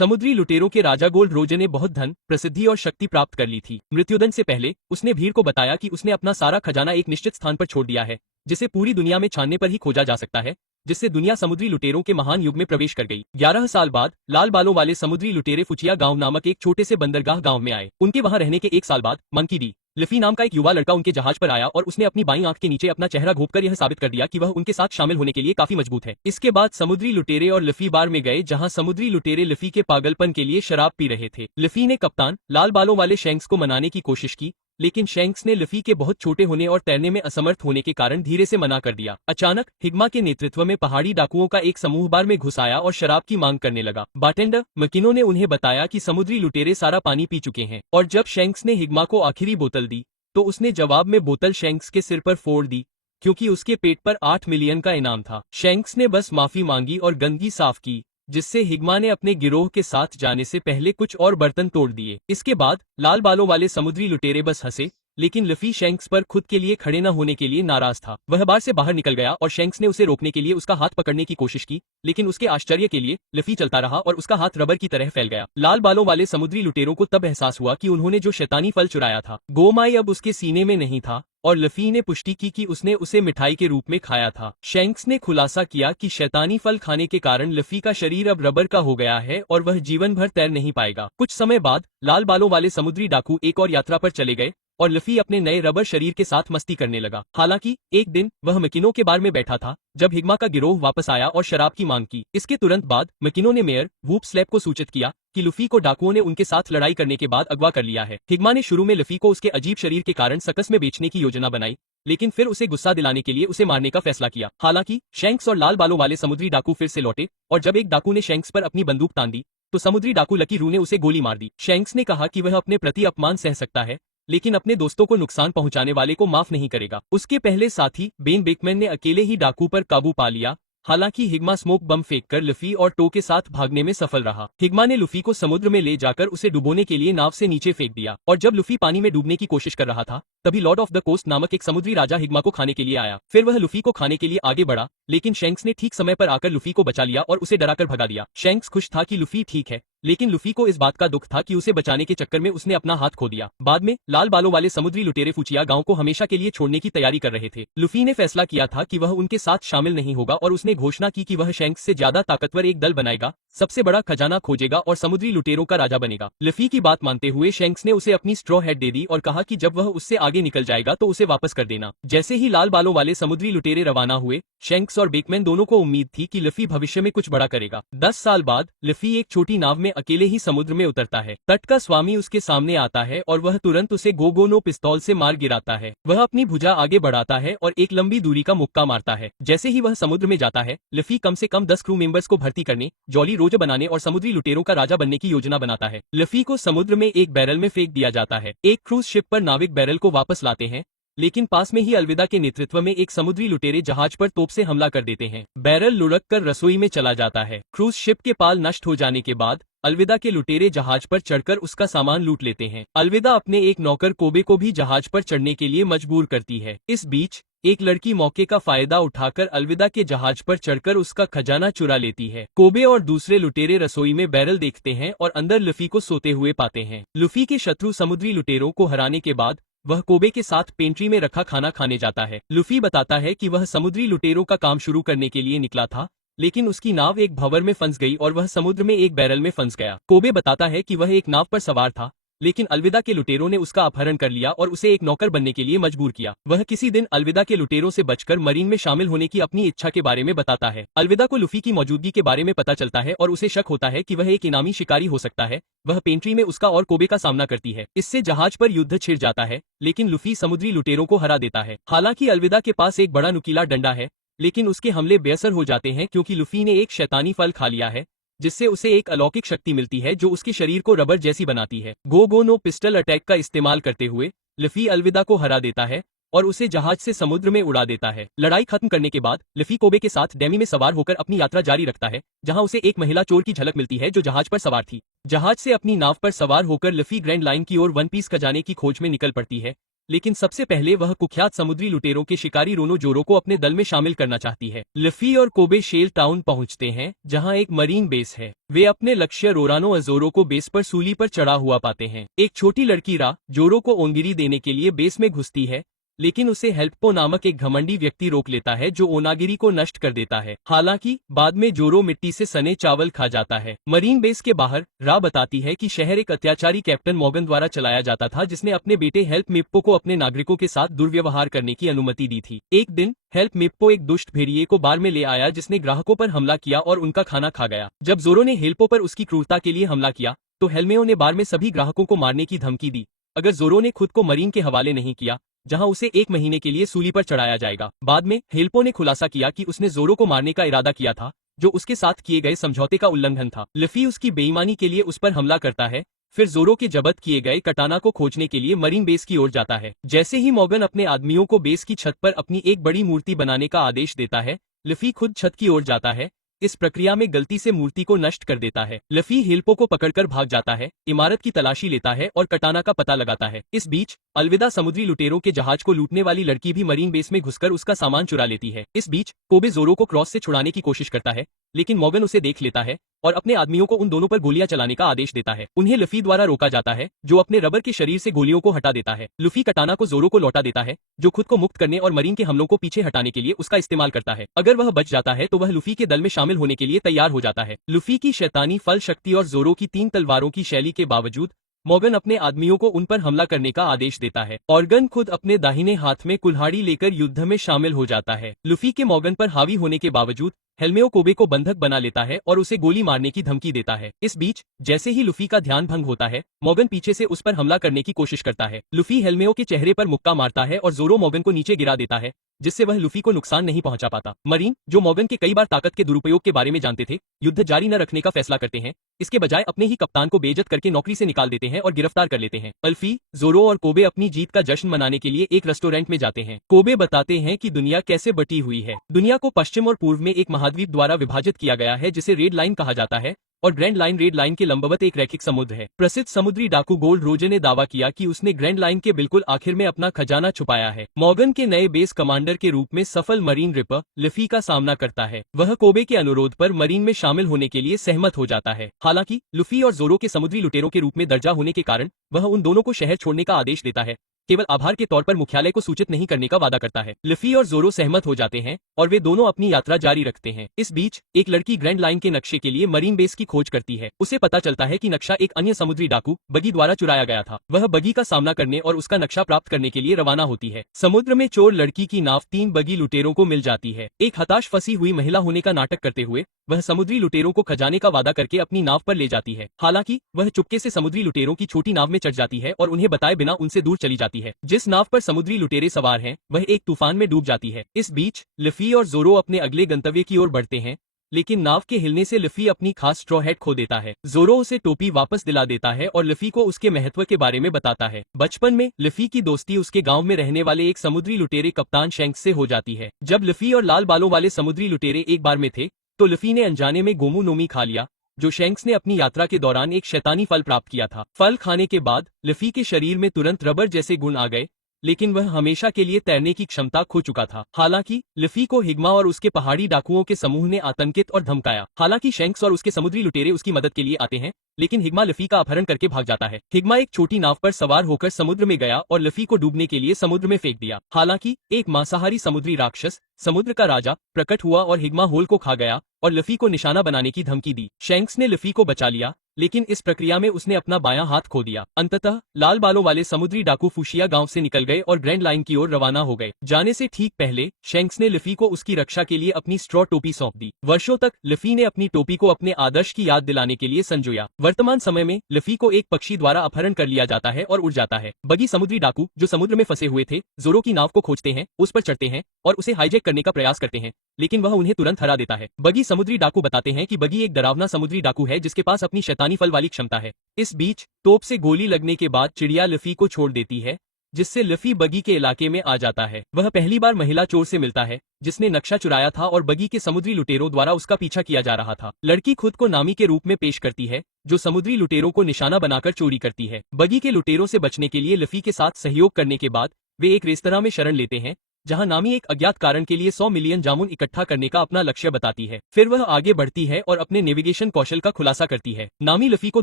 समुद्री लुटेरों के राजा गोल्ड रोजर ने बहुत धन, प्रसिद्धि और शक्ति प्राप्त कर ली थी। मृत्युदंड से पहले उसने भीड़ को बताया कि उसने अपना सारा खजाना एक निश्चित स्थान पर छोड़ दिया है, जिसे पूरी दुनिया में छानने पर ही खोजा जा सकता है, जिससे दुनिया समुद्री लुटेरों के महान युग में प्रवेश कर गई। 11 साल बाद लाल बालों वाले समुद्री लुटेरे फुचिया गांव नामक एक छोटे से बंदरगाह गांव में आए। उनके वहां रहने के 1 साल बाद मंकी डी लफी नाम का एक युवा लड़का उनके जहाज पर आया और उसने अपनी बाईं आंख के नीचे अपना चेहरा घोंपकर यह साबित कर दिया कि वह उनके साथ शामिल होने के लिए काफी मजबूत है। इसके बाद समुद्री लुटेरे और लफी बार में गए, जहां समुद्री लुटेरे लफी के पागलपन के लिए शराब पी रहे थे। लफी ने कप्तान लाल बालों वाले शैंक्स को मनाने की कोशिश की, लेकिन शैंक्स ने लफी के बहुत छोटे होने और तैरने में असमर्थ होने के कारण धीरे से मना कर दिया। अचानक हिग्मा के नेतृत्व में पहाड़ी डाकुओं का एक समूह बार में घुस आया और शराब की मांग करने लगा। बारटेंडर मकिनो ने उन्हें बताया कि समुद्री लुटेरे सारा पानी पी चुके हैं, और जब शैंक्स ने हिग्मा को आखिरी बोतल दी तो उसने जवाब में बोतल शैंक्स के सिर पर फोड़ दी, क्योंकि उसके पेट पर 8 मिलियन का इनाम था। शैंक्स ने बस माफी मांगी और गंदगी साफ की, जिससे हिग्मा ने अपने गिरोह के साथ जाने से पहले कुछ और बर्तन तोड़ दिए। इसके बाद लाल बालों वाले समुद्री लुटेरे बस हंसे, लेकिन लफी शैंक्स पर खुद के लिए खड़े न होने के लिए नाराज था। वह बार से बाहर निकल गया और शैंक्स ने उसे रोकने के लिए उसका हाथ पकड़ने की कोशिश की, लेकिन उसके आश्चर्य के लिए लफी चलता रहा और उसका हाथ रबर की तरह फैल गया। लाल बालों वाले समुद्री लुटेरों को तब एहसास हुआ कि उन्होंने जो शैतानी फल चुराया था, गोमाई अब उसके सीने में नहीं था, और लफी ने पुष्टि की कि उसने उसे मिठाई के रूप में खाया था। शैंक्स ने खुलासा किया कि शैतानी फल खाने के कारण लफी का शरीर अब रबर का हो गया है और वह जीवन भर तैर नहीं पाएगा। कुछ समय बाद लाल बालों वाले समुद्री डाकू एक और यात्रा पर चले गए और लफी अपने नए रबर शरीर के साथ मस्ती करने लगा। हालांकि एक दिन वह मकिनो के बार में बैठा था जब हिग्मा का गिरोह वापस आया और शराब की मांग की। इसके तुरंत बाद मकिनो ने मेयर वूप स्लैप को सूचित किया कि लफी को डाकुओं ने उनके साथ लड़ाई करने के बाद अगवा कर लिया है। हिग्मा ने शुरू में लफी को उसके अजीब शरीर के कारण सकस में बेचने की योजना बनाई, लेकिन फिर उसे गुस्सा दिलाने के लिए उसे मारने का फैसला किया। हालांकि शैंक्स और लाल बालों वाले समुद्री डाकू फिर से लौटे, और जब एक डाकू ने शैंक्स पर अपनी बंदूक तान दी तो समुद्री डाकू लकी रू ने उसे गोली मार दी। शैंक्स ने कहा कि वह अपने प्रति अपमान सह सकता है, लेकिन अपने दोस्तों को नुकसान पहुंचाने वाले को माफ नहीं करेगा। उसके पहले साथी बेन बेकमैन ने अकेले ही डाकू पर काबू पा लिया। हालांकि हिग्मा स्मोक बम फेंककर लफी और टो के साथ भागने में सफल रहा। हिग्मा ने लफी को समुद्र में ले जाकर उसे डुबोने के लिए नाव से नीचे फेंक दिया, और जब लफी पानी में डूबने की कोशिश कर रहा था तभी लॉर्ड ऑफ द कोस्ट नामक एक समुद्री राजा हिग्मा को खाने के लिए आया। फिर वह लफी को खाने के लिए आगे बढ़ा, लेकिन शैंक्स ने ठीक समय पर आकर लफी को बचा लिया और उसे डराकर भगा दिया। शैंक्स खुश था कि लफी ठीक है, लेकिन लफी को इस बात का दुख था कि उसे बचाने के चक्कर में उसने अपना हाथ खो दिया। बाद में लाल बालों वाले समुद्री लुटेरे फुचिया गांव को हमेशा के लिए छोड़ने की तैयारी कर रहे थे। लफी ने फैसला किया था कि वह उनके साथ शामिल नहीं होगा, और उसने घोषणा की कि वह शैंक्स से ज्यादा ताकतवर एक दल बनाएगा, सबसे बड़ा खजाना खोजेगा और समुद्री लुटेरों का राजा बनेगा। लफी की बात मानते हुए शैंक्स ने उसे अपनी स्ट्रॉ हेड दे दी और कहा कि जब वह उससे आगे निकल जाएगा तो उसे वापस कर देना। जैसे ही लाल बालों वाले समुद्री लुटेरे रवाना हुए, शैंक्स और बेकमैन दोनों को उम्मीद थी कि लफी भविष्य में कुछ बड़ा करेगा। 10 साल बाद लफी एक छोटी नाव में अकेले ही समुद्र में उतरता है। तट का स्वामी उसके सामने आता है और वह तुरंत उसे गोगोनो पिस्तौल से मार गिराता है। वह अपनी भुजा आगे बढ़ाता है और एक लंबी दूरी का मुक्का मारता है। जैसे ही वह समुद्र में जाता है, लफी कम से कम 10 क्रू मेंबर्स को भर्ती करने, जॉली रोजर बनाने और समुद्री लुटेरों का राजा बनने की योजना बनाता है। लफी को समुद्र में एक बैरल में फेंक दिया जाता है। एक क्रूज शिप पर नाविक बैरल को वापस लाते हैं, लेकिन पास में ही अलविदा के नेतृत्व में एक समुद्री लुटेरे जहाज पर तोप से हमला कर देते हैं। बैरल लुढ़क कर रसोई में चला जाता है। क्रूज शिप के पाल नष्ट हो जाने के बाद अलविदा के लुटेरे जहाज पर चढ़कर उसका सामान लूट लेते हैं। अलविदा अपने एक नौकर कोबे को भी जहाज पर चढ़ने के लिए मजबूर करती है। इस बीच एक लड़की मौके का फायदा उठाकर अलविदा के जहाज पर चढ़कर उसका खजाना चुरा लेती है। कोबे और दूसरे लुटेरे रसोई में बैरल देखते हैं और अंदर लफी को सोते हुए पाते हैं। लफी के शत्रु समुद्री लुटेरों को हराने के बाद वह कोबे के साथ पेंट्री में रखा खाना खाने जाता है। लफी बताता है कि वह समुद्री लुटेरों का काम शुरू करने के लिए निकला था, लेकिन उसकी नाव एक भंवर में फंस गई और वह समुद्र में एक बैरल में फंस गया। कोबे बताता है कि वह एक नाव पर सवार था, लेकिन अलविदा के लुटेरों ने उसका अपहरण कर लिया और उसे एक नौकर बनने के लिए मजबूर किया। वह किसी दिन अलविदा के लुटेरों से बचकर मरीन में शामिल होने की अपनी इच्छा के बारे में बताता है। अलविदा को लफी की मौजूदगी के बारे में पता चलता है और उसे शक होता है कि वह एक इनामी शिकारी हो सकता है। वह पेंट्री में उसका और कोबे का सामना करती है। इससे जहाज पर युद्ध छिड़ जाता है, लेकिन लफी समुद्री लुटेरों को हरा देता है। हालांकि अलविदा के पास एक बड़ा नुकीला डंडा है, लेकिन उसके हमले बेअसर हो जाते हैं क्योंकि लफी ने एक शैतानी फल खा लिया है, जिससे उसे एक अलौकिक शक्ति मिलती है जो उसके शरीर को रबर जैसी बनाती है। गोगोनो पिस्टल अटैक का इस्तेमाल करते हुए लफी अलविदा को हरा देता है और उसे जहाज से समुद्र में उड़ा देता है। लड़ाई खत्म करने के बाद लफी कोबे के साथ डैमी में सवार होकर अपनी यात्रा जारी रखता है, जहां उसे एक महिला चोर की झलक मिलती है जो जहाज पर सवार थी। जहाज से अपनी नाव पर सवार होकर लफी ग्रैंड लाइन की ओर वन पीस खजाने की खोज में निकल पड़ती है, लेकिन सबसे पहले वह कुख्यात समुद्री लुटेरों के शिकारी रोनो जोरो को अपने दल में शामिल करना चाहती है। लफी और कोबे शेल टाउन पहुंचते हैं, जहां एक मरीन बेस है। वे अपने लक्ष्य रोरानो अजोरो को बेस पर सूली पर चढ़ा हुआ पाते हैं। एक छोटी लड़की रा जोरो को ओनगिरी देने के लिए बेस में घुसती है, लेकिन उसे हेल्पो नामक एक घमंडी व्यक्ति रोक लेता है जो ओनागिरी को नष्ट कर देता है। हालांकि बाद में जोरो मिट्टी से सने चावल खा जाता है। मरीन बेस के बाहर रा बताती है कि शहर एक अत्याचारी कैप्टन मॉर्गन द्वारा चलाया जाता था, जिसने अपने बेटे हेल्प मिप्पो को अपने नागरिकों के साथ दुर्व्यवहार करने की अनुमति दी थी। एक दिन हेल्प मिप्पो एक दुष्ट भेड़िए को बार में ले आया, जिसने ग्राहकों पर हमला किया और उनका खाना खा गया। जब जोरो ने हेल्पो पर उसकी क्रूरता के लिए हमला किया तो हेल्मेओ ने बार में सभी ग्राहकों को मारने की धमकी दी अगर जोरो ने खुद को मरीन के हवाले नहीं किया, जहां उसे 1 महीने के लिए सूली पर चढ़ाया जाएगा। बाद में हेल्पो ने खुलासा किया कि उसने जोरो को मारने का इरादा किया था, जो उसके साथ किए गए समझौते का उल्लंघन था। लफी उसकी बेईमानी के लिए उस पर हमला करता है, फिर जोरो के जब्त किए गए कटाना को खोजने के लिए मरीन बेस की ओर जाता है। जैसे ही मॉर्गन अपने आदमियों को बेस की छत पर अपनी एक बड़ी मूर्ति बनाने का आदेश देता है, लफी खुद छत की ओर जाता है। इस प्रक्रिया में गलती से मूर्ति को नष्ट कर देता है। लफी हेल्पो को पकड़कर भाग जाता है, इमारत की तलाशी लेता है और कटाना का पता लगाता है। इस बीच अलविदा समुद्री लुटेरों के जहाज को लूटने वाली लड़की भी मरीन बेस में घुसकर उसका सामान चुरा लेती है। इस बीच कोबे जोरो को क्रॉस से छुड़ाने की कोशिश करता है, लेकिन मॉर्गन उसे देख लेता है और अपने आदमियों को उन दोनों पर गोलियां चलाने का आदेश देता है। उन्हें लफी द्वारा रोका जाता है, जो अपने रबर के शरीर से गोलियों को हटा देता है। लफी कटाना को जोरो को लौटा देता है, जो खुद को मुक्त करने और मरीन के हमलों को पीछे हटाने के लिए उसका इस्तेमाल करता है। अगर वह बच जाता है तो वह लुफी के दल में शामिल होने के लिए तैयार हो जाता है। लुफी की शैतानी फल शक्ति और जोरो की 3 तलवारों की शैली के बावजूद मॉर्गन अपने आदमियों को उन पर हमला करने का आदेश देता है। ऑर्गन खुद अपने दाहिने हाथ में कुल्हाड़ी लेकर युद्ध में शामिल हो जाता है। लुफी के मॉर्गन पर हावी होने के बावजूद हेल्मेओ कोबे को बंधक बना लेता है और उसे गोली मारने की धमकी देता है। इस बीच जैसे ही लुफी का ध्यान भंग होता है, मॉर्गन पीछे से उस पर हमला करने की कोशिश करता है। लुफी हेल्मेओ के चेहरे पर मुक्का मारता है और जोरो मॉर्गन को नीचे गिरा देता है, जिससे वह लुफी को नुकसान नहीं पहुंचा पाता। मरीन, जो मॉर्गन के कई बार ताकत के दुरुपयोग के बारे में जानते थे, युद्ध जारी न रखने का फैसला करते हैं। इसके बजाय अपने ही कप्तान को बेइज्जत करके नौकरी से निकाल देते हैं और गिरफ्तार कर लेते हैं। अल्फी, जोरो और कोबे अपनी जीत का जश्न मनाने के लिए एक रेस्टोरेंट में जाते हैं। कोबे बताते हैं कि दुनिया कैसे बटी हुई है। दुनिया को पश्चिम और पूर्व में एक महाद्वीप द्वारा विभाजित किया गया है, जिसे रेड लाइन कहा जाता है, और ग्रैंड लाइन रेड लाइन के लंबवत एक रैखिक समुद्र है। प्रसिद्ध समुद्री डाकू गोल्ड रोजर ने दावा किया कि उसने ग्रैंड लाइन के बिल्कुल आखिर में अपना खजाना छुपाया है। मॉर्गन के नए बेस कमांडर के रूप में सफल मरीन रिपर लफी का सामना करता है। वह कोबे के अनुरोध पर मरीन में शामिल होने के लिए सहमत हो जाता है। हालांकि लुफी और जोरो के समुद्री लुटेरों के रूप में दर्जा होने के कारण वह उन दोनों को शहर छोड़ने का आदेश देता है, केवल आभार के तौर पर मुख्यालय को सूचित नहीं करने का वादा करता है। लफी और जोरो सहमत हो जाते हैं और वे दोनों अपनी यात्रा जारी रखते हैं। इस बीच एक लड़की ग्रैंड लाइन के नक्शे के लिए मरीन बेस की खोज करती है। उसे पता चलता है कि नक्शा एक अन्य समुद्री डाकू बगी द्वारा चुराया गया था। वह बगी का सामना करने और उसका नक्शा प्राप्त करने के लिए रवाना होती है। समुद्र में चोर लड़की की नाव 3 बगी लुटेरों को मिल जाती है। एक हताश फंसी हुई महिला होने का नाटक करते हुए वह समुद्री लुटेरों को खजाने का वादा करके अपनी नाव पर ले जाती है। हालांकि वह चुपके से समुद्री लुटेरों की छोटी नाव में चढ़ जाती है और उन्हें बताए बिना उनसे दूर चली जाती है। जिस नाव पर समुद्री लुटेरे सवार हैं, वह एक तूफान में डूब जाती है। इस बीच लफी और जोरो अपने अगले गंतव्य की ओर बढ़ते हैं, लेकिन नाव के हिलने से लफी अपनी खास स्ट्रॉ हैट खो देता है। जोरो उसे टोपी वापस दिला देता है और लफी को उसके महत्व के बारे में बताता है। बचपन में लफी की दोस्ती उसके गांव में रहने वाले एक समुद्री लुटेरे कप्तान शैंक्स से हो जाती है। जब लफी और लाल बालों वाले समुद्री लुटेरे एक बार में थे, तो लफी ने अनजाने में गोमू नोमी खा लिया, जो शैंक्स ने अपनी यात्रा के दौरान एक शैतानी फल प्राप्त किया था। फल खाने के बाद लफी के शरीर में तुरंत रबर जैसे गुण आ गए, लेकिन वह हमेशा के लिए तैरने की क्षमता खो चुका था। हालांकि लफी को हिग्मा और उसके पहाड़ी डाकुओं के समूह ने आतंकित और धमकाया। हालांकि शैंक्स और उसके समुद्री लुटेरे उसकी मदद के लिए आते हैं, लेकिन हिग्मा लफी का अपहरण करके भाग जाता है। हिग्मा एक छोटी नाव पर सवार होकर समुद्र में गया और लफी को डूबने के लिए समुद्र में फेंक दिया। हालांकि एक मांसाहारी समुद्री राक्षस समुद्र का राजा प्रकट हुआ और हिग्मा होल को खा गया और लफी को निशाना बनाने की धमकी दी। शैंक्स ने लफी को बचा लिया, लेकिन इस प्रक्रिया में उसने अपना बायां हाथ खो दिया। अंततः लाल बालों वाले समुद्री डाकू फुशिया गांव से निकल गए और ग्रैंड लाइन की ओर रवाना हो गए। जाने से ठीक पहले शैंक्स ने लफी को उसकी रक्षा के लिए अपनी स्ट्रॉ टोपी सौंप दी। वर्षों तक लफी ने अपनी टोपी को अपने आदर्श की याद दिलाने के लिए संजोया। वर्तमान समय में लफी को एक पक्षी द्वारा अपहरण कर लिया जाता है और उड़ जाता है। बगी समुद्री डाकू जो समुद्र में फंसे हुए थे, जोरो की नाव को खोजते हैं, उस पर चढ़ते हैं और उसे हाईजैक करने का प्रयास करते हैं, लेकिन वह उन्हें तुरंत हरा देता है। बगी समुद्री डाकू बताते हैं कि बगी एक डरावना समुद्री डाकू है जिसके पास अपनी शैतानी फल वाली क्षमता है। इस बीच तोप से गोली लगने के बाद चिड़िया लफी को छोड़ देती है, जिससे लफी बगी के इलाके में आ जाता है। वह पहली बार महिला चोर से मिलता है जिसने नक्शा चुराया था और बगी के समुद्री लुटेरों द्वारा उसका पीछा किया जा रहा था। लड़की खुद को नामी के रूप में पेश करती है जो समुद्री लुटेरों को निशाना बनाकर चोरी करती है। बगी के लुटेरों से बचने के लिए लफी के साथ सहयोग करने के बाद वे एक रेस्तरां में शरण लेते हैं जहां नामी एक अज्ञात कारण के लिए 100 मिलियन जामुन इकट्ठा करने का अपना लक्ष्य बताती है। फिर वह आगे बढ़ती है और अपने नेविगेशन कौशल का खुलासा करती है। नामी लफी को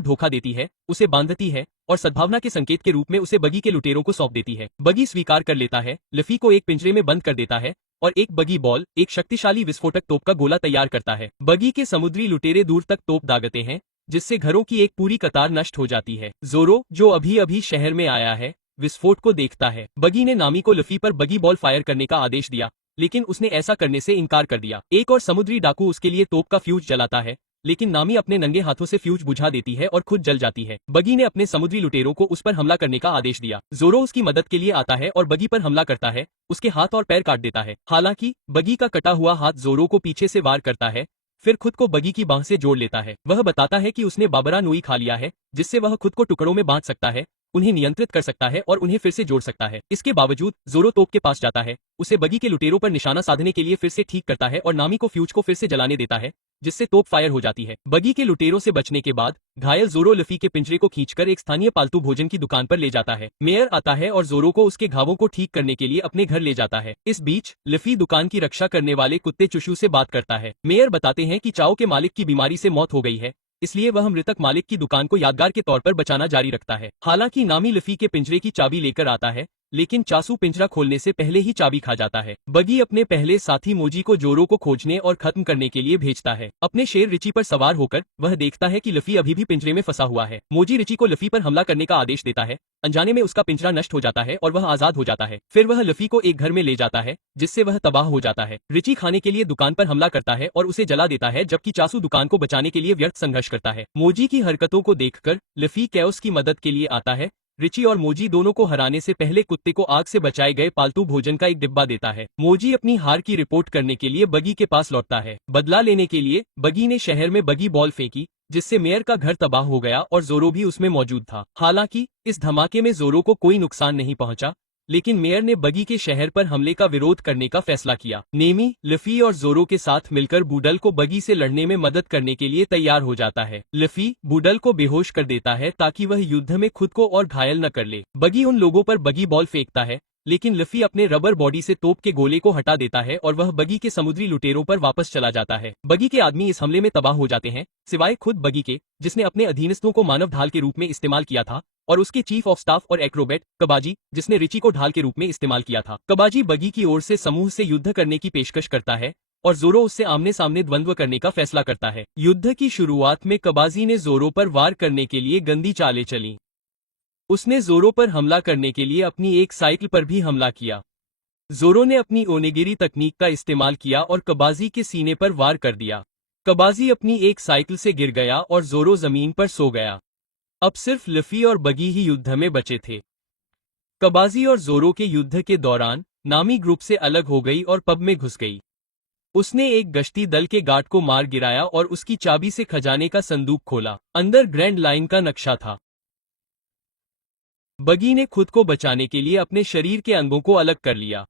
धोखा देती है, उसे बांधती है और सद्भावना के संकेत के रूप में उसे बगी के लुटेरों को सौंप देती है। बगी स्वीकार कर लेता है, लफी को एक पिंजरे में बंद कर देता है और एक बगी बॉल, एक शक्तिशाली विस्फोटक तोप का गोला तैयार करता है। बगी के समुद्री लुटेरे दूर तक तोप दागते हैं जिससे घरों की एक पूरी कतार नष्ट हो जाती है। जोरो, जो अभी अभी शहर में आया है, विस्फोट को देखता है। बगी ने नामी को लफी पर बगी बॉल फायर करने का आदेश दिया लेकिन उसने ऐसा करने से इनकार कर दिया। एक और समुद्री डाकू उसके लिए तोप का फ्यूज जलाता है लेकिन नामी अपने नंगे हाथों से फ्यूज बुझा देती है और खुद जल जाती है। बगी ने अपने समुद्री लुटेरों को उस पर हमला करने का आदेश दिया। जोरो उसकी मदद के लिए आता है और बगी पर हमला करता है, उसके हाथ और पैर काट देता है। हालांकि बगी का कटा हुआ हाथ जोरो को पीछे से वार करता है, फिर खुद को बगी की बांह से जोड़ लेता है। वह बताता है कि उसने बाबरा नोई खा लिया है जिससे वह खुद को टुकड़ों में बांट सकता है, उन्हें नियंत्रित कर सकता है और उन्हें फिर से जोड़ सकता है। इसके बावजूद जोरो तोप के पास जाता है, उसे बगी के लुटेरों पर निशाना साधने के लिए फिर से ठीक करता है और नामी को फ्यूज को फिर से जलाने देता है जिससे तोप फायर हो जाती है। बगी के लुटेरों से बचने के बाद घायल जोरो लफी के पिंजरे को खींचकर एक स्थानीय पालतू भोजन की दुकान पर ले जाता है। मेयर आता है और जोरो को उसके घावों को ठीक करने के लिए अपने घर ले जाता है। इस बीच लफी दुकान की रक्षा करने वाले कुत्ते चुशू से बात करता है। मेयर बताते हैं कि चाओ के मालिक की बीमारी से मौत हो गई है, इसलिए वह मृतक मालिक की दुकान को यादगार के तौर पर बचाना जारी रखता है। हालांकि नामी लफी के पिंजरे की चाबी लेकर आता है लेकिन चासू पिंजरा खोलने से पहले ही चाबी खा जाता है। बगी अपने पहले साथी मोजी को जोरो को खोजने और खत्म करने के लिए भेजता है। अपने शेर रिची पर सवार होकर वह देखता है कि लफी अभी भी पिंजरे में फंसा हुआ है। मोजी रिची को लफी पर हमला करने का आदेश देता है, अनजाने में उसका पिंजरा नष्ट हो जाता है और वह आजाद हो जाता है। फिर वह लफी को एक घर में ले जाता है जिससे वह तबाह हो जाता है। रिची खाने के लिए दुकान पर हमला करता है और उसे जला देता है जबकि चासू दुकान को बचाने के लिए व्यर्थ संघर्ष करता है। मोजी की हरकतों को देखकर लफी कैओस की मदद के लिए आता है। रिची और मोजी दोनों को हराने से पहले कुत्ते को आग से बचाए गए पालतू भोजन का एक डिब्बा देता है। मोजी अपनी हार की रिपोर्ट करने के लिए बगी के पास लौटता है। बदला लेने के लिए बगी ने शहर में बगी बॉल फेंकी जिससे मेयर का घर तबाह हो गया और जोरो भी उसमें मौजूद था। हालांकि इस धमाके में जोरो को कोई नुकसान नहीं पहुंचा लेकिन मेयर ने बगी के शहर पर हमले का विरोध करने का फैसला किया। नेमी, लफी और जोरो के साथ मिलकर बूडल को बगी से लड़ने में मदद करने के लिए तैयार हो जाता है। लफी बूडल को बेहोश कर देता है ताकि वह युद्ध में खुद को और घायल न कर ले। बगी उन लोगों पर बगी बॉल फेंकता है लेकिन लफी अपने रबर बॉडी से तोप के गोले को हटा देता है और वह बगी के समुद्री लुटेरों पर वापस चला जाता है। बगी के आदमी इस हमले में तबाह हो जाते हैं सिवाय खुद बगी के, जिसने अपने अधीनस्थों को मानव ढाल के रूप में इस्तेमाल किया था, और उसके चीफ ऑफ स्टाफ और एक्रोबेट कबाजी, जिसने रिची को ढाल के रूप में इस्तेमाल किया था। कबाजी बगी की ओर से समूह से युद्ध करने की पेशकश करता है और जोरो उससे आमने सामने द्वंद्व करने का फैसला करता है। युद्ध की शुरुआत में कबाजी ने जोरो पर वार करने के लिए गंदी चालें चली। उसने जोरो पर हमला करने के लिए अपनी एक साइकिल पर भी हमला किया। जोरो ने अपनी ओनेगिरी तकनीक का इस्तेमाल किया और कबाजी के सीने पर वार कर दिया। कबाजी अपनी एक साइकिल से गिर गया और जोरो जमीन पर सो गया। अब सिर्फ लफी और बगी ही युद्ध में बचे थे। कबाजी और जोरो के युद्ध के दौरान नामी ग्रुप से अलग हो गई और पब में घुस गई। उसने एक गश्ती दल के गार्ड को मार गिराया और उसकी चाबी से खजाने का संदूक खोला। अंदर ग्रैंड लाइन का नक्शा था। बगी ने खुद को बचाने के लिए अपने शरीर के अंगों को अलग कर लिया।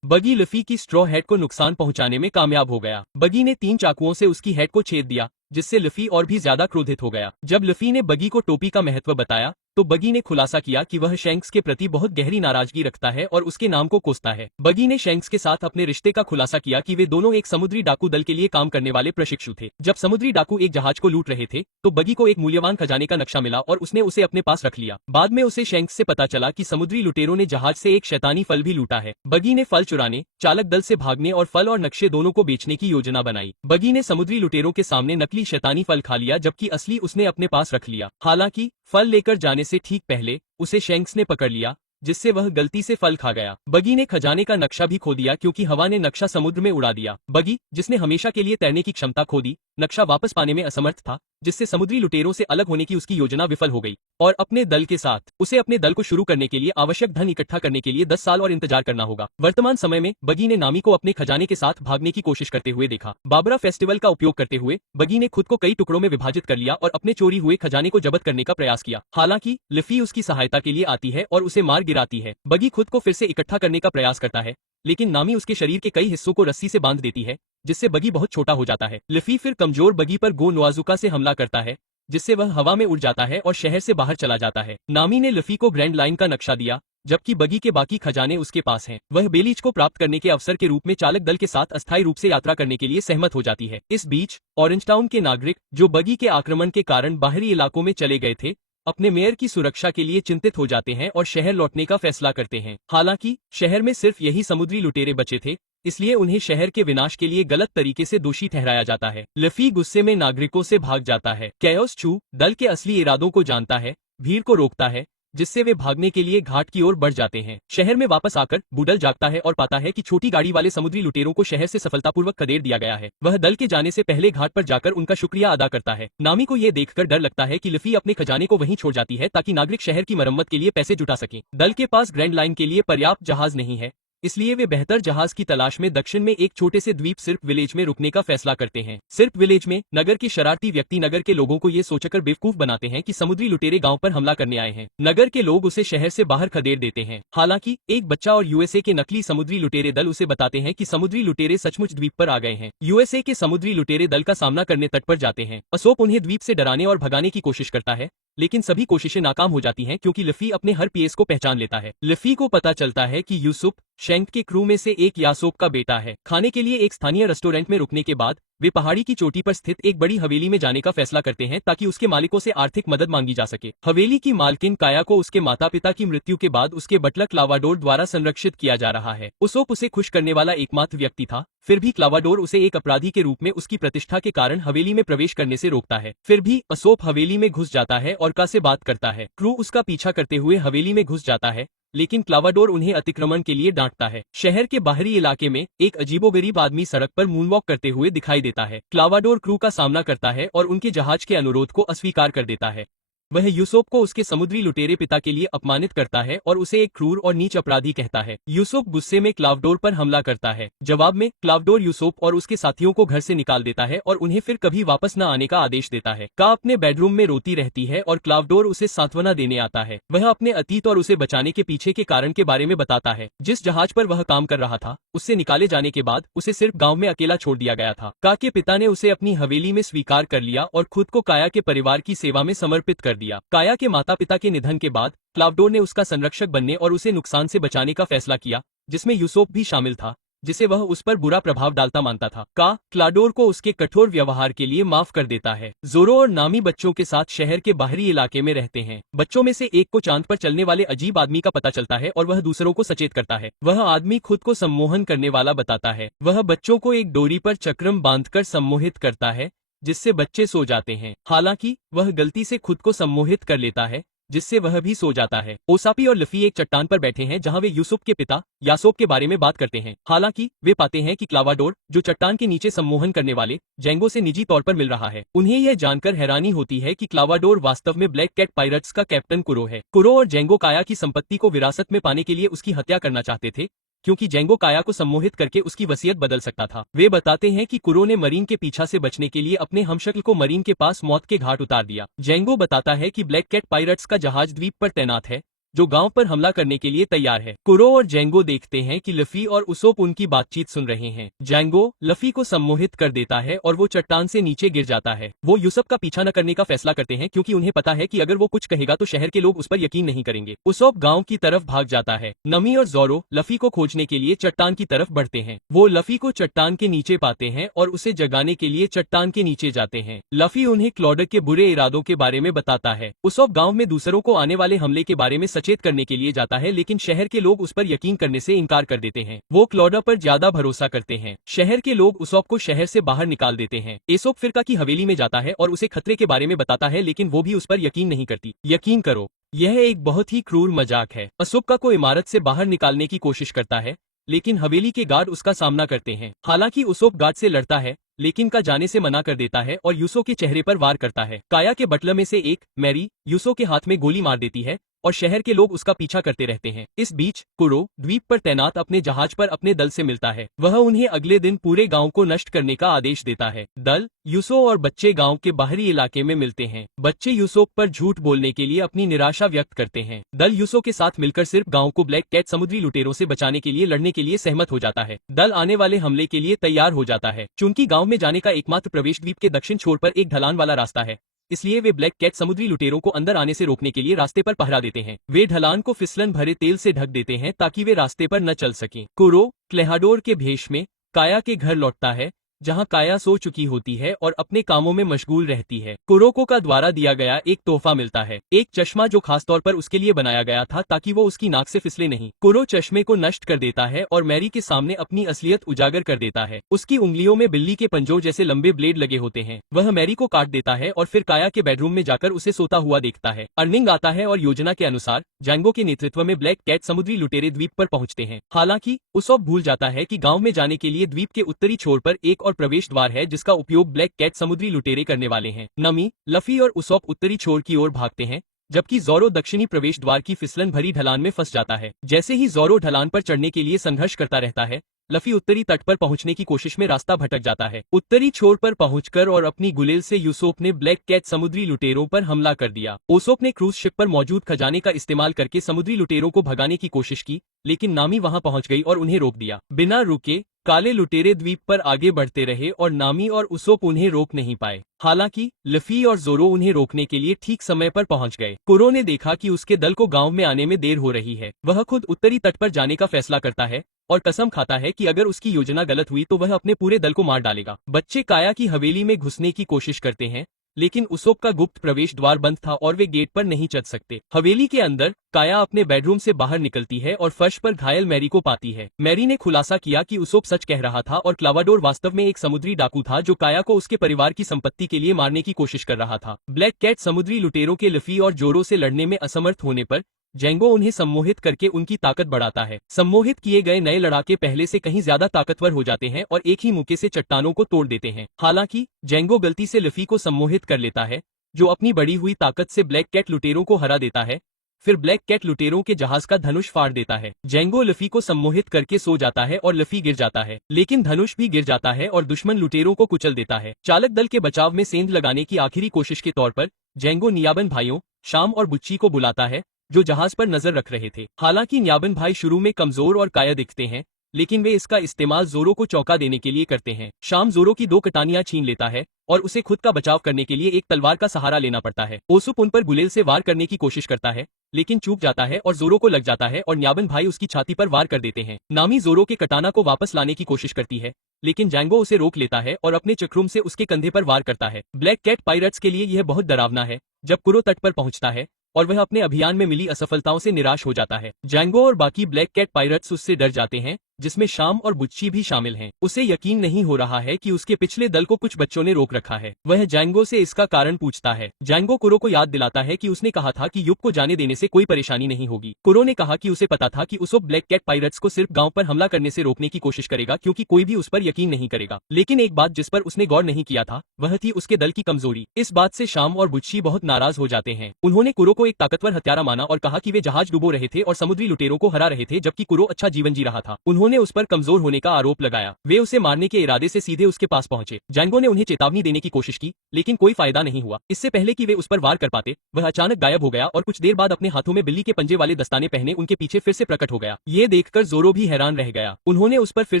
बगी लफी की स्ट्रॉ हेड को नुकसान पहुंचाने में कामयाब हो गया। बगी ने 3 चाकुओं से उसकी हेड को छेद दिया जिससे लफी और भी ज्यादा क्रोधित हो गया। जब लफी ने बगी को टोपी का महत्व बताया तो बगी ने खुलासा किया कि वह शैंक्स के प्रति बहुत गहरी नाराजगी रखता है और उसके नाम को कोसता है। बगी ने शैंक्स के साथ अपने रिश्ते का खुलासा किया कि वे दोनों एक समुद्री डाकू दल के लिए काम करने वाले प्रशिक्षु थे। जब समुद्री डाकू एक जहाज को लूट रहे थे तो बगी को एक मूल्यवान खजाने का नक्शा मिला और उसने उसे अपने पास रख लिया। बाद में उसे शैंक्स से पता चला कि समुद्री लुटेरों ने जहाज से एक शैतानी फल भी लूटा है। बगी ने फल चुराने, चालक दल से भागने और फल और नक्शे दोनों को बेचने की योजना बनाई। बगी ने समुद्री लुटेरों के सामने नकली शैतानी फल खा लिया जबकि असली उसने अपने पास रख लिया। हालांकि फल लेकर जाने से ठीक पहले उसे शैंक्स ने पकड़ लिया जिससे वह गलती से फल खा गया। बगी ने खजाने का नक्शा भी खो दिया क्योंकि हवा ने नक्शा समुद्र में उड़ा दिया। बगी, जिसने हमेशा के लिए तैरने की क्षमता खो दी, नक्शा वापस पाने में असमर्थ था जिससे समुद्री लुटेरों से अलग होने की उसकी योजना विफल हो गई और अपने दल के साथ उसे अपने दल को शुरू करने के लिए आवश्यक धन इकट्ठा करने के लिए 10 साल और इंतजार करना होगा। वर्तमान समय में बगी ने नामी को अपने खजाने के साथ भागने की कोशिश करते हुए देखा। बाबरा फेस्टिवल का उपयोग करते हुए बगी ने खुद को कई टुकड़ों में विभाजित कर लिया और अपने चोरी हुए खजाने को जब्त करने का प्रयास किया। हालांकि लफी उसकी सहायता के लिए आती है और उसे मार गिराती है। बगी खुद को फिर से इकट्ठा करने का प्रयास करता है, लेकिन नामी उसके शरीर के कई हिस्सों को रस्सी से बांध देती है, जिससे बगी बहुत छोटा हो जाता है। लफी फिर कमजोर बगी पर गो नवाजुका से हमला करता है, जिससे वह हवा में उड़ जाता है और शहर से बाहर चला जाता है। नामी ने लफी को ग्रैंड लाइन का नक्शा दिया, जबकि बगी के बाकी खजाने उसके पास हैं। वह बेलीच को प्राप्त करने के अवसर के रूप में चालक दल के साथ अस्थायी रूप से यात्रा करने के लिए सहमत हो जाती है। इस बीच ऑरेंज टाउन के नागरिक, जो बगी के आक्रमण के कारण बाहरी इलाकों में चले गए थे, अपने मेयर की सुरक्षा के लिए चिंतित हो जाते हैं और शहर लौटने का फैसला करते हैं। हालांकि शहर में सिर्फ यही समुद्री लुटेरे बचे थे, इसलिए उन्हें शहर के विनाश के लिए गलत तरीके से दोषी ठहराया जाता है। लफी गुस्से में नागरिकों से भाग जाता है। कैओस चू दल के असली इरादों को जानता है, भीड़ को रोकता है, जिससे वे भागने के लिए घाट की ओर बढ़ जाते हैं। शहर में वापस आकर बूडल जागता है और पाता है कि छोटी गाड़ी वाले समुद्री लुटेरों को शहर से सफलतापूर्वक खदेड़ दिया गया है। वह दल के जाने से पहले घाट पर जाकर उनका शुक्रिया अदा करता है। नामी को यह देखकर डर लगता है कि लफी अपने खजाने को वहीं छोड़ जाती है ताकि नागरिक शहर की मरम्मत के लिए पैसे जुटा सकें। दल के पास ग्रैंड लाइन के लिए पर्याप्त जहाज नहीं है, इसलिए वे बेहतर जहाज की तलाश में दक्षिण में एक छोटे से द्वीप सिर्फ विलेज में रुकने का फैसला करते हैं। सिर्फ विलेज में नगर के शरारती व्यक्ति नगर के लोगों को ये सोचकर बेवकूफ बनाते हैं कि समुद्री लुटेरे गांव पर हमला करने आए हैं। नगर के लोग उसे शहर से बाहर खदेड़ देते हैं। हालांकि एक बच्चा और यूएसए के नकली समुद्री लुटेरे दल उसे बताते हैं कि समुद्री लुटेरे सचमुच द्वीप पर आ गए हैं। यूएसए के समुद्री लुटेरे दल का सामना करने तट पर जाते हैं। असोप उन्हें द्वीप से डराने और भगाने की कोशिश करता है, लेकिन सभी कोशिशें नाकाम हो जाती हैं क्योंकि लफी अपने हर पीएस को पहचान लेता है। लफी को पता चलता है कि यूसुफ शेंक के क्रू में से एक यासोप का बेटा है। खाने के लिए एक स्थानीय रेस्टोरेंट में रुकने के बाद वे पहाड़ी की चोटी पर स्थित एक बड़ी हवेली में जाने का फैसला करते हैं ताकि उसके मालिकों से आर्थिक मदद मांगी जा सके। हवेली की मालकिन काया को उसके माता पिता की मृत्यु के बाद उसके बटलर क्लावाडोर द्वारा संरक्षित किया जा रहा है। उसोप उसे खुश करने वाला एकमात्र व्यक्ति था, फिर भी क्लावाडोर उसे एक अपराधी के रूप में उसकी प्रतिष्ठा के कारण हवेली में प्रवेश करने से रोकता है। फिर भी असोप हवेली में घुस जाता है और का से बात करता है। क्रू उसका पीछा करते हुए हवेली में घुस जाता है, लेकिन क्लावाडोर उन्हें अतिक्रमण के लिए डांटता है। शहर के बाहरी इलाके में एक अजीबोगरीब आदमी सड़क पर मूनवॉक करते हुए दिखाई देता है। क्लावाडोर क्रू का सामना करता है और उनके जहाज के अनुरोध को अस्वीकार कर देता है। वह यूसुफ को उसके समुद्री लुटेरे पिता के लिए अपमानित करता है और उसे एक क्रूर और नीच अपराधी कहता है। यूसुफ गुस्से में क्लावडोर पर हमला करता है। जवाब में क्लावडोर यूसुफ और उसके साथियों को घर से निकाल देता है और उन्हें फिर कभी वापस न आने का आदेश देता है। का अपने बेडरूम में रोती रहती है और क्लावडोर उसे सांत्वना देने आता है। वह अपने अतीत और उसे बचाने के पीछे के कारण के बारे में बताता है। जिस जहाज पर वह काम कर रहा था, उससे निकाले जाने के बाद उसे सिर्फ गाँव में अकेला छोड़ दिया गया था। का के पिता ने उसे अपनी हवेली में स्वीकार कर लिया और खुद को काया के परिवार की सेवा में समर्पित कर दिया। काया के माता पिता के निधन के बाद क्लावडोर ने उसका संरक्षक बनने और उसे नुकसान से बचाने का फैसला किया, जिसमें यूसुफ भी शामिल था, जिसे वह उस पर बुरा प्रभाव डालता मानता था। का क्लाडोर को उसके कठोर व्यवहार के लिए माफ कर देता है। जोरो और नामी बच्चों के साथ शहर के बाहरी इलाके में रहते हैं। बच्चों में से एक को चांद पर चलने वाले अजीब आदमी का पता चलता है और वह दूसरों को सचेत करता है। वह आदमी खुद को सम्मोहन करने वाला बताता है। वह बच्चों को एक डोरी पर चक्रम बांधकर सम्मोहित करता है, जिससे बच्चे सो जाते हैं। हालांकि वह गलती से खुद को सम्मोहित कर लेता है, जिससे वह भी सो जाता है। ओसापी और लफी एक चट्टान पर बैठे हैं जहां वे यूसुफ के पिता यासोप के बारे में बात करते हैं। हालांकि वे पाते हैं कि क्लावाडोर, जो चट्टान के नीचे सम्मोहन करने वाले जेंगो से निजी तौर पर मिल रहा है। उन्हें यह जानकर हैरानी होती है कि क्लावाडोर वास्तव में ब्लैक कैट पायरेट्स का कैप्टन कुरो है। कुरो और जेंगो काया की संपत्ति को विरासत में पाने के लिए उसकी हत्या करना चाहते थे, क्योंकि जेंगो काया को सम्मोहित करके उसकी वसीयत बदल सकता था। वे बताते हैं कि कुरो ने मरीन के पीछा से बचने के लिए अपने हमशक्ल को मरीन के पास मौत के घाट उतार दिया। जेंगो बताता है कि ब्लैक कैट पायरेट्स का जहाज द्वीप पर तैनात है, जो गांव पर हमला करने के लिए तैयार है। कुरो और जेंगो देखते हैं कि लफी और उसोप उनकी बातचीत सुन रहे हैं। जेंगो लफी को सम्मोहित कर देता है और वो चट्टान से नीचे गिर जाता है। वो यूसुफ का पीछा न करने का फैसला करते हैं क्योंकि उन्हें पता है कि अगर वो कुछ कहेगा तो शहर के लोग उस पर यकीन नहीं करेंगे। उसोप गांव की तरफ भाग जाता है। नमी और जोरो लफी को खोजने के लिए चट्टान की तरफ बढ़ते हैं। वो लफी को चट्टान के नीचे पाते हैं और उसे जगाने के लिए चट्टान के नीचे जाते हैं। लफी उन्हें क्लॉडर के बुरे इरादों के बारे में बताता है। उसोप गाँव में दूसरों को आने वाले हमले के बारे में सचेत करने के लिए जाता है, लेकिन शहर के लोग उस पर यकीन करने से इनकार कर देते हैं। वो क्लॉडर पर ज्यादा भरोसा करते हैं। शहर के लोग उसोप को शहर से बाहर निकाल देते हैं। एसोप फिरका की हवेली में जाता है और उसे खतरे के बारे में बताता है, लेकिन वो भी उस पर यकीन नहीं करती। यकीन करो, यह एक बहुत ही क्रूर मजाक है। असोका को इमारत से बाहर निकालने की कोशिश करता है, लेकिन हवेली के गार्ड उसका सामना करते हैं। हालांकि उसोप गार्ड से लड़ता है, लेकिन का जाने से मना कर देता है और यूसो के चेहरे पर वार करता है। काया के बटलर में से एक, मैरी, यूसो के हाथ में गोली मार देती है और शहर के लोग उसका पीछा करते रहते हैं। इस बीच कुरो द्वीप पर तैनात अपने जहाज पर अपने दल से मिलता है। वह उन्हें अगले दिन पूरे गांव को नष्ट करने का आदेश देता है। दल, यूसो और बच्चे गांव के बाहरी इलाके में मिलते हैं। बच्चे यूसो पर झूठ बोलने के लिए अपनी निराशा व्यक्त करते हैं। दल यूसो के साथ मिलकर सिर्फ गाँव को ब्लैक कैट समुद्री लुटेरों से बचाने के लिए लड़ने के लिए सहमत हो जाता है। दल आने वाले हमले के लिए तैयार हो जाता है। चूंकि गाँव में जाने का एकमात्र प्रवेश द्वीप के दक्षिण छोर पर एक ढलान वाला रास्ता है, इसलिए वे ब्लैक कैट समुद्री लुटेरों को अंदर आने से रोकने के लिए रास्ते पर पहरा देते हैं। वे ढलान को फिसलन भरे तेल से ढक देते हैं ताकि वे रास्ते पर न चल सकें। कुरो क्लेहाडोर के भेष में काया के घर लौटता है, जहां काया सो चुकी होती है और अपने कामों में मशगूल रहती है। कुरोको का द्वारा दिया गया एक तोहफा मिलता है, एक चश्मा जो खास तौर पर उसके लिए बनाया गया था ताकि वो उसकी नाक से फिसले नहीं। कुरो चश्मे को नष्ट कर देता है और मैरी के सामने अपनी असलियत उजागर कर देता है। उसकी उंगलियों में बिल्ली के पंजों जैसे लंबे ब्लेड लगे होते हैं। वह मैरी को काट देता है और फिर काया के बेडरूम में जाकर उसे सोता हुआ देखता है। अर्निंग आता है और योजना के अनुसार जैंगो के नेतृत्व में ब्लैक कैट समुद्री लुटेरे द्वीप पर पहुंचते हैं। हालांकि उसोप भूल जाता है कि गांव में जाने के लिए द्वीप के उत्तरी छोर पर एक और प्रवेश द्वार है जिसका उपयोग ब्लैक कैट समुद्री लुटेरे करने वाले हैं। नमी, लफी और उसोप उत्तरी छोर की ओर भागते हैं, जबकि जोरो दक्षिणी प्रवेश द्वार की फिसलन भरी ढलान में फंस जाता है। जैसे ही जोरो ढलान पर चढ़ने के लिए संघर्ष करता रहता है, लफी उत्तरी तट पर पहुंचने की कोशिश में रास्ता भटक जाता है। उत्तरी छोर पर पहुंचकर और अपनी गुलेल से यूसोप ने ब्लैक कैट समुद्री लुटेरों पर हमला कर दिया। ओसोप ने क्रूज शिप पर मौजूद खजाने का इस्तेमाल करके समुद्री लुटेरों को भगाने की कोशिश की, लेकिन नामी वहां पहुंच गई और उन्हें रोक दिया। बिना रुके काले लुटेरे द्वीप पर आगे बढ़ते रहे और नामी और उसोप उन्हें रोक नहीं पाए। हालांकि लफी और जोरो उन्हें रोकने के लिए ठीक समय पर पहुंच गए। कुरो ने देखा कि उसके दल को गांव में आने में देर हो रही है। वह खुद उत्तरी तट पर जाने का फैसला करता है और कसम खाता है कि अगर उसकी योजना गलत हुई तो वह अपने पूरे दल को मार डालेगा। बच्चे काया की हवेली में घुसने की कोशिश करते हैं, लेकिन उसोप का गुप्त प्रवेश द्वार बंद था और वे गेट पर नहीं चढ़ सकते। हवेली के अंदर काया अपने बेडरूम से बाहर निकलती है और फर्श पर घायल मैरी को पाती है। मैरी ने खुलासा किया कि उसोप सच कह रहा था और क्लावाडोर वास्तव में एक समुद्री डाकू था जो काया को उसके परिवार की संपत्ति के लिए मारने की कोशिश कर रहा था। ब्लैक कैट समुद्री लुटेरों के लफी और जोरो से लड़ने में असमर्थ होने पर जैंगो उन्हें सम्मोहित करके उनकी ताकत बढ़ाता है। सम्मोहित किए गए नए लड़ाके पहले से कहीं ज्यादा ताकतवर हो जाते हैं और एक ही मुक्के से चट्टानों को तोड़ देते हैं। हालांकि जैंगो गलती से लफी को सम्मोहित कर लेता है, जो अपनी बढ़ी हुई ताकत से ब्लैक कैट लुटेरों को हरा देता है। फिर ब्लैक कैट लुटेरों के जहाज का धनुष फाड़ देता है। जैंगो लफी को सम्मोहित करके सो जाता है और लफी गिर जाता है, लेकिन धनुष भी गिर जाता है और दुश्मन लुटेरों को कुचल देता है। चालक दल के बचाव में सेंध लगाने की आखिरी कोशिश के तौर पर जैंगो नियाबन भाइयों शाम और बुच्ची को बुलाता है, जो जहाज पर नजर रख रहे थे। हालांकि न्याबन भाई शुरू में कमजोर और काया दिखते हैं, लेकिन वे इसका इस्तेमाल जोरो को चौंका देने के लिए करते हैं। शाम जोरो की 2 कटानियां छीन लेता है और उसे खुद का बचाव करने के लिए एक तलवार का सहारा लेना पड़ता है। ओसुप उन पर गुलेल से वार करने की कोशिश करता है, लेकिन चूक जाता है और जोरो को लग जाता है और न्याबन भाई उसकी छाती पर वार कर देते हैं। नामी जोरो के कटाना को वापस लाने की कोशिश करती है, लेकिन जैंगो उसे रोक लेता है और अपने चक्रुम से उसके कंधे पर वार करता है। ब्लैक कैट पायरेट्स के लिए यह बहुत डरावना है जब कुरो तट पर पहुंचता है और वह अपने अभियान में मिली असफलताओं से निराश हो जाता है। जैंगो और बाकी ब्लैक कैट पायरेट्स उससे डर जाते हैं, जिसमें शाम और बुच्ची भी शामिल हैं। उसे यकीन नहीं हो रहा है कि उसके पिछले दल को कुछ बच्चों ने रोक रखा है। वह जैंगो से इसका कारण पूछता है। जैंगो कुरो को याद दिलाता है कि उसने कहा था कि युग को जाने देने से कोई परेशानी नहीं होगी। कुरो ने कहा कि उसे पता था कि उसो ब्लैक कैट पायरेट्स को सिर्फ गांव पर हमला करने से रोकने की कोशिश करेगा, क्योंकि कोई भी उस पर यकीन नहीं करेगा। लेकिन एक बात जिस पर उसने गौर नहीं किया था वह थी उसके दल की कमजोरी। इस बात से शाम और बुच्ची बहुत नाराज हो जाते हैं। उन्होंने कुरो को एक ताकतवर हत्यारा माना और कहा कि वे जहाज डुबो रहे थे और समुद्री लुटेरों को हरा रहे थे, जबकि कुरो अच्छा जीवन जी रहा था। उन्होंने उस पर कमजोर होने का आरोप लगाया। वे उसे मारने के इरादे से सीधे उसके पास पहुंचे। जैंगो ने उन्हें चेतावनी देने की कोशिश की, लेकिन कोई फायदा नहीं हुआ। इससे पहले कि वे उस पर वार कर पाते, वह अचानक गायब हो गया और कुछ देर बाद अपने हाथों में बिल्ली के पंजे वाले दस्ताने पहने उनके पीछे फिर से प्रकट हो गया। ये देखकर जोरो भी हैरान रह गया। उन्होंने उस पर फिर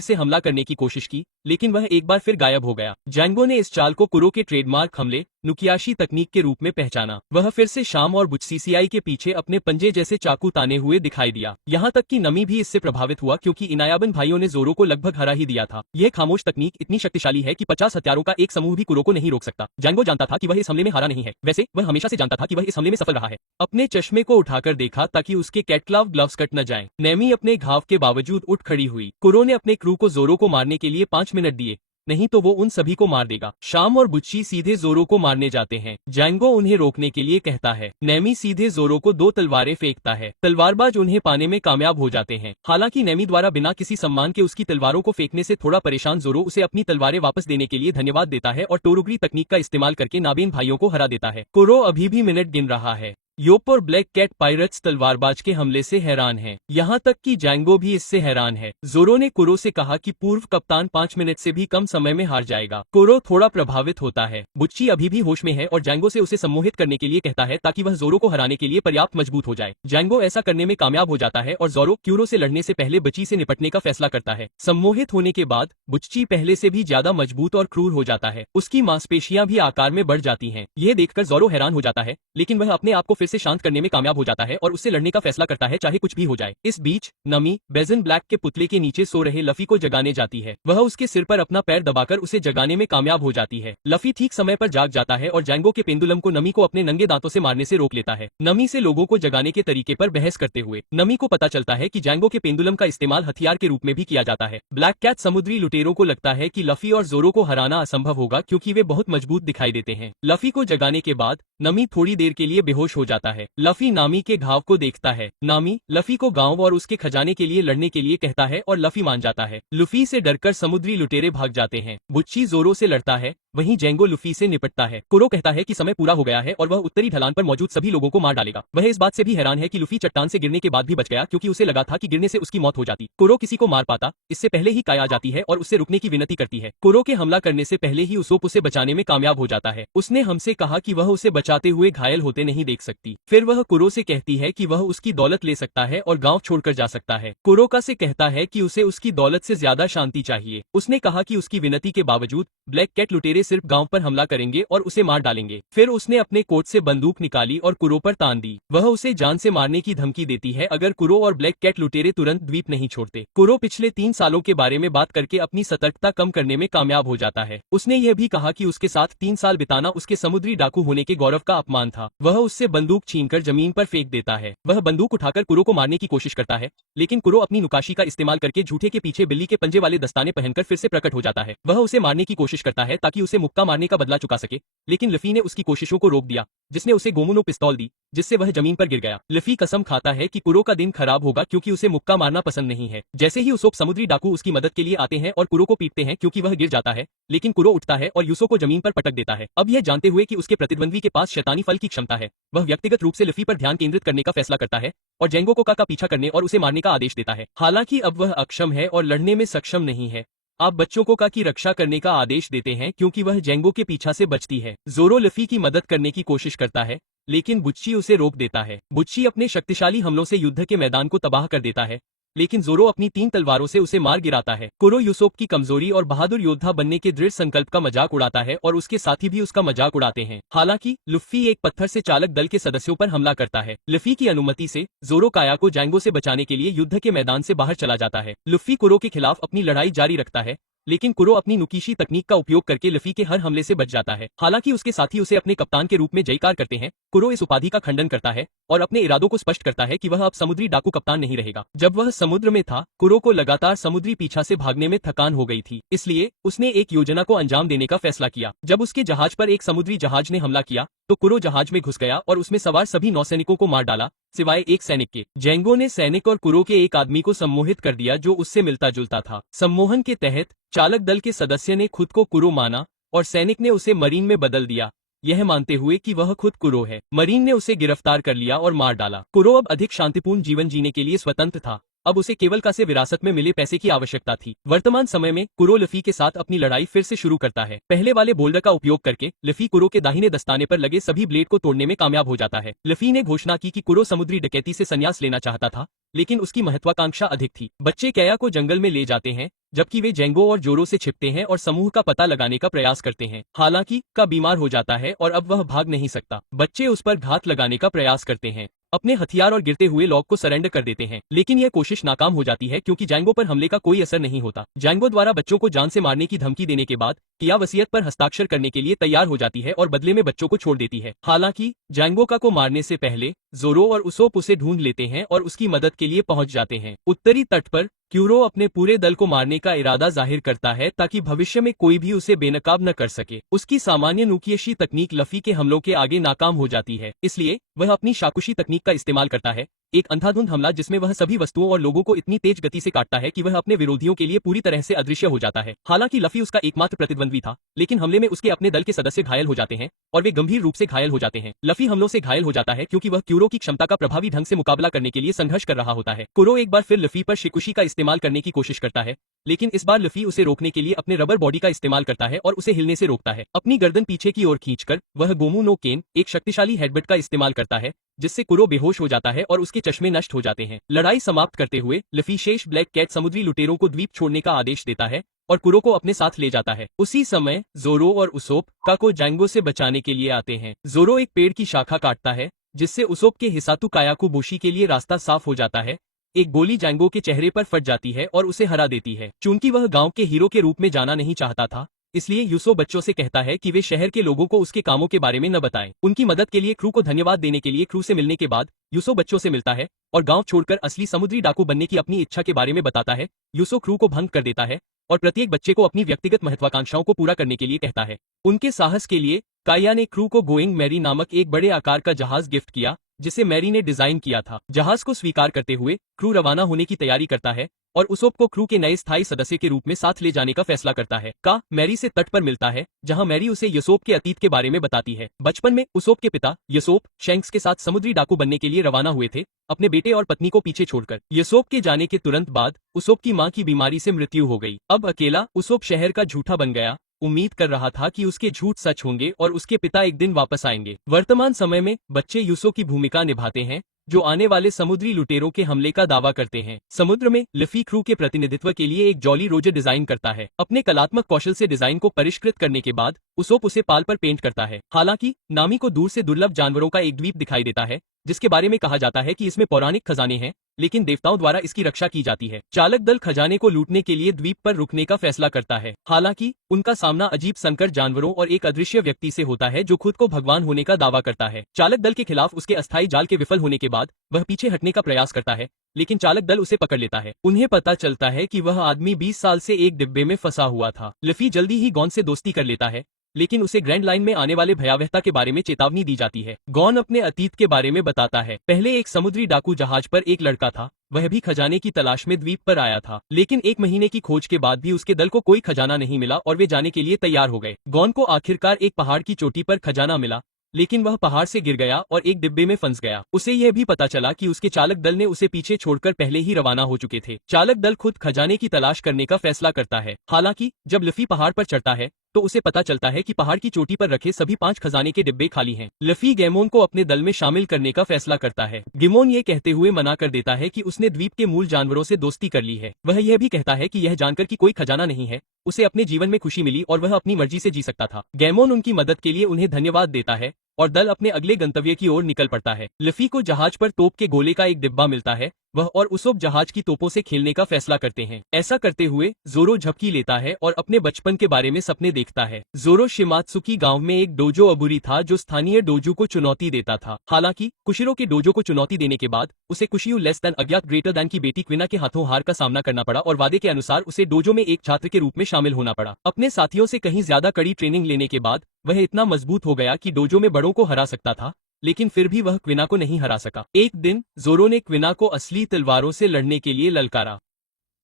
से हमला करने की कोशिश की, लेकिन वह एक बार फिर गायब हो गया। जैंगो ने इस चाल को कुरो के ट्रेडमार्क हमले नुकियाशी तकनीक के रूप में पहचाना। वह फिर से शाम और बुच्सीसीआई के पीछे अपने पंजे जैसे चाकू ताने हुए दिखाई दिया। यहाँ तक कि नमी भी इससे प्रभावित हुआ, क्योंकि इनायाबन भाइयों ने जोरो को लगभग हरा ही दिया था। यह खामोश तकनीक इतनी शक्तिशाली है कि 50 हत्यारों का एक समूह भी कुरो को नहीं रोक सकता। जैंगो जानता था कि वह इस हमले में हारा नहीं है। वैसे वह हमेशा से जानता था कि वह इस हमले में सफल रहा है। अपने चश्मे को उठाकर देखा ताकि उसके कैटक्लाव ग्लव्स कट न जाएं। नेमी अपने घाव के बावजूद उठ खड़ी हुई। कुरो ने अपने क्रू को जोरो को मारने के लिए 5 मिनट दिए, नहीं तो वो उन सभी को मार देगा। शाम और बुच्ची सीधे जोरो को मारने जाते हैं। जैंगो उन्हें रोकने के लिए कहता है। नेमी सीधे जोरो को 2 तलवारें फेंकता है। तलवारबाज उन्हें पाने में कामयाब हो जाते हैं। हालांकि नेमी द्वारा बिना किसी सम्मान के उसकी तलवारों को फेंकने से थोड़ा परेशान जोरो उसे अपनी तलवारें वापस देने के लिए धन्यवाद देता है और टोरुगरी तकनीक का इस्तेमाल करके नाबेन भाइयों को हरा देता है। कुरो अभी भी मिनट गिन रहा है। योप और ब्लैक कैट पायरेट्स तलवारबाज के हमले से हैरान हैं। यहाँ तक कि जैंगो भी इससे हैरान है। जोरो ने कुरो से कहा कि पूर्व कप्तान 5 मिनट से भी कम समय में हार जाएगा। कुरो थोड़ा प्रभावित होता है। बुच्ची अभी भी होश में है और जैंगो से उसे सम्मोहित करने के लिए कहता है ताकि वह जोरो को हराने के लिए पर्याप्त मजबूत हो जाए। जैंगो ऐसा करने में कामयाब हो जाता है और जोरो क्यूरो से लड़ने से पहले बच्ची से निपटने का फैसला करता है। सम्मोहित होने के बाद बुच्ची पहले से भी ज्यादा मजबूत और क्रूर हो जाता है। उसकी मांसपेशियां भी आकार में बढ़ जाती हैं। यह देखकर जोरो हैरान हो जाता है, लेकिन वह अपने आप को फिर से शांत करने में कामयाब हो जाता है और उससे लड़ने का फैसला करता है चाहे कुछ भी हो जाए। इस बीच नमी बेजन ब्लैक के पुतले के नीचे सो रहे लफी को जगाने जाती है। वह उसके सिर पर अपना पैर दबाकर उसे जगाने में कामयाब हो जाती है। लफी ठीक समय पर जाग जाता है और जैंगो के पेंडुलम को नमी को अपने नंगे दांतों से मारने से रोक लेता है। नमी से लोगों को जगाने के तरीके पर बहस करते हुए नमी को पता चलता है कि जैंगो के पेंडुलम का इस्तेमाल हथियार के रूप में भी किया जाता है। ब्लैक कैट समुद्री लुटेरों को लगता है कि लफी और जोरो को हराना असंभव होगा क्योंकि वे बहुत मजबूत दिखाई देते हैं। लफी को जगाने के बाद नमी थोड़ी देर के लिए बेहोश हो जाता है। लफी नामी के घाव को देखता है। नामी लफी को गांव और उसके खजाने के लिए लड़ने के लिए कहता है और लफी मान जाता है। लुफी से डरकर समुद्री लुटेरे भाग जाते हैं। बुच्ची जोरो से लड़ता है, वहीं जैंगो लुफी से निपटता है। कुरो कहता है कि समय पूरा हो गया है और वह उत्तरी ढलान पर मौजूद सभी लोगों को मार डालेगा। वह इस बात से भी हैरान है कि लुफी चट्टान से गिरने के बाद भी बच गया क्योंकि उसे लगा था कि गिरने से उसकी मौत हो जाती। कुरो किसी को मार पाता इससे पहले ही काया आ जाती है और उससे रुकने की विनती करती है। कुरो के हमला करने से पहले ही उसोप उसे बचाने में कामयाब हो जाता है। उसने हमसे कहा कि वह उसे बचाते हुए घायल होते नहीं देख सकती। फिर वह कुरो से कहती है कि वह उसकी दौलत ले सकता है और गांव छोड़कर जा सकता है। कुरोका से कहता है कि उसे उसकी दौलत से ज्यादा शांति चाहिए। उसने कहा कि उसकी विनती के बावजूद ब्लैक कैट लुटेरे सिर्फ गांव पर हमला करेंगे और उसे मार डालेंगे। फिर उसने अपने कोट से बंदूक निकाली और कुरो पर तान दी। वह उसे जान से मारने की धमकी देती है अगर कुरो और ब्लैक कैट लुटेरे तुरंत द्वीप नहीं छोड़ते। कुरो पिछले 3 सालों के बारे में बात करके अपनी सतर्कता कम करने में कामयाब हो जाता है। उसने यह भी कहा कि उसके साथ 3 साल बिताना उसके समुद्री डाकू होने के गौरव का अपमान था। वह उससे बंदूक छीनकर जमीन पर फेंक देता है। वह बंदूक उठाकर कुरो को मारने की कोशिश करता है, लेकिन कुरो अपनी नुकाशी का इस्तेमाल करके झूठे के पीछे बिल्ली के पंजे वाले दस्ताने पहनकर फिर से प्रकट हो जाता है। वह उसे मारने की कोशिश करता है ताकि उसे मुक्का मारने का बदला चुका सके, लेकिन लफी ने उसकी कोशिशों को रोक दिया, जिसने उसे गोमुनो पिस्तौल दी, जिससे वह जमीन पर गिर गया। लफी कसम खाता है कि कुरो का दिन खराब होगा क्योंकि उसे मुक्का मारना पसंद नहीं है। जैसे ही उसोप समुद्री डाकू उसकी मदद के लिए आते हैं और कुरो को पीटते हैं क्योंकि वह गिर जाता है, लेकिन कुरो उठता है और यूसो को जमीन पर पटक देता है। अब यह जानते हुए कि उसके प्रतिद्वंद्वी के पास शैतानी फल की क्षमता है, वह व्यक्तिगत रूप से लफी पर ध्यान केंद्रित करने का फैसला करता है और जैंगो को का पीछा करने और उसे मारने का आदेश देता है। हालांकि अब वह अक्षम है और लड़ने में सक्षम नहीं है। आप बच्चों को की रक्षा करने का आदेश देते हैं क्योंकि वह जैंगो के पीछा से बचती है। जोरो लफी की मदद करने की कोशिश करता है, लेकिन बुच्ची उसे रोक देता है। बुच्ची अपने शक्तिशाली हमलों से युद्ध के मैदान को तबाह कर देता है, लेकिन जोरो अपनी 3 तलवारों से उसे मार गिराता है। कुरो यूसोप की कमजोरी और बहादुर योद्धा बनने के दृढ़ संकल्प का मजाक उड़ाता है और उसके साथी भी उसका मजाक उड़ाते हैं। हालांकि लुफी एक पत्थर से चालक दल के सदस्यों पर हमला करता है। लुफी की अनुमति से जोरो काया को जैंगो से बचाने के लिए युद्ध के मैदान से बाहर चला जाता है। लुफी कुरो के खिलाफ अपनी लड़ाई जारी रखता है, लेकिन कुरो अपनी नुकीशी तकनीक का उपयोग करके लफी के हर हमले से बच जाता है। हालांकि उसके साथी उसे अपने कप्तान के रूप में जयकार करते हैं, कुरो इस उपाधि का खंडन करता है और अपने इरादों को स्पष्ट करता है कि वह अब समुद्री डाकू कप्तान नहीं रहेगा। जब वह समुद्र में था, कुरो को लगातार समुद्री पीछा से भागने में थकान हो गई थी, इसलिए उसने एक योजना को अंजाम देने का फैसला किया। जब उसके जहाज पर एक समुद्री जहाज ने हमला किया तो कुरो जहाज में घुस गया और उसमें सवार सभी नौसैनिकों को मार डाला, सिवाय एक सैनिक के। जैंगो ने सैनिक और कुरो के एक आदमी को सम्मोहित कर दिया जो उससे मिलता जुलता था। सम्मोहन के तहत चालक दल के सदस्य ने खुद को कुरो माना और सैनिक ने उसे मरीन में बदल दिया, यह मानते हुए कि वह खुद कुरो है। मरीन ने उसे गिरफ्तार कर लिया और मार डाला। कुरो अब अधिक शांतिपूर्ण जीवन जीने के लिए स्वतंत्र था। अब उसे केवल से विरासत में मिले पैसे की आवश्यकता थी। वर्तमान समय में कुरो लफी के साथ अपनी लड़ाई फिर से शुरू करता है। पहले वाले बोल्डर का उपयोग करके लफी कुरो के दाहिने दस्ताने पर लगे सभी ब्लेड को तोड़ने में कामयाब हो जाता है। लफी ने घोषणा की कि कुरो समुद्री डकैती से संन्यास लेना चाहता था, लेकिन उसकी महत्वाकांक्षा अधिक थी। बच्चे कैया को जंगल में ले जाते हैं, जबकि वे जैंगो और जोरो से छिपते हैं और समूह का पता लगाने का प्रयास करते हैं। हालांकि का बीमार हो जाता है और अब वह भाग नहीं सकता। बच्चे उस पर घात लगाने का प्रयास करते हैं, अपने हथियार और गिरते हुए लॉक को सरेंडर कर देते हैं, लेकिन यह कोशिश नाकाम हो जाती है क्योंकि जैंगो पर हमले का कोई असर नहीं होता। जैंगो द्वारा बच्चों को जान से मारने की धमकी देने के बाद किया वसीयत पर हस्ताक्षर करने के लिए तैयार हो जाती है और बदले में बच्चों को छोड़ देती है। हालांकि जैंगो को मारने से पहले जोरो और उसोप उसे ढूंढ लेते हैं और उसकी मदद के लिए पहुंच जाते हैं। उत्तरी तट पर क्यूरो अपने पूरे दल को मारने का इरादा जाहिर करता है ताकि भविष्य में कोई भी उसे बेनकाब न कर सके। उसकी सामान्य नुकीशी तकनीक लफी के हमलों के आगे नाकाम हो जाती है, इसलिए वह अपनी शाकुशी तकनीक का इस्तेमाल करता है, एक अंधाधुंध हमला जिसमें वह सभी वस्तुओं और लोगों को इतनी तेज गति से काटता है कि वह अपने विरोधियों के लिए पूरी तरह से अदृश्य हो जाता है। हालांकि लफी उसका एकमात्र प्रतिद्वंद्वी था, लेकिन हमले में उसके अपने दल के सदस्य घायल हो जाते हैं और वे गंभीर रूप से घायल हो जाते हैं। लफी हमलों से घायल हो जाता है क्योंकि वह क्यूरो की क्षमता का प्रभावी ढंग से मुकाबला करने के लिए संघर्ष कर रहा होता है। कुरो एक बार फिर लफी पर शिकुशी का इस्तेमाल करने की कोशिश करता है, लेकिन इस बार लफी उसे रोकने के लिए अपने रबर बॉडी का इस्तेमाल करता है और उसे हिलने से रोकता है। अपनी गर्दन पीछे की ओर खींचकर वह गोमू नो केन, एक शक्तिशाली हेडबट का इस्तेमाल करता है, जिससे कुरो बेहोश हो जाता है और उसके चश्मे नष्ट हो जाते हैं। लड़ाई समाप्त करते हुए लफी शेष ब्लैक कैट समुद्री लुटेरों को द्वीप छोड़ने का आदेश देता है और कुरो को अपने साथ ले जाता है। उसी समय जोरो और उसोप काको जैंगो से बचाने के लिए आते हैं। जोरो एक पेड़ की शाखा काटता है, जिससे उसोप के हिसातु कायाकु बोशी के लिए रास्ता साफ हो जाता है। एक गोली जैंगो के चेहरे पर फट जाती है और उसे हरा देती है। चूंकि वह गांव के हीरो के रूप में जाना नहीं चाहता था, इसलिए यूसो बच्चों से कहता है कि वे शहर के लोगों को उसके कामों के बारे में न बताएं। उनकी मदद के लिए क्रू को धन्यवाद देने के लिए क्रू से मिलने के बाद यूसो बच्चों से मिलता है और गांव छोड़कर असली समुद्री डाकू बनने की अपनी इच्छा के बारे में बताता है। यूसो क्रू को भंग कर देता है और प्रत्येक बच्चे को अपनी व्यक्तिगत महत्वाकांक्षाओं को पूरा करने के लिए कहता है। उनके साहस के लिए काया ने क्रू को गोइंग मैरी नामक एक बड़े आकार का जहाज गिफ्ट किया, जिसे मैरी ने डिजाइन किया था। जहाज को स्वीकार करते हुए क्रू रवाना होने की तैयारी करता है और उसोप को क्रू के नए स्थायी सदस्य के रूप में साथ ले जाने का फैसला करता है। का मैरी से तट पर मिलता है, जहां मैरी उसे यसोप के अतीत के बारे में बताती है। बचपन में उसोप के पिता यसोप शैंक्स के साथ समुद्री डाकू बनने के लिए रवाना हुए थे, अपने बेटे और पत्नी को पीछे छोड़कर। यसोप के जाने के तुरंत बाद उसोप की मां की बीमारी से मृत्यु हो गई। अब अकेला उसोप शहर का झूठा बन गया, उम्मीद कर रहा था कि उसके झूठ सच होंगे और उसके पिता एक दिन वापस आएंगे। वर्तमान समय में बच्चे यूसो की भूमिका निभाते हैं, जो आने वाले समुद्री लुटेरों के हमले का दावा करते हैं। समुद्र में लफी क्रू के प्रतिनिधित्व के लिए एक जॉली रोजर डिजाइन करता है। अपने कलात्मक कौशल से डिजाइन को परिष्कृत करने के बाद उसोप उसे पाल पर पेंट करता है। हालांकि नामी को दूर से दुर्लभ जानवरों का एक द्वीप दिखाई देता है, जिसके बारे में कहा जाता है कि इसमें पौराणिक खजाने हैं, लेकिन देवताओं द्वारा इसकी रक्षा की जाती है। चालक दल खजाने को लूटने के लिए द्वीप पर रुकने का फैसला करता है। हालांकि उनका सामना अजीब संकर जानवरों और एक अदृश्य व्यक्ति से होता है जो खुद को भगवान होने का दावा करता है। चालक दल के खिलाफ उसके अस्थायी जाल के विफल होने के बाद वह पीछे हटने का प्रयास करता है, लेकिन चालक दल उसे पकड़ लेता है। उन्हें पता चलता है कि वह आदमी 20 साल से एक डिब्बे में फंसा हुआ था। लफी जल्दी ही गॉन से दोस्ती कर लेता है, लेकिन उसे ग्रैंड लाइन में आने वाले भयावहता के बारे में चेतावनी दी जाती है। गॉन अपने अतीत के बारे में बताता है। पहले एक समुद्री डाकू जहाज पर एक लड़का था, वह भी खजाने की तलाश में द्वीप पर आया था, लेकिन 1 महीने की खोज के बाद भी उसके दल को कोई खजाना नहीं मिला और वे जाने के लिए तैयार हो गए। गॉन को आखिरकार एक पहाड़ की चोटी पर खजाना मिला, लेकिन वह पहाड़ से गिर गया और एक डिब्बे में फंस गया। उसे यह भी पता चला कि उसके चालक दल ने उसे पीछे छोड़कर पहले ही रवाना हो चुके थे। चालक दल खुद खजाने की तलाश करने का फैसला करता है। हालांकि जब लफी पहाड़ पर चढ़ता है तो उसे पता चलता है कि पहाड़ की चोटी पर रखे सभी 5 खजाने के डिब्बे खाली हैं। लफी गैमोन को अपने दल में शामिल करने का फैसला करता है। गिमोन ये कहते हुए मना कर देता है कि उसने द्वीप के मूल जानवरों से दोस्ती कर ली है। वह यह भी कहता है कि यह जानकर कि कोई खजाना नहीं है, उसे अपने जीवन में खुशी मिली और वह अपनी मर्जी से जी सकता था। गैमोन उनकी मदद के लिए उन्हें धन्यवाद देता है और दल अपने अगले गंतव्य की ओर निकल पड़ता है। लफी को जहाज पर तोप के गोले का एक डिब्बा मिलता है। वह और उसोप जहाज की तोपों से खेलने का फैसला करते हैं। ऐसा करते हुए जोरो झपकी लेता है और अपने बचपन के बारे में सपने देखता है। जोरो शिमात्सुकी गांव में एक डोजो अबुरी था जो स्थानीय डोजो को चुनौती देता था। हालांकि कुशिरो के डोजो को चुनौती देने के बाद उसे कुशियू लेस देन अज्ञात ग्रेटर देन की बेटी क्विना के हाथों हार का सामना करना पड़ा और वादे के अनुसार उसे डोजो में एक छात्र के रूप में शामिल होना पड़ा। अपने साथियों से कहीं ज्यादा कड़ी ट्रेनिंग लेने के बाद वह इतना मजबूत हो गया कि डोजो में बड़ों को हरा सकता था, लेकिन फिर भी वह क्विना को नहीं हरा सका। एक दिन जोरो ने क्विना को असली तलवारों से लड़ने के लिए ललकारा।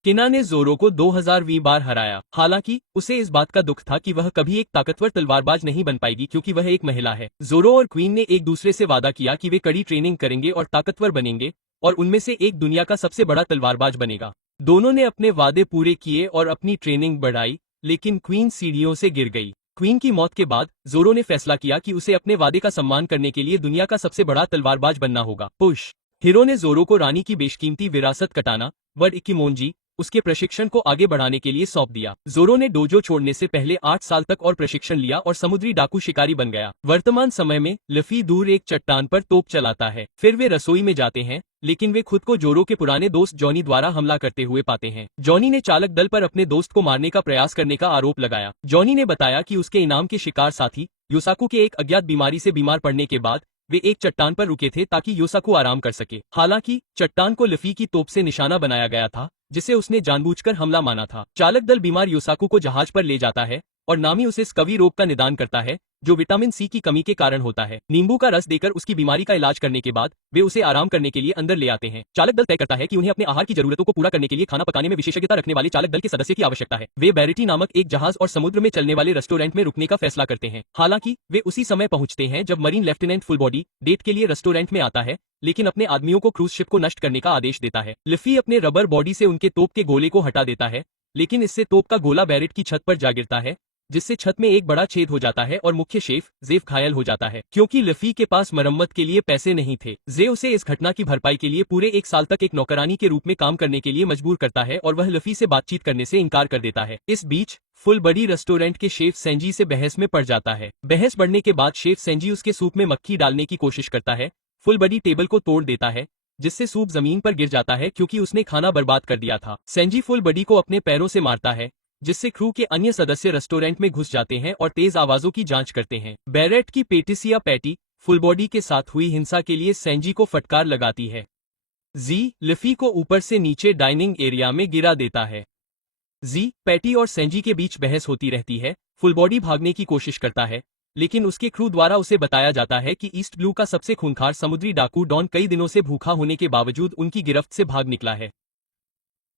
क्विना ने जोरो को 2000वीं बार हराया। हालांकि उसे इस बात का दुख था कि वह कभी एक ताकतवर तलवारबाज नहीं बन पाएगी क्योंकि वह एक महिला है। जोरो और क्वीन ने एक दूसरे से वादा किया कि वे कड़ी ट्रेनिंग करेंगे और ताकतवर बनेंगे और उनमें से एक दुनिया का सबसे बड़ा तलवारबाज बनेगा। दोनों ने अपने वादे पूरे किए और अपनी ट्रेनिंग बढ़ाई, लेकिन क्वीन सीढ़ियों से गिर गई। क्वीन की मौत के बाद जोरो ने फैसला किया कि उसे अपने वादे का सम्मान करने के लिए दुनिया का सबसे बड़ा तलवारबाज बनना होगा। पुश हीरो ने जोरो को रानी की बेशकीमती विरासत कटाना वर्ड इकिमोनजी उसके प्रशिक्षण को आगे बढ़ाने के लिए सौंप दिया। जोरो ने डोजो छोड़ने से पहले 8 साल तक और प्रशिक्षण लिया और समुद्री डाकू शिकारी बन गया। वर्तमान समय में लफी दूर एक चट्टान पर तोप चलाता है। फिर वे रसोई में जाते हैं, लेकिन वे खुद को जोरो के पुराने दोस्त जॉनी द्वारा हमला करते हुए पाते हैं। जॉनी ने चालक दल पर अपने दोस्त को मारने का प्रयास करने का आरोप लगाया। जॉनी ने बताया कि उसके इनाम के शिकार साथी योसाकू के एक अज्ञात बीमारी से बीमार पड़ने के बाद वे एक चट्टान पर रुके थे ताकि योसाकू आराम कर सके। हालांकि चट्टान को लफी की तोप से निशाना बनाया गया था, जिसे उसने जानबूझकर हमला माना था। चालक दल बीमार योसाकू को जहाज पर ले जाता है और नामी उसे स्कवी रोग का निदान करता है, जो विटामिन सी की कमी के कारण होता है। नींबू का रस देकर उसकी बीमारी का इलाज करने के बाद वे उसे आराम करने के लिए अंदर ले आते हैं। चालक दल तय करता है कि उन्हें अपने आहार की जरूरतों को पूरा करने के लिए खाना पकाने में विशेषज्ञता रखने वाले चालक दल के सदस्य की आवश्यकता है। वे बैरिटी नामक एक जहाज और समुद्र में चलने वाले रेस्टोरेंट में रुकने का फैसला करते हैं। हालांकि वे उसी समय पहुंचते हैं जब मरीन लेफ्टिनेंट फुलबॉडी डेट के लिए रेस्टोरेंट में आता है, लेकिन अपने आदमियों को क्रूज शिप को नष्ट करने का आदेश देता है। लफी अपने रबर बॉडी से उनके तोप के गोले को हटा देता है, लेकिन इससे तोप का गोला बैरेट की छत पर जा गिरता है, जिससे छत में एक बड़ा छेद हो जाता है और मुख्य शेफ जेफ घायल हो जाता है। क्योंकि लफी के पास मरम्मत के लिए पैसे नहीं थे, जे उसे इस घटना की भरपाई के लिए पूरे 1 साल तक एक नौकरानी के रूप में काम करने के लिए मजबूर करता है और वह लफी से बातचीत करने से इनकार कर देता है। इस बीच फुल बड़ी रेस्टोरेंट के शेफ सेंजी से बहस में पड़ जाता है। बहस बढ़ने के बाद शेफ सेंजी उसके सूप में मक्खी डालने की कोशिश करता है। फुल बड़ी टेबल को तोड़ देता है, जिससे सूप जमीन पर गिर जाता है क्योंकि उसने खाना बर्बाद कर दिया था। सेंजी फुल बड़ी को अपने पैरों से मारता है, जिससे क्रू के अन्य सदस्य रेस्टोरेंट में घुस जाते हैं और तेज आवाजों की जांच करते हैं। बैरेट की पेटिसिया पैटी फुलबॉडी के साथ हुई हिंसा के लिए सेंजी को फटकार लगाती है। जी लफी को ऊपर से नीचे डाइनिंग एरिया में गिरा देता है। जी पैटी और सेंजी के बीच बहस होती रहती है। फुलबॉडी भागने की कोशिश करता है, लेकिन उसके क्रू द्वारा उसे बताया जाता है कि ईस्ट ब्लू का सबसे खूंखार समुद्री डाकू डॉन कई दिनों से भूखा होने के बावजूद उनकी गिरफ्त से भाग निकला है।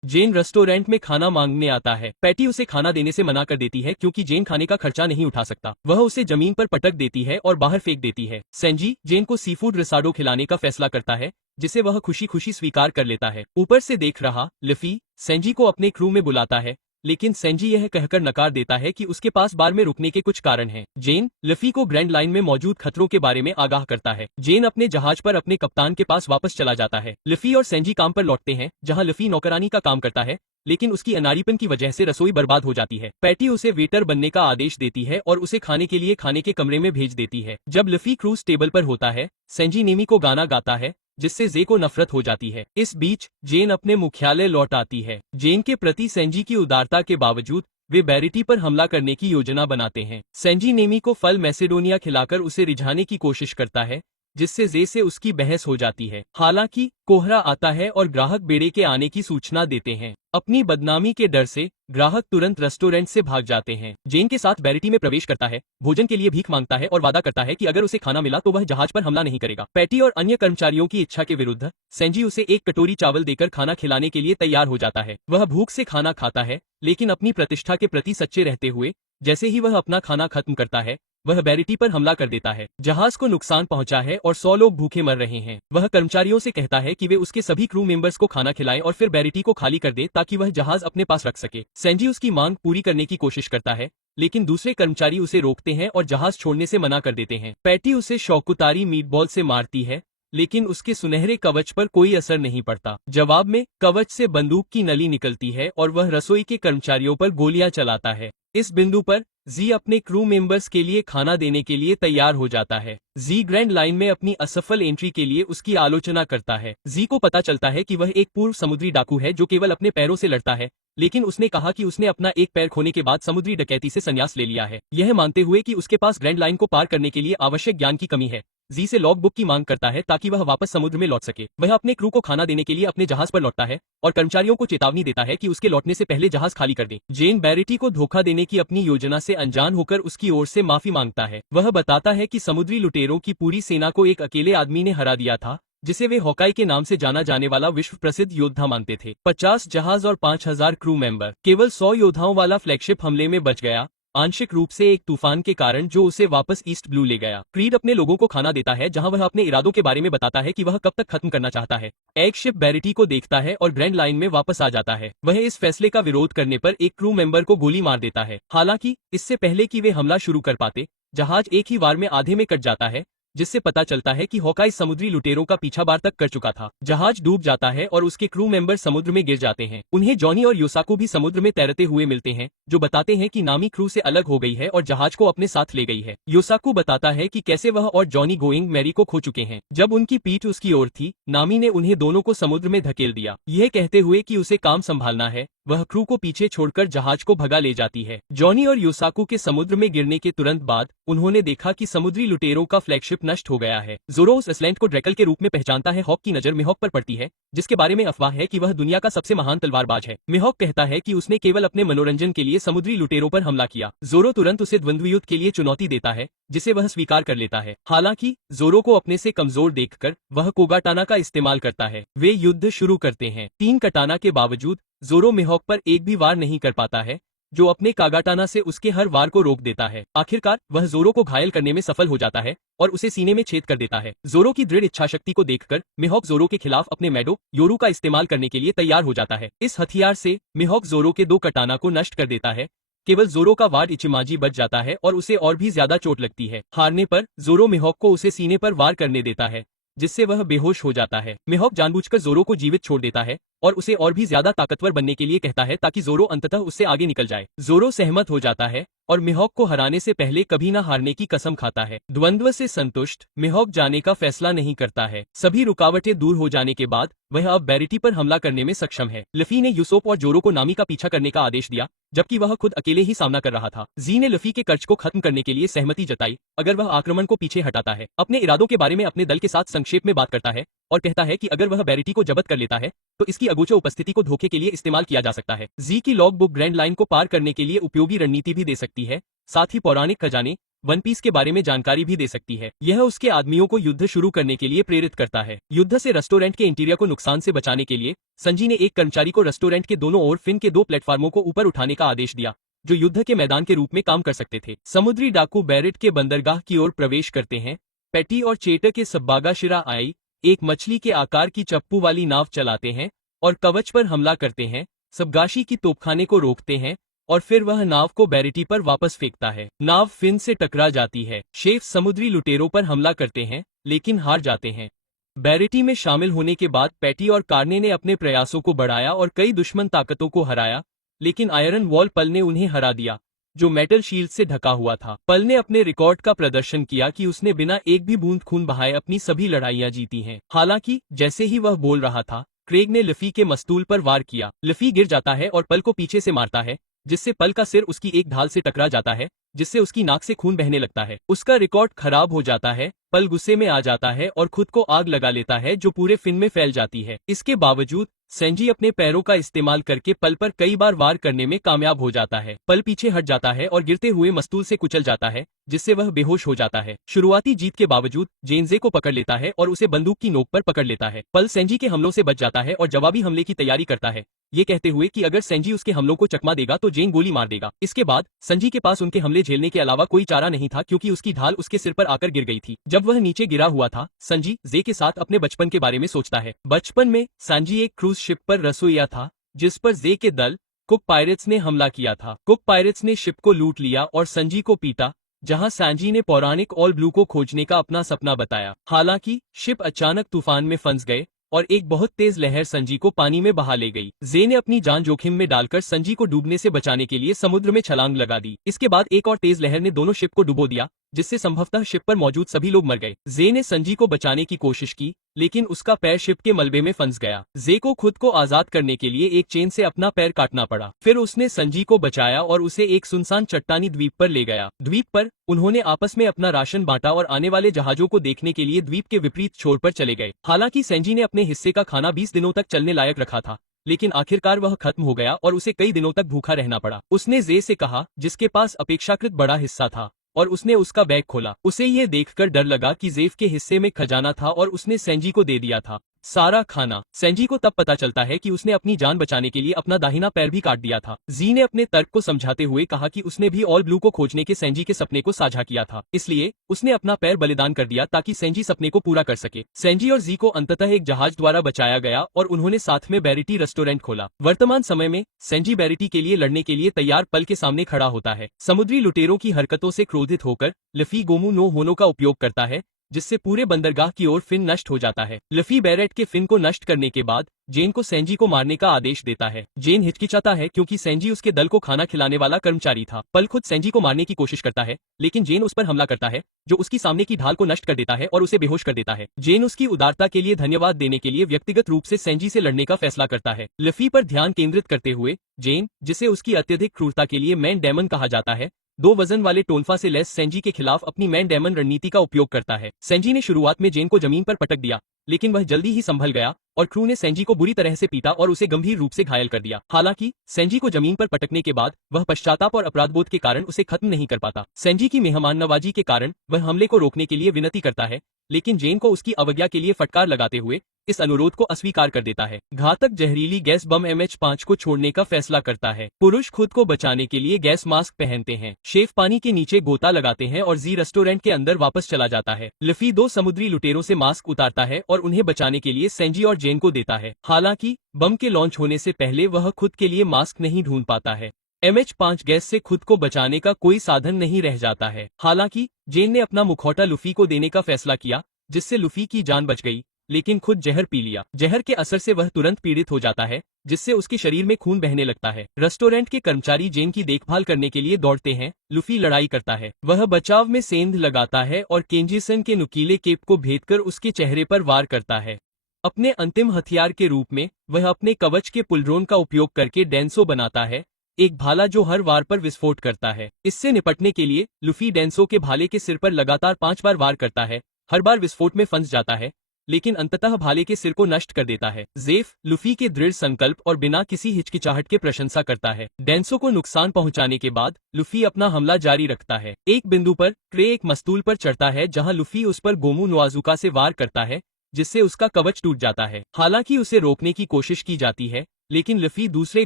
जेन रेस्टोरेंट में खाना मांगने आता है। पैटी उसे खाना देने से मना कर देती है क्योंकि जेन खाने का खर्चा नहीं उठा सकता। वह उसे जमीन पर पटक देती है और बाहर फेंक देती है। सेंजी जेन को सीफूड रिसाडो खिलाने का फैसला करता है, जिसे वह खुशी खुशी स्वीकार कर लेता है। ऊपर से देख रहा लफी सेंजी को अपने क्रू में बुलाता है, लेकिन सेंजी यह कहकर नकार देता है कि उसके पास बार में रुकने के कुछ कारण हैं। जेन लफी को ग्रैंड लाइन में मौजूद खतरों के बारे में आगाह करता है। जेन अपने जहाज पर अपने कप्तान के पास वापस चला जाता है। लफी और सेंजी काम पर लौटते हैं, जहां लफी नौकरानी का काम करता है, लेकिन उसकी अनाड़ीपन की वजह से रसोई बर्बाद हो जाती है। पैटी उसे वेटर बनने का आदेश देती है और उसे खाने के लिए खाने के कमरे में भेज देती है। जब लफी क्रूज टेबल पर होता है, सेंजी नेमी को गाना गाता है, जिससे जे को नफरत हो जाती है। इस बीच जेन अपने मुख्यालय लौट आती है। जेन के प्रति सेंजी की उदारता के बावजूद वे बैरिटी पर हमला करने की योजना बनाते हैं। सेंजी नेमी को फल मैसेडोनिया खिलाकर उसे रिझाने की कोशिश करता है, जिससे जे से उसकी बहस हो जाती है। हालांकि कोहरा आता है और ग्राहक बेड़े के आने की सूचना देते हैं। अपनी बदनामी के डर से ग्राहक तुरंत रेस्टोरेंट से भाग जाते हैं। जेन के साथ बैरिटी में प्रवेश करता है, भोजन के लिए भीख मांगता है और वादा करता है कि अगर उसे खाना मिला तो वह जहाज पर हमला नहीं करेगा। पैटी और अन्य कर्मचारियों की इच्छा के विरुद्ध सेंजी उसे एक कटोरी चावल देकर खाना खिलाने के लिए तैयार हो जाता है। वह भूख से खाना खाता है, लेकिन अपनी प्रतिष्ठा के प्रति सच्चे रहते हुए जैसे ही वह अपना खाना खत्म करता है, वह बैरिटी पर हमला कर देता है। जहाज को नुकसान पहुंचा है और 100 लोग भूखे मर रहे हैं। वह कर्मचारियों से कहता है कि वे उसके सभी क्रू मेंबर्स को खाना खिलाएं और फिर बैरिटी को खाली कर दे ताकि वह जहाज अपने पास रख सके। सेंजी उसकी मांग पूरी करने की कोशिश करता है, लेकिन दूसरे कर्मचारी उसे रोकते हैं और जहाज छोड़ने से मना कर देते हैं। पैटी उसे शौकुतारी मीटबॉल से मारती है, लेकिन उसके सुनहरे कवच पर कोई असर नहीं पड़ता। जवाब में कवच से बंदूक की नली निकलती है और वह रसोई के कर्मचारियों पर गोलियां चलाता है। इस बिंदु पर जी अपने क्रू मेंबर्स के लिए खाना देने के लिए तैयार हो जाता है। जी ग्रैंड लाइन में अपनी असफल एंट्री के लिए उसकी आलोचना करता है। जी को पता चलता है कि वह एक पूर्व समुद्री डाकू है जो केवल अपने पैरों से लड़ता है, लेकिन उसने कहा कि उसने अपना एक पैर खोने के बाद समुद्री डकैती से संन्यास ले लिया है, यह मानते हुए कि उसके पास ग्रैंड लाइन को पार करने के लिए आवश्यक ज्ञान की कमी है। जी से लॉग बुक की मांग करता है ताकि वह वापस समुद्र में लौट सके। वह अपने क्रू को खाना देने के लिए अपने जहाज पर लौटता है और कर्मचारियों को चेतावनी देता है कि उसके लौटने से पहले जहाज खाली कर दें। जेन बैरिटी को धोखा देने की अपनी योजना से अनजान होकर उसकी ओर से माफी मांगता है। वह बताता है कि समुद्री लुटेरों की पूरी सेना को एक अकेले आदमी ने हरा दिया था, जिसे वे हॉकाई के नाम से जाना जाने वाला विश्व प्रसिद्ध योद्धा मानते थे। 50 जहाज और 5000 क्रू मेंबर। केवल 100 योद्धाओं वाला फ्लैगशिप हमले में बच गया, आंशिक रूप से एक तूफान के कारण जो उसे वापस ईस्ट ब्लू ले गया। क्रीड अपने लोगों को खाना देता है, जहां वह अपने इरादों के बारे में बताता है कि वह कब तक खत्म करना चाहता है। एग शिप बैरिटी को देखता है और ग्रैंड लाइन में वापस आ जाता है। वह इस फैसले का विरोध करने पर एक क्रू मेंबर को गोली मार देता है। हालांकि इससे पहले कि वे हमला शुरू कर पाते, जहाज एक ही वार में आधे में कट जाता है, जिससे पता चलता है कि हॉकाई समुद्री लुटेरों का पीछा बार तक कर चुका था। जहाज डूब जाता है और उसके क्रू मेंबर समुद्र में गिर जाते हैं। उन्हें जॉनी और योसाकू भी समुद्र में तैरते हुए मिलते हैं, जो बताते हैं कि नामी क्रू से अलग हो गई है और जहाज को अपने साथ ले गई है। योसाकू बताता है कि कैसे वह और जॉनी गोइंग मैरी को खो चुके हैं। जब उनकी पीठ उसकी ओर थी, नामी ने उन्हें दोनों को समुद्र में धकेल दिया, यह कहते हुए कि उसे काम संभालना है। वह क्रू को पीछे छोड़कर जहाज को भगा ले जाती है। जॉनी और योसाकू के समुद्र में गिरने के तुरंत बाद उन्होंने देखा कि समुद्री लुटेरों का फ्लैगशिप नष्ट हो गया है। जोरो उस आइसलैंड को ड्रैकल के रूप में पहचानता है। हॉक की नजर मिहोक पर पड़ती है, जिसके बारे में अफवाह है कि वह दुनिया का सबसे महान तलवारबाज है। मिहोक कहता है कि उसने केवल अपने मनोरंजन के लिए समुद्री लुटेरों पर हमला किया। जोरो तुरंत उसे द्वंद्व युद्ध के लिए चुनौती देता है, जिसे वह स्वीकार कर लेता है। हालांकि जोरो को अपने से कमजोर देखकर वह कोगाटाना का इस्तेमाल करता है। वे युद्ध शुरू करते हैं। 3 कटाना के बावजूद जोरो मिहोक पर एक भी वार नहीं कर पाता है, जो अपने कागाटाना से उसके हर वार को रोक देता है। आखिरकार वह जोरो को घायल करने में सफल हो जाता है और उसे सीने में छेद कर देता है। जोरो की दृढ़ इच्छाशक्ति को देखकर मिहोक जोरो के खिलाफ अपने मैडो योरू का इस्तेमाल करने के लिए तैयार हो जाता है। इस हथियार से मिहोक जोरो के 2 कटाना को नष्ट कर देता है। केवल जोरो का वार इचिमाजी बच जाता है और उसे और भी ज्यादा चोट लगती है। हारने पर जोरो मिहोक को उसे सीने पर वार करने देता है, जिससे वह बेहोश हो जाता है। मिहोक जानबूझकर जोरो को जीवित छोड़ देता है और उसे और भी ज्यादा ताकतवर बनने के लिए कहता है ताकि जोरो अंततः उससे आगे निकल जाए। जोरो सहमत हो जाता है और मिहोक को हराने से पहले कभी न हारने की कसम खाता है। द्वंद्व से संतुष्ट मिहोक जाने का फैसला नहीं करता है। सभी रुकावटें दूर हो जाने के बाद वह अब बैरिटी पर हमला करने में सक्षम है। लफी ने यूसोप और जोरो को नामी का पीछा करने का आदेश दिया, जबकि वह खुद अकेले ही सामना कर रहा था। जी ने लफी के कर्ज को खत्म करने के लिए सहमति जताई अगर वह आक्रमण को पीछे हटाता है। अपने इरादों के बारे में अपने दल के साथ संक्षेप में बात करता है और कहता है कि अगर वह बैरिटी को जब्त कर लेता है तो इसकी अगोचर उपस्थिति को धोखे के लिए इस्तेमाल किया जा सकता है। जी की लॉग बुक ग्रैंड लाइन को पार करने के लिए उपयोगी रणनीति भी दे सकती है, साथ ही पौराणिक खजाने वन पीस के बारे में जानकारी भी दे सकती है। यह उसके आदमियों को युद्ध शुरू करने के लिए प्रेरित करता है। युद्ध से रेस्टोरेंट के इंटीरियर को नुकसान से बचाने के लिए संजी ने एक कर्मचारी को रेस्टोरेंट के दोनों ओर फिन के 2 प्लेटफार्मों को ऊपर उठाने का आदेश दिया, जो युद्ध के मैदान के रूप में काम कर सकते थे। समुद्री डाकू बैरेट के बंदरगाह की ओर प्रवेश करते हैं। पैटी और चेटर के सब्बागाशिरा आई एक मछली के आकार की चप्पू वाली नाव चलाते हैं और कवच पर हमला करते हैं। सबगाशी की तोपखाने को रोकते हैं और फिर वह नाव को बैरिटी पर वापस फेंकता है। नाव फिन से टकरा जाती है। शेफ समुद्री लुटेरों पर हमला करते हैं लेकिन हार जाते हैं। बैरिटी में शामिल होने के बाद पैटी और कार्ने ने अपने प्रयासों को बढ़ाया और कई दुश्मन ताकतों को हराया, लेकिन आयरन वॉल पल ने उन्हें हरा दिया, जो मेटल शील्ड से ढका हुआ था। पल ने अपने रिकॉर्ड का प्रदर्शन किया कि उसने बिना एक भी बूंद खून बहाए अपनी सभी लड़ाइयां जीती हैं। हालांकि जैसे ही वह बोल रहा था, क्रेग ने लफी के मस्तूल पर वार किया। लफी गिर जाता है और पल को पीछे से मारता है, जिससे पल का सिर उसकी एक ढाल से टकरा जाता है, जिससे उसकी नाक से खून बहने लगता है। उसका रिकॉर्ड खराब हो जाता है। पल गुस्से में आ जाता है और खुद को आग लगा लेता है, जो पूरे फिन में फैल जाती है। इसके बावजूद सेंजी अपने पैरों का इस्तेमाल करके पल पर कई बार वार करने में कामयाब हो जाता है। पल पीछे हट जाता है और गिरते हुए मस्तूल से कुचल जाता है, जिससे वह बेहोश हो जाता है। शुरुआती जीत के बावजूद जेनजे को पकड़ लेता है और उसे बंदूक की नोक पर पकड़ लेता है। पल सेंजी के हमलों से बच जाता है और जवाबी हमले की तैयारी करता है, ये कहते हुए कि अगर सेंजी उसके हमलों को चकमा देगा तो जेन गोली मार देगा। इसके बाद संजी के पास उनके हमले झेलने के अलावा कोई चारा नहीं था, क्योंकि उसकी ढाल उसके सिर पर आकर गिर गई थी। जब वह नीचे गिरा हुआ था, संजी जे के साथ अपने बचपन के बारे में सोचता है। बचपन में संजी एक क्रूज शिप पर रसोइया था, जिस पर जे के दल कुक पायरेट्स ने हमला किया था। कुक पायरेट्स ने शिप को लूट लिया और संजी को पीटा, जहां सांजी ने पौराणिक ऑल ब्लू को खोजने का अपना सपना बताया। हालांकि शिप अचानक तूफान में फंस गए और एक बहुत तेज लहर संजी को पानी में बहा ले गई। जे ने अपनी जान जोखिम में डालकर संजी को डूबने से बचाने के लिए समुद्र में छलांग लगा दी। इसके बाद एक और तेज लहर ने दोनों शिप को डुबो दिया, जिससे संभवतः शिप पर मौजूद सभी लोग मर गए। जे ने संजी को बचाने की कोशिश की, लेकिन उसका पैर शिप के मलबे में फंस गया। जे को खुद को आजाद करने के लिए एक चेन से अपना पैर काटना पड़ा। फिर उसने संजी को बचाया और उसे एक सुनसान चट्टानी द्वीप पर ले गया। द्वीप पर उन्होंने आपस में अपना राशन बांटा और आने वाले जहाजों को देखने के लिए द्वीप के विपरीत छोर पर चले गए। हालांकि संजी ने अपने हिस्से का खाना 20 दिनों तक चलने लायक रखा था, लेकिन आखिरकार वह खत्म हो गया और उसे कई दिनों तक भूखा रहना पड़ा। उसने जे से कहा, जिसके पास अपेक्षाकृत बड़ा हिस्सा था, और उसने उसका बैग खोला। उसे यह देखकर डर लगा कि जेफ के हिस्से में खजाना था और उसने सेंजी को दे दिया था सारा खाना। सेंजी को तब पता चलता है कि उसने अपनी जान बचाने के लिए अपना दाहिना पैर भी काट दिया था। जी ने अपने तर्क को समझाते हुए कहा कि उसने भी ऑल ब्लू को खोजने के सेंजी के सपने को साझा किया था, इसलिए उसने अपना पैर बलिदान कर दिया ताकि सेंजी सपने को पूरा कर सके। सेंजी और जी को अंततः एक जहाज द्वारा बचाया गया और उन्होंने साथ में बैरिटी रेस्टोरेंट खोला। वर्तमान समय में सेंजी बैरिटी के लिए लड़ने के लिए तैयार पल के सामने खड़ा होता है। समुद्री लुटेरों की हरकतों से क्रोधित होकर लफी गोमू नो होनो का उपयोग करता है, जिससे पूरे बंदरगाह की ओर फिन नष्ट हो जाता है। लफी बैरेट के फिन को नष्ट करने के बाद जेन को सैंजी को मारने का आदेश देता है। जेन हिचकिचाता है क्योंकि सैंजी उसके दल को खाना खिलाने वाला कर्मचारी था। पल खुद सैंजी को मारने की कोशिश करता है, लेकिन जेन उस पर हमला करता है, जो उसकी सामने की ढाल को नष्ट कर देता है और उसे बेहोश कर देता है। जेन उसकी उदारता के लिए धन्यवाद देने के लिए व्यक्तिगत रूप से सैंजी से लड़ने का फैसला करता है। लफी पर ध्यान केंद्रित करते हुए जेन, जिसे उसकी अत्यधिक क्रूरता के लिए मैन डेमन कहा जाता है, 2 वजन वाले टोनफा से लैस सैंजी के खिलाफ अपनी मैन डेमन रणनीति का उपयोग करता है। सैंजी ने शुरुआत में जेन को जमीन पर पटक दिया, लेकिन वह जल्दी ही संभल गया और क्रू ने सैंजी को बुरी तरह से पीटा और उसे गंभीर रूप से घायल कर दिया। हालांकि सैंजी को जमीन पर पटकने के बाद वह पश्चाताप और अपराधबोध के कारण उसे खत्म नहीं कर पाता। सैंजी की मेहमान नवाजी के कारण वह हमले को रोकने के लिए विनती करता है, लेकिन जेन को उसकी अवज्ञा के लिए फटकार लगाते हुए इस अनुरोध को अस्वीकार कर देता है। घातक जहरीली गैस बम MH5 को छोड़ने का फैसला करता है। पुरुष खुद को बचाने के लिए गैस मास्क पहनते हैं। शेफ पानी के नीचे गोता लगाते हैं और जी रेस्टोरेंट के अंदर वापस चला जाता है। लफी 2 समुद्री लुटेरों से मास्क उतारता है और उन्हें बचाने के लिए सैंजी और जेन को देता है। हालांकि बम के लॉन्च होने से पहले वह खुद के लिए मास्क नहीं ढूंढ पाता है। MH5 गैस से खुद को बचाने का कोई साधन नहीं रह जाता है। हालांकि जेन ने अपना मुखौटा लुफी को देने का फैसला किया, जिससे लुफी की जान बच गई, लेकिन खुद जहर पी लिया। जहर के असर से वह तुरंत पीड़ित हो जाता है, जिससे उसके शरीर में खून बहने लगता है। रेस्टोरेंट के कर्मचारी जेन की देखभाल करने के लिए दौड़ते हैं। लुफी लड़ाई करता है। वह बचाव में सेंध लगाता है और केंजिसन के नुकीले केप को भेदकर उसके चेहरे पर वार करता है। अपने अंतिम हथियार के रूप में वह अपने कवच के पुलड्रोन का उपयोग करके डेंसो बनाता है, एक भाला जो हर वार पर विस्फोट करता है। इससे निपटने के लिए लुफी डेंसो के भाले के सिर पर लगातार 5 बार वार करता है। हर बार विस्फोट में फंस जाता है, लेकिन अंततः भाले के सिर को नष्ट कर देता है। जेफ लुफी के दृढ़ संकल्प और बिना किसी हिचकिचाहट के प्रशंसा करता है। डेंसो को नुकसान पहुंचाने के बाद लुफी अपना हमला जारी रखता है। एक बिंदु पर क्रे एक मस्तूल पर चढ़ता है, जहां लुफी उस पर गोमू नोआजुका से वार करता है, जिससे उसका कवच टूट जाता है। हालांकि उसे रोकने की कोशिश की जाती है, लेकिन लफी दूसरे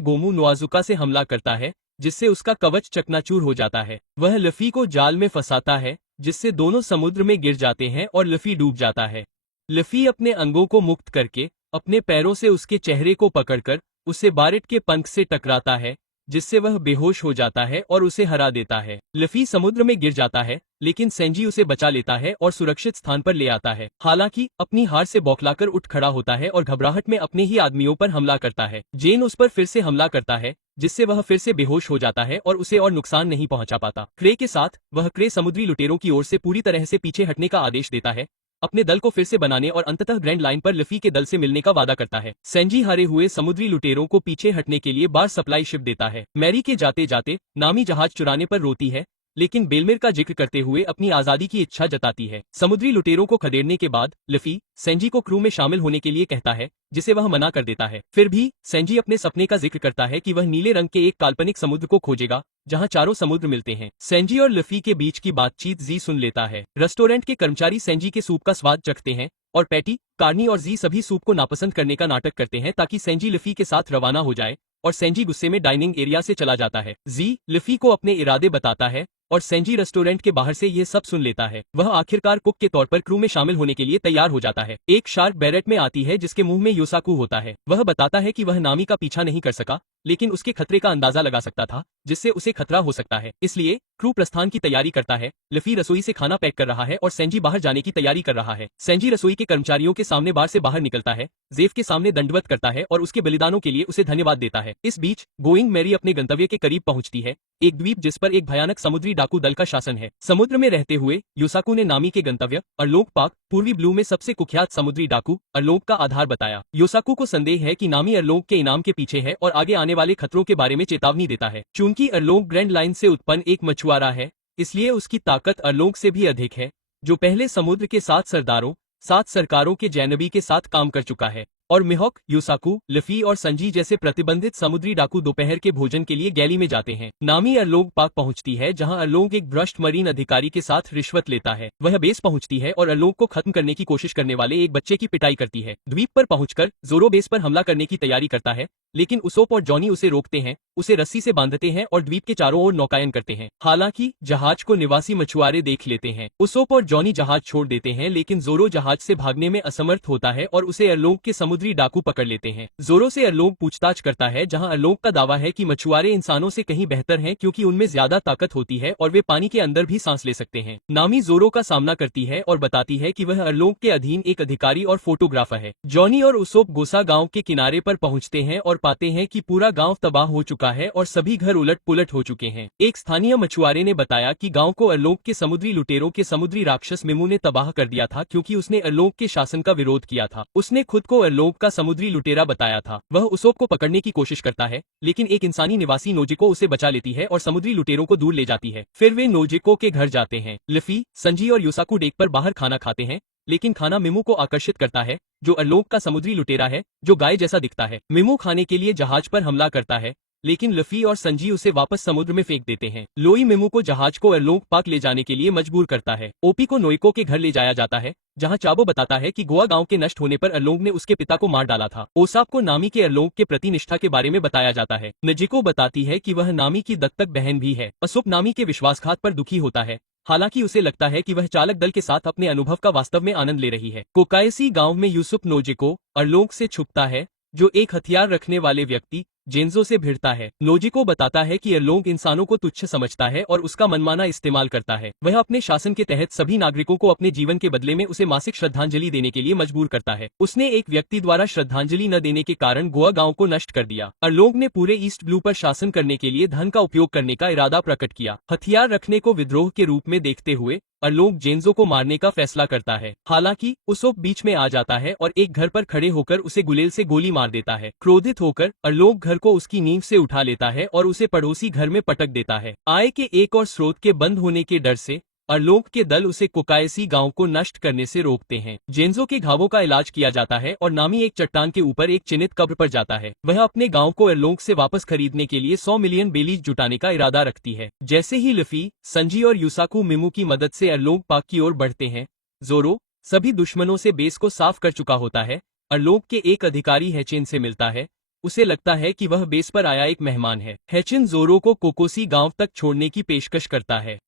गोमू नोआजुका से हमला करता है, जिससे उसका कवच चकनाचूर हो जाता है। वह लफी को जाल में फंसाता है, जिससे दोनों समुद्र में गिर जाते हैं और लफी डूब जाता है। लफी अपने अंगों को मुक्त करके अपने पैरों से उसके चेहरे को पकड़कर उसे बारेट के पंख से टकराता है, जिससे वह बेहोश हो जाता है और उसे हरा देता है। लफी समुद्र में गिर जाता है, लेकिन सैंजी उसे बचा लेता है और सुरक्षित स्थान पर ले आता है। हालांकि अपनी हार से बौखलाकर उठ खड़ा होता है और घबराहट में अपने ही आदमियों पर हमला करता है। जेन उस पर फिर से हमला करता है, जिससे वह फिर से बेहोश हो जाता है और उसे और नुकसान नहीं पहुंचा पाता। क्रे के साथ वह क्रे समुद्री लुटेरों की ओर से पूरी तरह से पीछे हटने का आदेश देता है, अपने दल को फिर से बनाने और अंततः ग्रैंड लाइन पर लफी के दल से मिलने का वादा करता है। सैंजी हारे हुए समुद्री लुटेरों को पीछे हटने के लिए बार सप्लाई शिप देता है। मैरी के जाते जाते नामी जहाज चुराने पर रोती है, लेकिन बेलमिर का जिक्र करते हुए अपनी आजादी की इच्छा जताती है। समुद्री लुटेरों को खदेड़ने के बाद लफी सैंजी को क्रू में शामिल होने के लिए कहता है, जिसे वह मना कर देता है। फिर भी सैंजी अपने सपने का जिक्र करता है कि वह नीले रंग के एक काल्पनिक समुद्र को खोजेगा, जहां चारों समुद्र मिलते हैं। सैंजी और लफी के बीच की बातचीत जी सुन लेता है। रेस्टोरेंट के कर्मचारी सैंजी के सूप का स्वाद चखते हैं और पैटी, कार्नी और जी सभी सूप को नापसंद करने का नाटक करते हैं, ताकि सैंजी लफी के साथ रवाना हो जाए, और सैंजी गुस्से में डाइनिंग एरिया से चला जाता है। जी लफी को अपने इरादे बताता है और सैंजी रेस्टोरेंट के बाहर से ये सब सुन लेता है। वह आखिरकार कुक के तौर पर क्रू में शामिल होने के लिए तैयार हो जाता है। एक शार्क बैरेट में आती है, जिसके मुंह में योसाकू होता है। वह बताता है कि वह नामी का पीछा नहीं कर सका, लेकिन उसके खतरे का अंदाजा लगा सकता था, जिससे उसे खतरा हो सकता है। इसलिए क्रू प्रस्थान की तैयारी करता है। लफी रसोई से खाना पैक कर रहा है और सैंजी बाहर जाने की तैयारी कर रहा है। सैंजी रसोई के कर्मचारियों के सामने बार से बाहर निकलता है, जेफ के सामने दंडवत करता है और उसके बलिदानों के लिए उसे धन्यवाद देता है। इस बीच गोइंग मैरी अपने गंतव्य के करीब पहुंचती है, एक द्वीप जिस पर एक भयानक समुद्री डाकू दल का शासन है। समुद्र में रहते हुए योसाकू ने नामी के गंतव्य अर्लोक पाक पूर्वी ब्लू में सबसे कुख्यात समुद्री डाकू अर्लोक का आधार बताया। योसाकू को संदेह है कि नामी अर्लोक के इनाम के पीछे है और आगे आने वाले खतरों के बारे में चेतावनी देता है। चूंकि अर्लोक ग्रैंड लाइन से उत्पन्न एक मछुआरा है, इसलिए उसकी ताकत अर्लोक से भी अधिक है, जो पहले समुद्र के 7 सरदारों 7 सरकारों के जैनबी के साथ काम कर चुका है। और मिहोक, योसाकू, लफी और संजी जैसे प्रतिबंधित समुद्री डाकू दोपहर के भोजन के लिए गैली में जाते हैं। नामी अर्लोक पाक पहुंचती है, जहां अर्लोक एक भ्रष्ट मरीन अधिकारी के साथ रिश्वत लेता है। वह बेस पहुंचती है और अर्लोक को खत्म करने की कोशिश करने वाले एक बच्चे की पिटाई करती है। द्वीप पर पहुंचकर जोरो बेस पर हमला करने की तैयारी करता है, लेकिन उसोप और जॉनी उसे रोकते हैं, उसे रस्सी से बांधते हैं और द्वीप के चारों ओर नौकायन करते हैं। हालांकि जहाज को निवासी मछुआरे देख लेते हैं। उसोप और जॉनी जहाज छोड़ देते हैं, लेकिन जोरो जहाज से भागने में असमर्थ होता है और उसे अर्लोक के समुद्र समुद्री डाकू पकड़ लेते हैं। जोरो से अरलोग पूछताछ करता है, जहां अरलोग का दावा है कि मछुआरे इंसानों से कहीं बेहतर हैं क्योंकि उनमें ज्यादा ताकत होती है और वे पानी के अंदर भी सांस ले सकते हैं। नामी जोरो का सामना करती है और बताती है कि वह अरलोग के अधीन एक अधिकारी और फोटोग्राफर है। जॉनी और उसोप गोसा गांव के किनारे पर पहुंचते हैं और पाते हैं कि पूरा गांव तबाह हो चुका है और सभी घर उलट पुलट हो चुके हैं। एक स्थानीय मछुआरे ने बताया कि गांव को अरलोग के समुद्री लुटेरों के समुद्री राक्षस मिमू ने तबाह कर दिया था क्योंकि उसने अरलोग के शासन का विरोध किया था। उसने खुद को अरलोग का समुद्री लुटेरा बताया था। वह उसोप को पकड़ने की कोशिश करता है, लेकिन एक इंसानी निवासी नोजिको उसे बचा लेती है और समुद्री लुटेरों को दूर ले जाती है। फिर वे नोजिको के घर जाते हैं। लफी, संजी और युसाकु डेक पर बाहर खाना खाते हैं, लेकिन खाना मिमू को आकर्षित करता है, जो अरलोग का समुद्री लुटेरा है, जो गाय जैसा दिखता है। मिमू खाने के लिए जहाज पर हमला करता है, लेकिन लफी और संजी उसे वापस समुद्र में फेंक देते हैं। लोई मिमू को जहाज को अरलोग पाक ले जाने के लिए मजबूर करता है। ओपी को नोइको के घर ले जाया जाता है, जहां चाबो बताता है कि गोवा गांव के नष्ट होने पर अरलोग ने उसके पिता को मार डाला था। ओसाप को नामी के अरलोग के प्रति निष्ठा के बारे में बताया जाता है। नजिको बताती है कि वह नामी की दत्तक बहन भी है। असुप नामी के विश्वासघात पर दुखी होता है, हालांकि उसे लगता है कि वह चालक दल के साथ अपने अनुभव का वास्तव में आनंद ले रही है। कोकायसी गांव में यूसुफ नोजिको अरलोग से छुपता है, जो एक हथियार रखने वाले व्यक्ति जेंजो से भिड़ता है। नोजिको बताता है कि अरलोग इंसानों को तुच्छ समझता है और उसका मनमाना इस्तेमाल करता है। वह अपने शासन के तहत सभी नागरिकों को अपने जीवन के बदले में उसे मासिक श्रद्धांजलि देने के लिए मजबूर करता है। उसने एक व्यक्ति द्वारा श्रद्धांजलि न देने के कारण गोवा गांव को नष्ट कर दिया। अरलोग ने पूरे ईस्ट ब्लू पर शासन करने के लिए धन का उपयोग करने का इरादा प्रकट किया। हथियार रखने को विद्रोह के रूप में देखते हुए अरलोग जेंजो को मारने का फैसला करता है। हालांकि उसोप बीच में आ जाता है और एक घर पर खड़े होकर उसे गुलेल से गोली मार देता है। क्रोधित होकर अरलोग घर को उसकी नींव से उठा लेता है और उसे पड़ोसी घर में पटक देता है। आय के एक और स्रोत के बंद होने के डर से अरलोग के दल उसे कोकायसी गांव को नष्ट करने से रोकते हैं। जेंजो के घावों का इलाज किया जाता है और नामी एक चट्टान के ऊपर एक चिन्हित कब्र पर जाता है। वह अपने गांव को अरलोग से वापस खरीदने के लिए 100 मिलियन बेलीज जुटाने का इरादा रखती है। जैसे ही लफी, संजी और युसाकु मिमू की मदद से अरलोग पाक की ओर बढ़ते हैं, जोरो सभी दुश्मनों से बेस को साफ कर चुका होता है। अरलोग के एक अधिकारी हैचेन से मिलता है। उसे लगता है कि वह बेस पर आया एक मेहमान है। हैचेन जोरो को कोकोसी गांव तक छोड़ने की पेशकश करता है।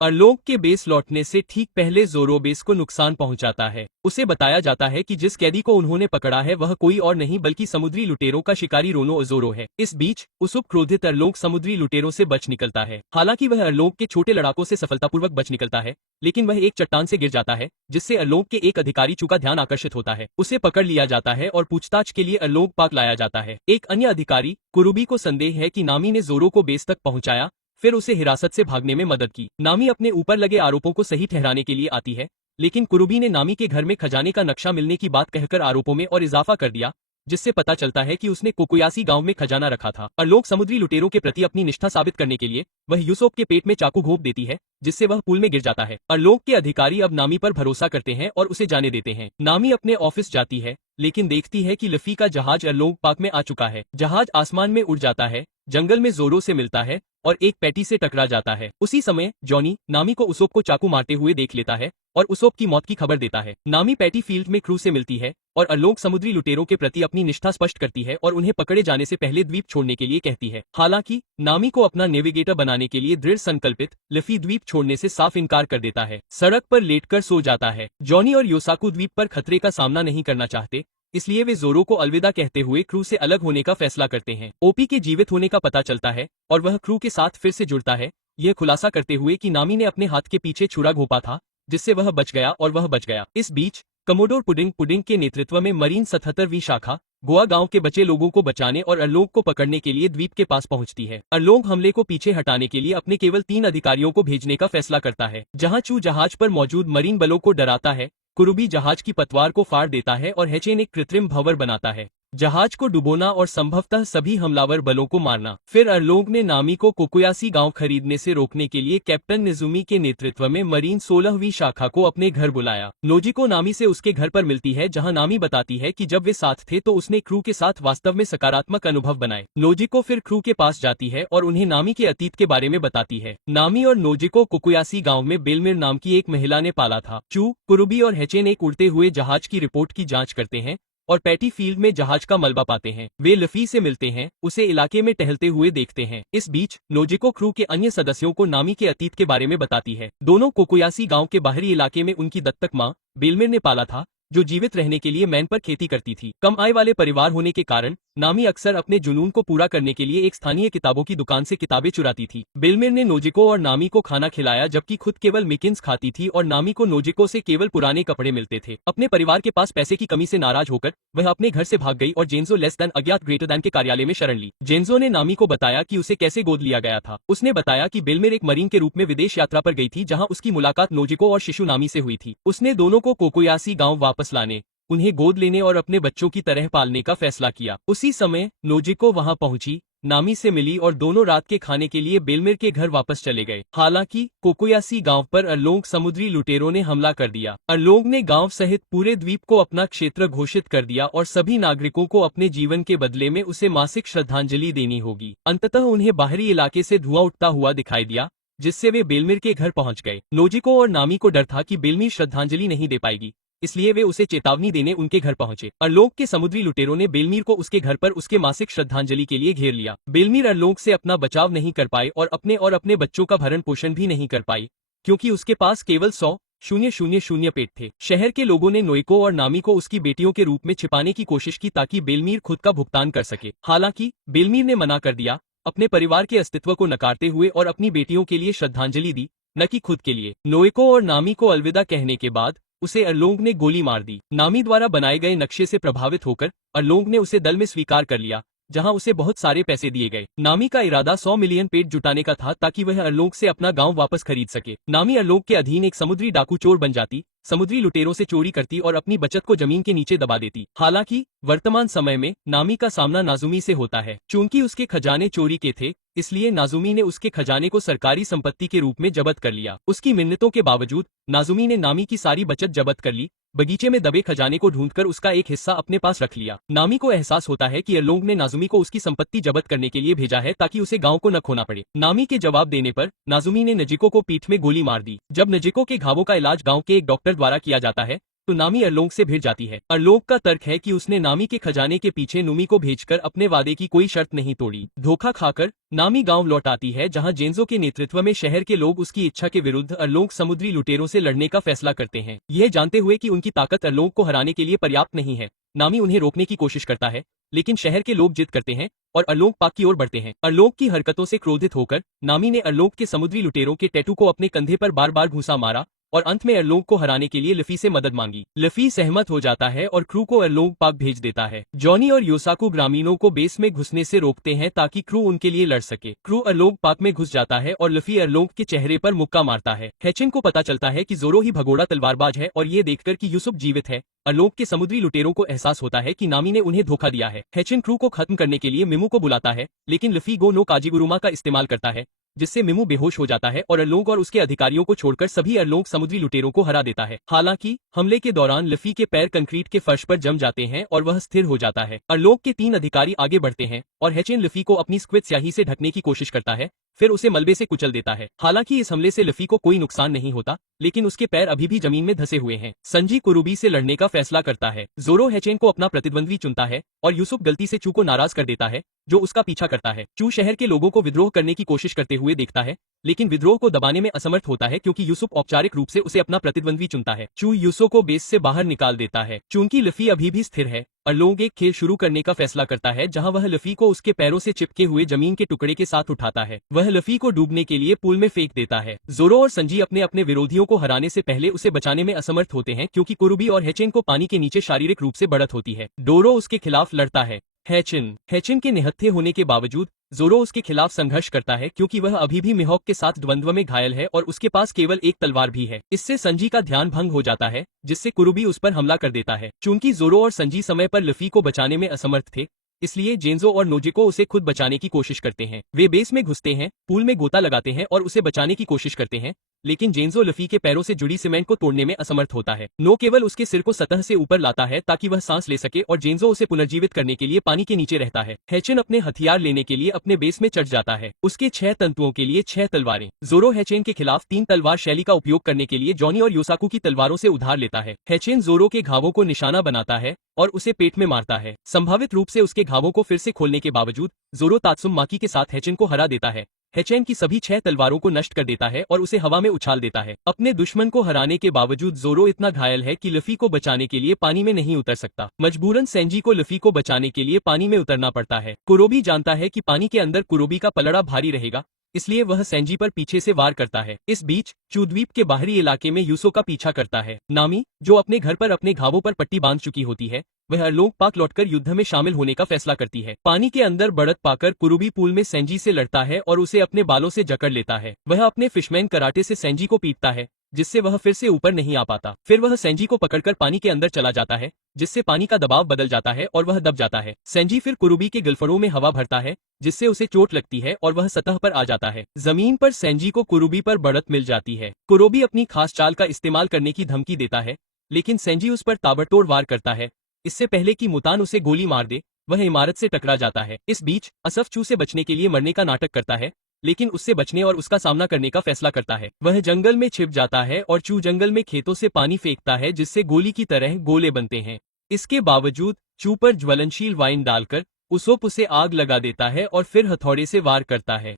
अरलोग के बेस लौटने से ठीक पहले जोरो बेस को नुकसान पहुंचाता है। उसे बताया जाता है कि जिस कैदी को उन्होंने पकड़ा है वह कोई और नहीं बल्कि समुद्री लुटेरों का शिकारी रोनो ओजोरो है। इस बीच उसुप क्रोधित अरलोग समुद्री लुटेरों से बच निकलता है। हालांकि वह अरलोग के छोटे लड़ाकों से सफलतापूर्वक बच निकलता है, लेकिन वह एक चट्टान से गिर जाता है, जिससे अरलोग के एक अधिकारी चू का ध्यान आकर्षित होता है। उसे पकड़ लिया जाता है और पूछताछ के लिए अरलोग पाक लाया जाता है। एक अन्य अधिकारी कुरुबी को संदेह है कि नामी ने जोरो को बेस तक पहुंचाया, फिर उसे हिरासत से भागने में मदद की। नामी अपने ऊपर लगे आरोपों को सही ठहराने के लिए आती है, लेकिन कुरुबी ने नामी के घर में खजाने का नक्शा मिलने की बात कहकर आरोपों में और इजाफा कर दिया, जिससे पता चलता है कि उसने कोकोयासी गांव में खजाना रखा था। अरलोग समुद्री लुटेरों के प्रति अपनी निष्ठा साबित करने के लिए वह यूसुफ के पेट में चाकू घोंप देती है, जिससे वह पूल में गिर जाता है। अरलोग के अधिकारी अब नामी पर भरोसा करते हैं और उसे जाने देते हैं। नामी अपने ऑफिस जाती है, लेकिन देखती है कि लफी का जहाज अरलोग पाक में आ चुका है। जहाज आसमान में उड़ जाता है, जंगल में जोरो से मिलता है और एक पैटी से टकरा जाता है। उसी समय जॉनी नामी को उसोप को चाकू मारते हुए देख लेता है और उसोप की मौत की खबर देता है। नामी पैटी फील्ड में क्रू से मिलती है और अरलोग समुद्री लुटेरों के प्रति अपनी निष्ठा स्पष्ट करती है और उन्हें पकड़े जाने से पहले द्वीप छोड़ने के लिए कहती है। हालांकि नामी को अपना नेविगेटर बनाने के लिए दृढ़ संकल्पित लफी द्वीप छोड़ने से साफ इनकार कर देता है। सड़क पर लेटकर सो जाता है। जॉनी और योसाकु द्वीप पर खतरे का सामना नहीं करना चाहते, इसलिए वे जोरो को अलविदा कहते हुए क्रू से अलग होने का फैसला करते हैं। ओपी के जीवित होने का पता चलता है और वह क्रू के साथ फिर से जुड़ता है, यह खुलासा करते हुए कि नामी ने अपने हाथ के पीछे छुरा घोंपा था, जिससे वह बच गया और वह बच गया। इस बीच कमोडोर पुडिंग के नेतृत्व में मरीन 77वीं शाखा गोवा गांव के बचे लोगों को बचाने और अरलोग को पकड़ने के लिए द्वीप के पास पहुंचती है। अरलोग हमले को पीछे हटाने के लिए अपने केवल 3 अधिकारियों को भेजने का फैसला करता है। जहां चू जहाज पर मौजूद मरीन बलों को डराता है, कुरुबी जहाज की पतवार को फाड़ देता है और हैचेन एक कृत्रिम भंवर बनाता है। जहाज को डुबोना और संभवतः सभी हमलावर बलों को मारना। फिर अरलोग ने नामी को कोकोयासी गांव खरीदने से रोकने के लिए कैप्टन निजुमी के नेतृत्व में मरीन 16वीं शाखा को अपने घर बुलाया। नोजिको नामी से उसके घर पर मिलती है, जहां नामी बताती है कि जब वे साथ थे तो उसने क्रू के साथ वास्तव में सकारात्मक अनुभव बनाए। नोजिको फिर क्रू के पास जाती है और उन्हें नामी के अतीत के बारे में बताती है। नामी और नोजिको कोकोयासी गाँव में बेलमिर नाम की एक महिला ने पाला था। चू, कुरुबी और हैचेन एक उड़ते हुए जहाज की रिपोर्ट की जाँच करते हैं और पैटी फील्ड में जहाज का मलबा पाते हैं। वे लफी से मिलते हैं, उसे इलाके में टहलते हुए देखते हैं। इस बीच नोजिको क्रू के अन्य सदस्यों को नामी के अतीत के बारे में बताती है। दोनों कोकोयासी गांव के बाहरी इलाके में उनकी दत्तक मां बेलमिर ने पाला था, जो जीवित रहने के लिए मैन पर खेती करती थी। कम आय वाले परिवार होने के कारण नामी अक्सर अपने जुनून को पूरा करने के लिए एक स्थानीय किताबों की दुकान से किताबें चुराती थी। बेलमेर ने नोजिको और नामी को खाना खिलाया, जबकि खुद केवल मिकिन्स खाती थी और नामी को नोजिको से केवल पुराने कपड़े मिलते थे। अपने परिवार के पास पैसे की कमी से नाराज होकर वह अपने घर से भाग गई और जेन्जो लेस देन अज्ञात ग्रेटर देन के कार्यालय में शरण ली। जेन्जो ने नामी को बताया कि उसे कैसे गोद लिया गया था। उसने बताया कि बेलमेर एक मरीन के रूप में विदेश यात्रा पर गई थी, जहां उसकी मुलाकात नोजिको और शिशु नामी से हुई थी। उसने दोनों को कोकोयासी गांव वापस लाने, उन्हें गोद लेने और अपने बच्चों की तरह पालने का फैसला किया। उसी समय नोजिको वहां पहुंची, नामी से मिली और दोनों रात के खाने के लिए बेलमेर के घर वापस चले गए। हालांकि कोकोयासी गांव पर अरलोंग समुद्री लुटेरों ने हमला कर दिया। अरलोंग ने गांव सहित पूरे द्वीप को अपना क्षेत्र घोषित कर दिया और सभी नागरिकों को अपने जीवन के बदले में उसे मासिक श्रद्धांजलि देनी होगी। अंततः उन्हें बाहरी इलाके से धुआं उठता हुआ दिखाई दिया, जिससे वे बेलमेर के घर पहुंच गए। नोजिको और नामी को डर था कि बेलमेर श्रद्धांजलि नहीं दे पाएगी, इसलिए वे उसे चेतावनी देने उनके घर पहुंचे। अरलोंग के समुद्री लुटेरों ने बेलमीर को उसके घर पर उसके मासिक श्रद्धांजलि के लिए घेर लिया। बेलमीर अरलोंग से अपना बचाव नहीं कर पाए और अपने बच्चों का भरण पोषण भी नहीं कर पाई, क्योंकि उसके पास केवल 100,000 पेट थे। शहर के लोगों ने नोइको और नामी को उसकी बेटियों के रूप में छिपाने की कोशिश की ताकि बेलमीर खुद का भुगतान कर सके। हालांकि बेलमीर ने मना कर दिया, अपने परिवार के अस्तित्व को नकारते हुए, और अपनी बेटियों के लिए श्रद्धांजलि दी, न कि खुद के लिए। नोइको और नामी को अलविदा कहने के बाद उसे अरलोंग ने गोली मार दी। नामी द्वारा बनाए गए नक्शे से प्रभावित होकर अरलोंग ने उसे दल में स्वीकार कर लिया, जहां उसे बहुत सारे पैसे दिए गए। नामी का इरादा 100 मिलियन पेट जुटाने का था ताकि वह अरलोंग से अपना गांव वापस खरीद सके। नामी अरलोंग के अधीन एक समुद्री डाकू चोर बन जाती, समुद्री लुटेरों से चोरी करती और अपनी बचत को जमीन के नीचे दबा देती। हालांकि वर्तमान समय में नामी का सामना नाजुमी से होता है। चूंकि उसके खजाने चोरी के थे, इसलिए नाजुमी ने उसके खजाने को सरकारी संपत्ति के रूप में जब्त कर लिया। उसकी मिन्नतों के बावजूद नाजुमी ने नामी की सारी बचत जब्त कर ली, बगीचे में दबे खजाने को ढूंढकर उसका एक हिस्सा अपने पास रख लिया। नामी को एहसास होता है कि अरलोंग ने नाजुमी को उसकी संपत्ति जब्त करने के लिए भेजा है ताकि उसे गांव को न खोना पड़े। नामी के जवाब देने पर नाजुमी ने नजिको को पीठ में गोली मार दी। जब नजिको के घावों का इलाज गांव के एक डॉक्टर द्वारा किया जाता है, तो नामी अरलोंग से भिड़ जाती है। अरलोंग का तर्क है कि उसने नामी के खजाने के पीछे नुमी को भेजकर अपने वादे की कोई शर्त नहीं तोड़ी। धोखा खाकर नामी गांव लौट आती है, जहां जेन्जो के नेतृत्व में शहर के लोग उसकी इच्छा के विरुद्ध अरलोंग समुद्री लुटेरों से लड़ने का फैसला करते हैं। यह जानते हुए कि उनकी ताकत अरलोंग को हराने के लिए पर्याप्त नहीं है, नामी उन्हें रोकने की कोशिश करता है, लेकिन शहर के लोग जिद करते हैं और अरलोंग पाक की ओर बढ़ते हैं। अरलोंग की हरकतों से क्रोधित होकर नामी ने अरलोंग के समुद्री लुटेरों के टैटू को अपने कंधे पर बार बार घुसा मारा और अंत में अरलोंग को हराने के लिए लफी से मदद मांगी। लफी सहमत हो जाता है और क्रू को अरलोंग पाक भेज देता है। जॉनी और योसाकू ग्रामीणों को बेस में घुसने से रोकते हैं ताकि क्रू उनके लिए लड़ सके। क्रू अरलोंग पाक में घुस जाता है और लफी अरलोंग के चेहरे पर मुक्का मारता है। हेचिन को पता चलता है कि जोरो ही भगोड़ा तलवारबाज है और ये देखकर कि यूसुफ जीवित है, अरलोंग के समुद्री लुटेरों को एहसास होता है कि नामी ने उन्हें धोखा दिया है। हेचिन क्रू को खत्म करने के लिए मिमू को बुलाता है, लेकिन लफी गो नो काजीगुरुमा का इस्तेमाल करता है, जिससे मिमू बेहोश हो जाता है और अरलोंग और उसके अधिकारियों को छोड़कर सभी अरलोंग समुद्री लुटेरों को हरा देता है। हालांकि हमले के दौरान लफी के पैर कंक्रीट के फर्श पर जम जाते हैं और वह स्थिर हो जाता है। अरलोंग के 3 अधिकारी आगे बढ़ते हैं और हेचिन लफी को अपनी स्क्विड स्याही से ढकने की कोशिश करता है, फिर उसे मलबे से कुचल देता है। हालांकि इस हमले से लफी को कोई नुकसान नहीं होता, लेकिन उसके पैर अभी भी जमीन में धंसे हुए हैं। संजी कुरुबी से लड़ने का फैसला करता है। जोरो हेचेन को अपना प्रतिद्वंद्वी चुनता है और यूसुफ गलती से चू को नाराज कर देता है, जो उसका पीछा करता है। चू शहर के लोगों को विद्रोह करने की कोशिश करते हुए देखता है, लेकिन विद्रोह को दबाने में असमर्थ होता है क्योंकि यूसुफ औपचारिक रूप से उसे अपना प्रतिद्वंद्वी चुनता है। चू यूसो को बेस से बाहर निकाल देता है। चूंकि लफी अभी भी स्थिर है, अरलोंग एक खेल शुरू करने का फैसला करता है जहां वह लफी को उसके पैरों से चिपके हुए जमीन के टुकड़े के साथ उठाता है। वह लफी को डूबने के लिए पूल में फेंक देता है। जोरो और संजी अपने अपने विरोधियों को हराने से पहले उसे बचाने में असमर्थ होते हैं क्योंकि कुरुबी और हेचेन को पानी के नीचे शारीरिक रूप से बढ़त होती है। डोरो उसके खिलाफ लड़ता है। हेचिन के निहत्थे होने के बावजूद जोरो उसके खिलाफ संघर्ष करता है क्योंकि वह अभी भी मिहोक के साथ द्वंद्व में घायल है और उसके पास केवल एक तलवार भी है। इससे संजी का ध्यान भंग हो जाता है, जिससे कुरुबी उस पर हमला कर देता है। चूंकि जोरो और संजी समय पर लफी को बचाने में असमर्थ थे, इसलिए जेन्जो और नोजिको उसे खुद बचाने की कोशिश करते हैं। वे बेस में घुसते हैं, पूल में गोता लगाते हैं और उसे बचाने की कोशिश करते हैं, लेकिन जेन्जो लफी के पैरों से जुड़ी सीमेंट को तोड़ने में असमर्थ होता है। नो केवल उसके सिर को सतह से ऊपर लाता है ताकि वह सांस ले सके और जेन्जो उसे पुनर्जीवित करने के लिए पानी के नीचे रहता है। हेचेन अपने हथियार लेने के लिए अपने बेस में चढ़ जाता है। उसके 6 तंतुओं के लिए 6 तलवारें। जोरो हेचेन के खिलाफ 3 तलवार शैली का उपयोग करने के लिए जॉनी और योसाकू की तलवारों से उधार लेता है। हेचेन जोरो के घावों को निशाना बनाता है और उसे पेट में मारता है। संभावित रूप से उसके घावों को फिर से खोलने के बावजूद जोरो तात्सुम माकी के साथ हेचेन को हरा देता है, हेचेन की सभी 6 तलवारों को नष्ट कर देता है और उसे हवा में उछाल देता है। अपने दुश्मन को हराने के बावजूद जोरो इतना घायल है कि लफी को बचाने के लिए पानी में नहीं उतर सकता। मजबूरन सेंजी को लफी को बचाने के लिए पानी में उतरना पड़ता है। कुरोबी जानता है कि पानी के अंदर कुरोबी का पलड़ा भारी रहेगा, इसलिए वह सेंजी पर पीछे से वार करता है। इस बीच चू द्वीप के बाहरी इलाके में यूसो का पीछा करता है। नामी, जो अपने घर पर अपने घावों पर पट्टी बांध चुकी होती है, वह अरलोंग पाक लौटकर युद्ध में शामिल होने का फैसला करती है। पानी के अंदर बढ़त पाकर कुरुबी पूल में सेंजी से लड़ता है और उसे अपने बालों से जकड़ लेता है। वह अपने फिशमैन कराटे से सेंजी को पीटता है, जिससे वह फिर से ऊपर नहीं आ पाता। फिर वह सेंजी को पकड़कर पानी के अंदर चला जाता है, जिससे पानी का दबाव बदल जाता है और वह दब जाता है। सेंजी फिर कुरुबी के गिलफड़ों में हवा भरता है, जिससे उसे चोट लगती है और वह सतह पर आ जाता है। जमीन पर सेंजी को कुरुबी पर बढ़त मिल जाती है। कुरुबी अपनी खास चाल का इस्तेमाल करने की धमकी देता है, लेकिन सेंजी उस पर ताबड़तोड़ वार करता है। इससे पहले कि मुतान उसे गोली मार दे, वह इमारत से टकरा जाता है। इस बीच असफ चू से बचने के लिए मरने का नाटक करता है, लेकिन उससे बचने और उसका सामना करने का फैसला करता है। वह जंगल में छिप जाता है और चू जंगल में खेतों से पानी फेंकता है, जिससे गोली की तरह गोले बनते हैं। इसके बावजूद चू पर ज्वलनशील वाइन डालकर उसोप उसे आग लगा देता है और फिर हथौड़े से वार करता है।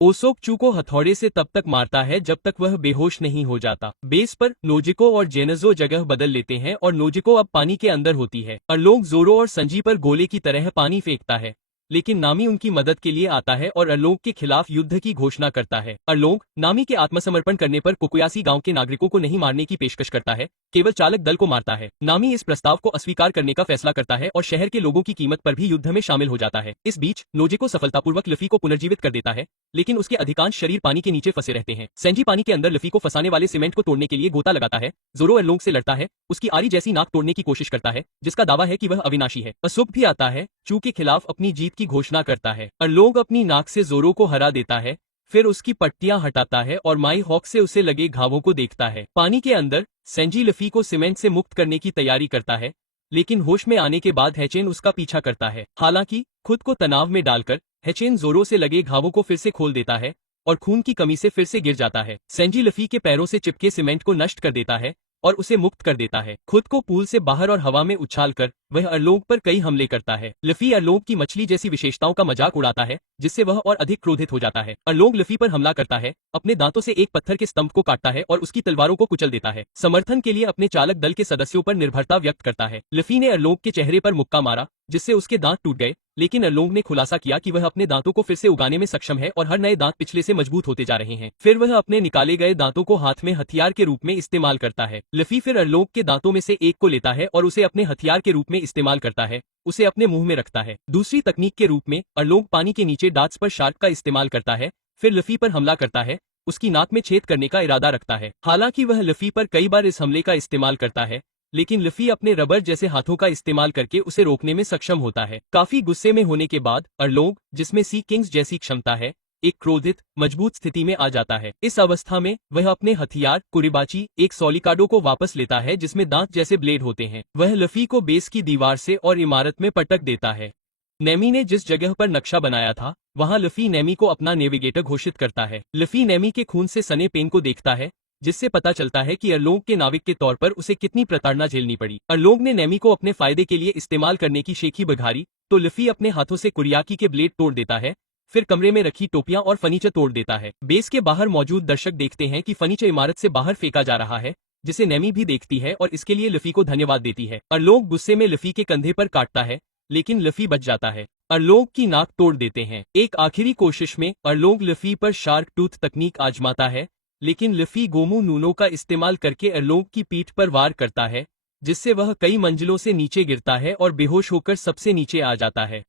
ओसोप चू को हथौड़े से तब तक मारता है जब तक वह बेहोश नहीं हो जाता। बेस पर नोजिको और जेनजो जगह बदल लेते हैं और नोजिको अब पानी के अंदर होती है। अरलोंग जोरो और संजी पर गोले की तरह पानी फेंकता है, लेकिन नामी उनकी मदद के लिए आता है और अरलोंग के खिलाफ युद्ध की घोषणा करता है। अरलोंग नामी के आत्मसमर्पण करने पर कोकुयासी गांव के नागरिकों को नहीं मारने की पेशकश करता है, केवल चालक दल को मारता है। नामी इस प्रस्ताव को अस्वीकार करने का फैसला करता है और शहर के लोगों की कीमत पर भी युद्ध में शामिल हो जाता है। इस बीच नोजिको सफलतापूर्वक लफी को पुनर्जीवित कर देता है, लेकिन उसके अधिकांश शरीर पानी के नीचे फंसे रहते हैं। सेंजी पानी के अंदर लफी को फंसाने वाले सीमेंट को तोड़ने के लिए गोता लगाता है। जोरो अरलोंग से लड़ता है, उसकी आरी जैसी नाक तोड़ने की कोशिश करता है, जिसका दावा है कि वह अविनाशी है। असुप भी आता है, चू के खिलाफ अपनी जीत की घोषणा करता है। अरलोंग अपनी नाक से जोरो को हरा देता है, फिर उसकी पट्टियां हटाता है और माई हॉक से उसे लगे घावों को देखता है। पानी के अंदर सेंजी लफी को सीमेंट से मुक्त करने की तैयारी करता है, लेकिन होश में आने के बाद हेचेन उसका पीछा करता है। हालांकि खुद को तनाव में डालकर हेचेन जोरो से लगे घावों को फिर से खोल देता है और खून की कमी से फिर से गिर जाता है। सेंजी लफी के पैरों से चिपके सीमेंट को नष्ट कर देता है और उसे मुक्त कर देता है। खुद को पूल से बाहर और हवा में उछालकर वह अरलोंग पर कई हमले करता है। लफी अरलोंग की मछली जैसी विशेषताओं का मजाक उड़ाता है, जिससे वह और अधिक क्रोधित हो जाता है। अरलोंग लफी पर हमला करता है, अपने दांतों से एक पत्थर के स्तंभ को काटता है और उसकी तलवारों को कुचल देता है। समर्थन के लिए अपने चालक दल के सदस्यों पर निर्भरता व्यक्त करता है। लफी ने अरलोंग के चेहरे पर मुक्का मारा, जिससे उसके दांत टूट गए, लेकिन अरलोंग ने खुलासा किया कि वह अपने दांतों को फिर से उगाने में सक्षम है और हर नए दांत पिछले से मजबूत होते जा रहे हैं। फिर वह अपने निकाले गए दांतों को हाथ में हथियार के रूप में इस्तेमाल करता है। लफी फिर अरलोंग के दांतों में से एक को लेता है और उसे अपने हथियार के रूप में इस्तेमाल करता है, उसे अपने मुंह में रखता है। दूसरी तकनीक के रूप में अरलोंग पानी के नीचे डार्ट्स पर शार्क का इस्तेमाल करता है, फिर लफी पर हमला करता है, उसकी नाक में छेद करने का इरादा रखता है। हालांकि वह लफी पर कई बार इस हमले का इस्तेमाल करता है, लेकिन लफी अपने रबर जैसे हाथों का इस्तेमाल करके उसे रोकने में सक्षम होता है। काफी गुस्से में होने के बाद अरलोंग, जिसमें सी किंग्स जैसी क्षमता है, एक क्रोधित मजबूत स्थिति में आ जाता है। इस अवस्था में वह अपने हथियार कुरिबाची, एक सोलिकाडो को वापस लेता है, जिसमें दांत जैसे ब्लेड होते हैं। वह लफी को बेस की दीवार से और इमारत में पटक देता है। नेमी ने जिस जगह पर नक्शा बनाया था, वहां लफी नेमी को अपना नेविगेटर घोषित करता है। लफी नेमी के खून से सने पेन को देखता है, जिससे पता चलता है कि अरलोंग के नाविक के तौर पर उसे कितनी प्रताड़ना झेलनी पड़ी। अरलोंग ने नेमी को अपने फायदे के लिए इस्तेमाल करने की शेखी बघारी, तो लफी अपने हाथों से कुरियाकी के ब्लेड तोड़ देता है, फिर कमरे में रखी टोपियां और फर्नीचर तोड़ देता है। बेस के बाहर मौजूद दर्शक देखते हैं कि फर्नीचर इमारत से बाहर फेंका जा रहा है, जिसे नेमी भी देखती है और इसके लिए लफी को धन्यवाद देती है। अरलोंग गुस्से में लफी के कंधे पर काटता है, लेकिन लफी बच जाता है। अरलोंग की नाक तोड़ देते हैं। एक आखिरी कोशिश में अरलोंग लफी पर शार्क टूथ तकनीक आजमाता है, लेकिन लफी गोमू नूनो का इस्तेमाल करके अरलोंग की पीठ पर वार करता है, जिससे वह कई मंजिलों से नीचे गिरता है और बेहोश होकर सबसे नीचे आ जाता है।